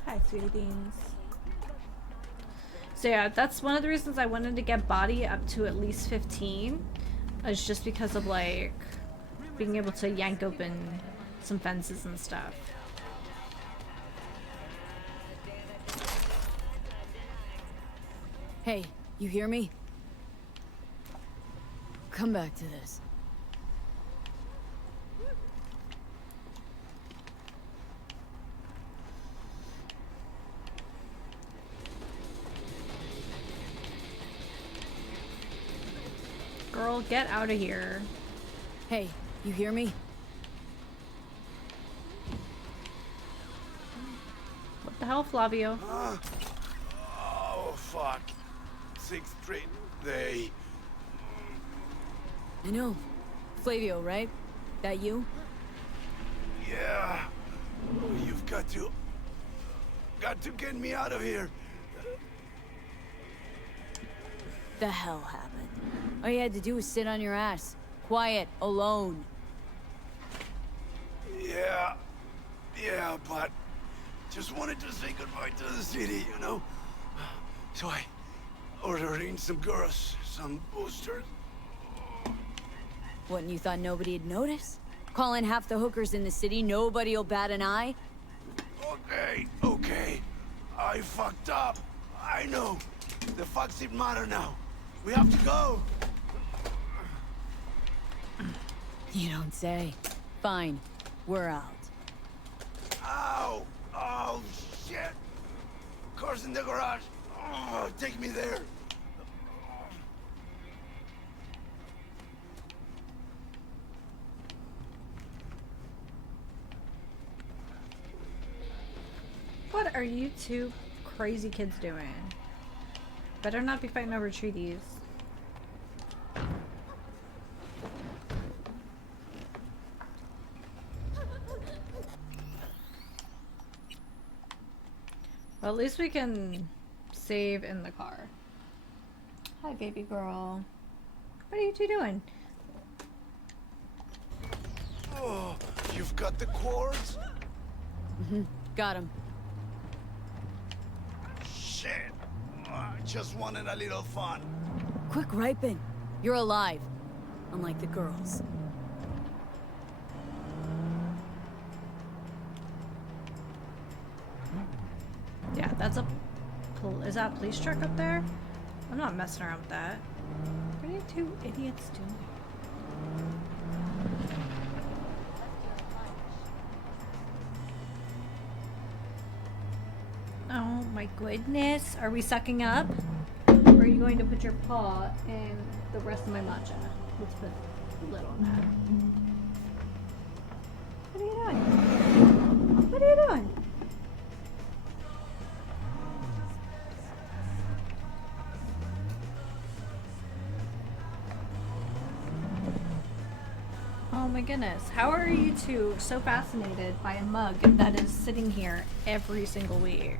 Hi, sweetie beans. So yeah, that's one of the reasons I wanted to get body up to at least 15. Is just because of like being able to yank open some fences and stuff. Hey, you hear me? Come back to this. Girl, get out of here. Hey, you hear me? What The hell, Flavio? Oh, fuck. 6th Street. They... I know. Flavio, right? That you? Yeah. You've got to get me out of here. The hell happened? All you had to do was sit on your ass. Quiet, alone. Yeah, but just wanted to say goodbye to the city, you know? So I ordered in some girls, some boosters. What, and you thought nobody'd notice? Calling half the hookers in the city, nobody'll bat an eye? Okay. I fucked up. I know. The facts it matter now. We have to go. You don't say. Fine. We're out. Ow! Oh, shit! Car's in the garage. Oh, take me there. What are you two crazy kids doing? Better not be fighting over treaties. Well, at least we can save in the car. Hi, baby girl. What are you two doing? Oh, you've got the cords? Mm-hmm. Got him. Shit. I just wanted a little fun. Quick, ripen. You're alive. Unlike the girls. Yeah, that's a... Is that a police truck up there? I'm not messing around with that. What are you two idiots doing? Oh my goodness. Are we sucking up? Or are you going to put your paw in the rest of my matcha? Let's put a little on that. What are you doing? What are you doing? Oh my goodness. How are you two so fascinated by a mug that is sitting here every single week?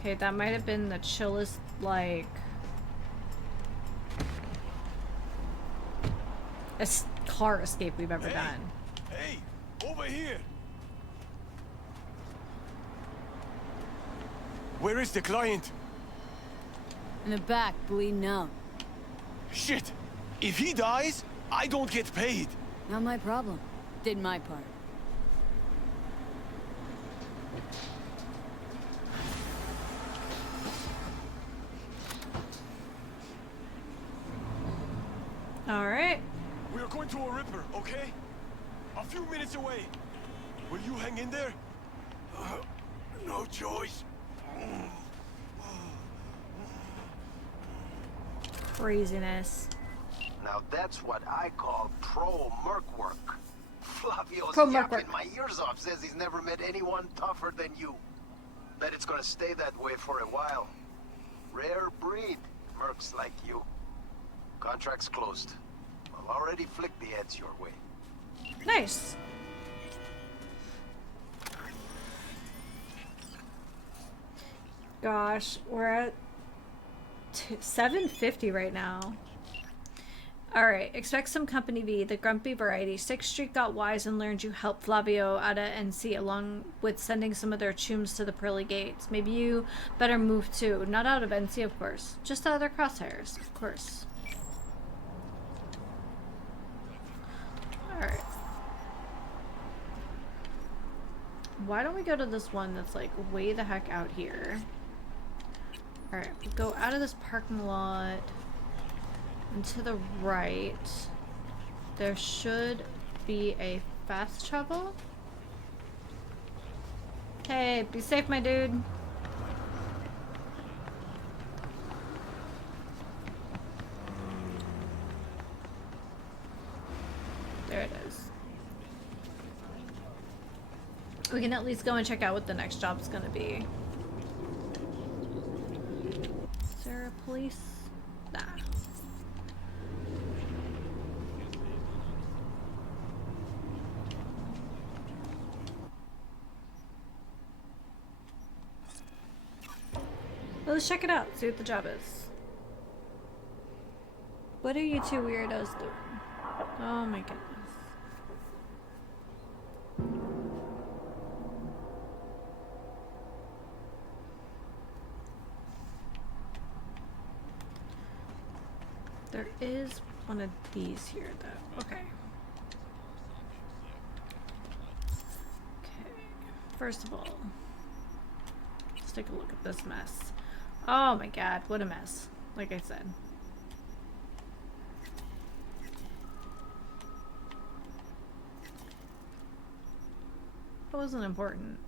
Okay, that might have been the chillest, like... car escape we've ever done. Hey, over here. Where is the client? In the back, bleeding out. Shit! If he dies, I don't get paid. Not my problem. Did my part. All right. We are going to a Ripper, okay? A few minutes away. Will you hang in there? No choice. Craziness. Now that's what I call pro-merc work. Flavio's Pro-merc yapping work. my ears off, says he's never met anyone tougher than you. Bet it's gonna stay that way for a while. Rare breed, mercs like you. Contract's closed. I'll already flick the heads your way. Nice. Gosh, we're at 750 right now. Alright, expect some company V, the grumpy variety. 6th Street got wise and learned you helped Flavio out of NC along with sending some of their chooms to the pearly gates. Maybe you better move too. Not out of NC, of course. Just out of their crosshairs, of course. Alright. Why don't we go to this one that's like way the heck out here? Alright, we go out of this parking lot and to the right. There should be a fast travel. Hey, be safe, my dude. There it is. We can at least go and check out what the next job's gonna be. Is there a police? Nah. Well, let's check it out, see what the job is. What are you two weirdos doing? Oh my goodness. There is one of these here, though. Okay. Okay. First of all, let's take a look at this mess. Oh my god, what a mess. Like I said. That wasn't important.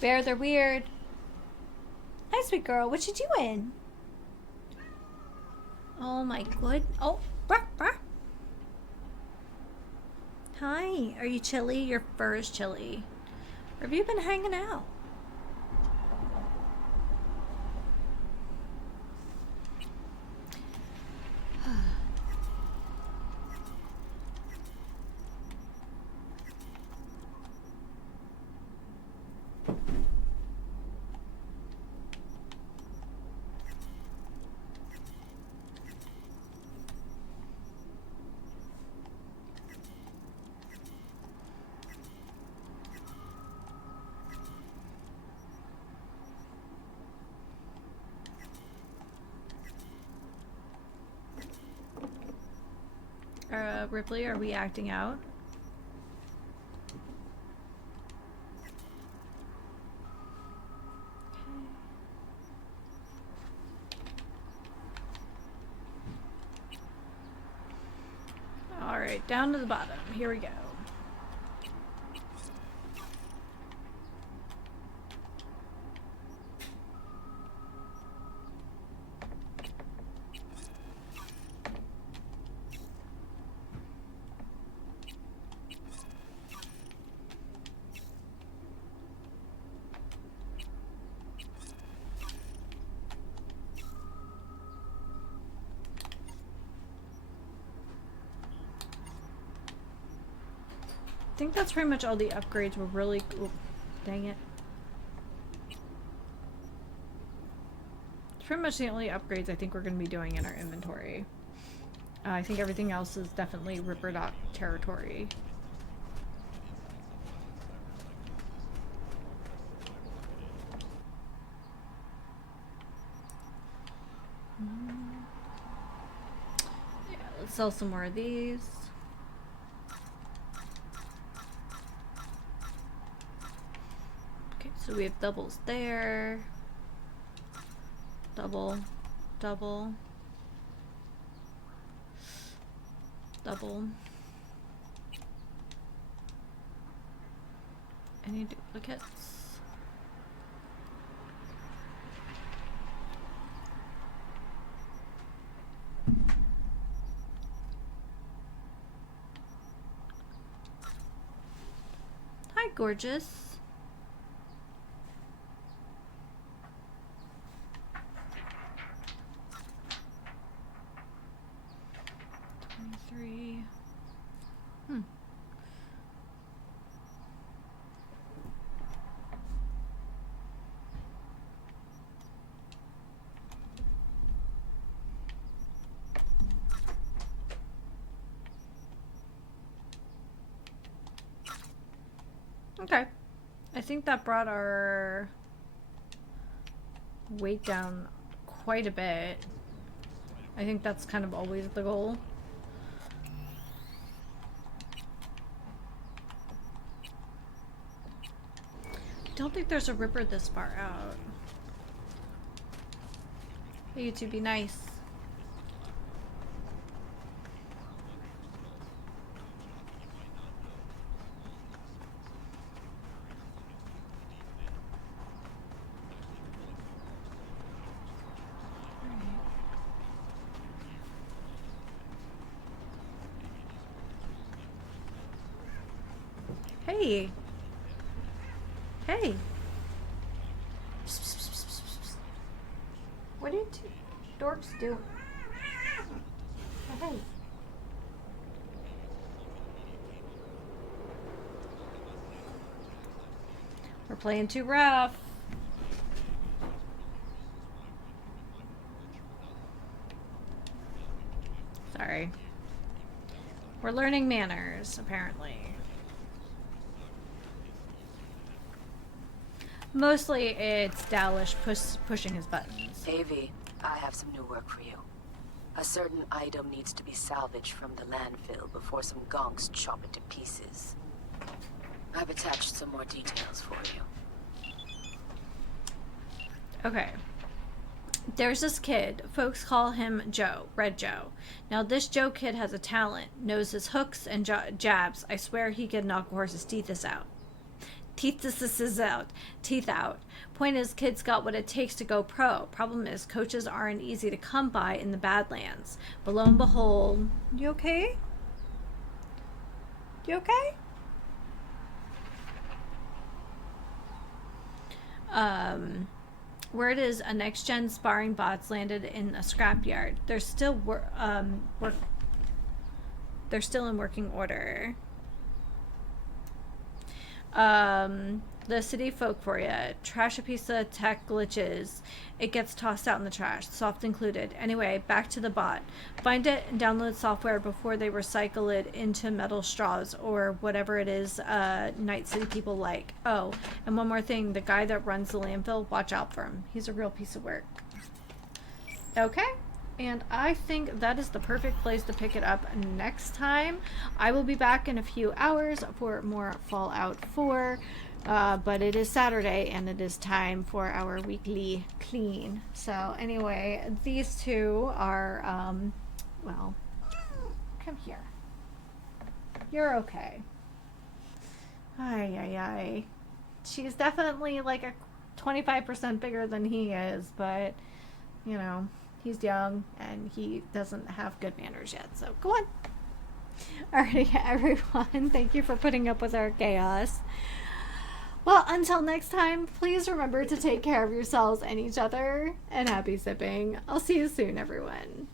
Bear, they're weird. Hi, sweet girl. What you doing? Oh my good. Oh, brah, brah. Hi. Are you chilly? Your fur is chilly. Where have you been hanging out? Ripley, are we acting out? Alright, down to the bottom. Here we go. I think that's pretty much all the upgrades were really... Oh, dang it. It's pretty much the only upgrades I think we're going to be doing in our inventory. I think everything else is definitely Ripper Dot territory. Yeah, let's sell some more of these. So we have doubles there. Double. Double. Double. Any duplicates? Hi, gorgeous. Okay. I think that brought our weight down quite a bit. I think that's kind of always the goal. I don't think there's a ripper this far out. Hey, you two, be nice. Hey. Hey. What do you two dorks do? Hey. We're playing too rough. Sorry. We're learning manners, apparently. Mostly it's Dalish pushing his buttons. Avi, I have some new work for you. A certain item needs to be salvaged from the landfill before some gonks chop it to pieces. I've attached some more details for you. Okay. There's this kid. Folks call him Joe, Red Joe. Now this Joe kid has a talent. Knows his hooks and jabs. I swear he can knock a horse's teeth out. Teeth out. Point is, kid's got what it takes to go pro. Problem is, coaches aren't easy to come by in the Badlands. But lo and behold, you okay? You okay? Word is a next-gen sparring bots landed in a scrapyard. They're still they're still in working order. The city folk for you. Trash a piece of tech glitches. It gets tossed out in the trash, soft included. Anyway, back to the bot. Find it and download software before they recycle it into metal straws or whatever it is Night City people like. Oh, and one more thing. The guy that runs the landfill, watch out for him. He's a real piece of work. Okay. And I think that is the perfect place to pick it up next time. I will be back in a few hours for more Fallout 4. But it is Saturday and it is time for our weekly clean. So anyway, these two are, well, come here. You're okay. Ay. She's definitely like a 25% bigger than he is, but, you know, he's young and he doesn't have good manners yet. So go on. Alrighty, everyone. Thank you for putting up with our chaos. Well, until next time, please remember to take care of yourselves and each other, and happy sipping. I'll see you soon, everyone.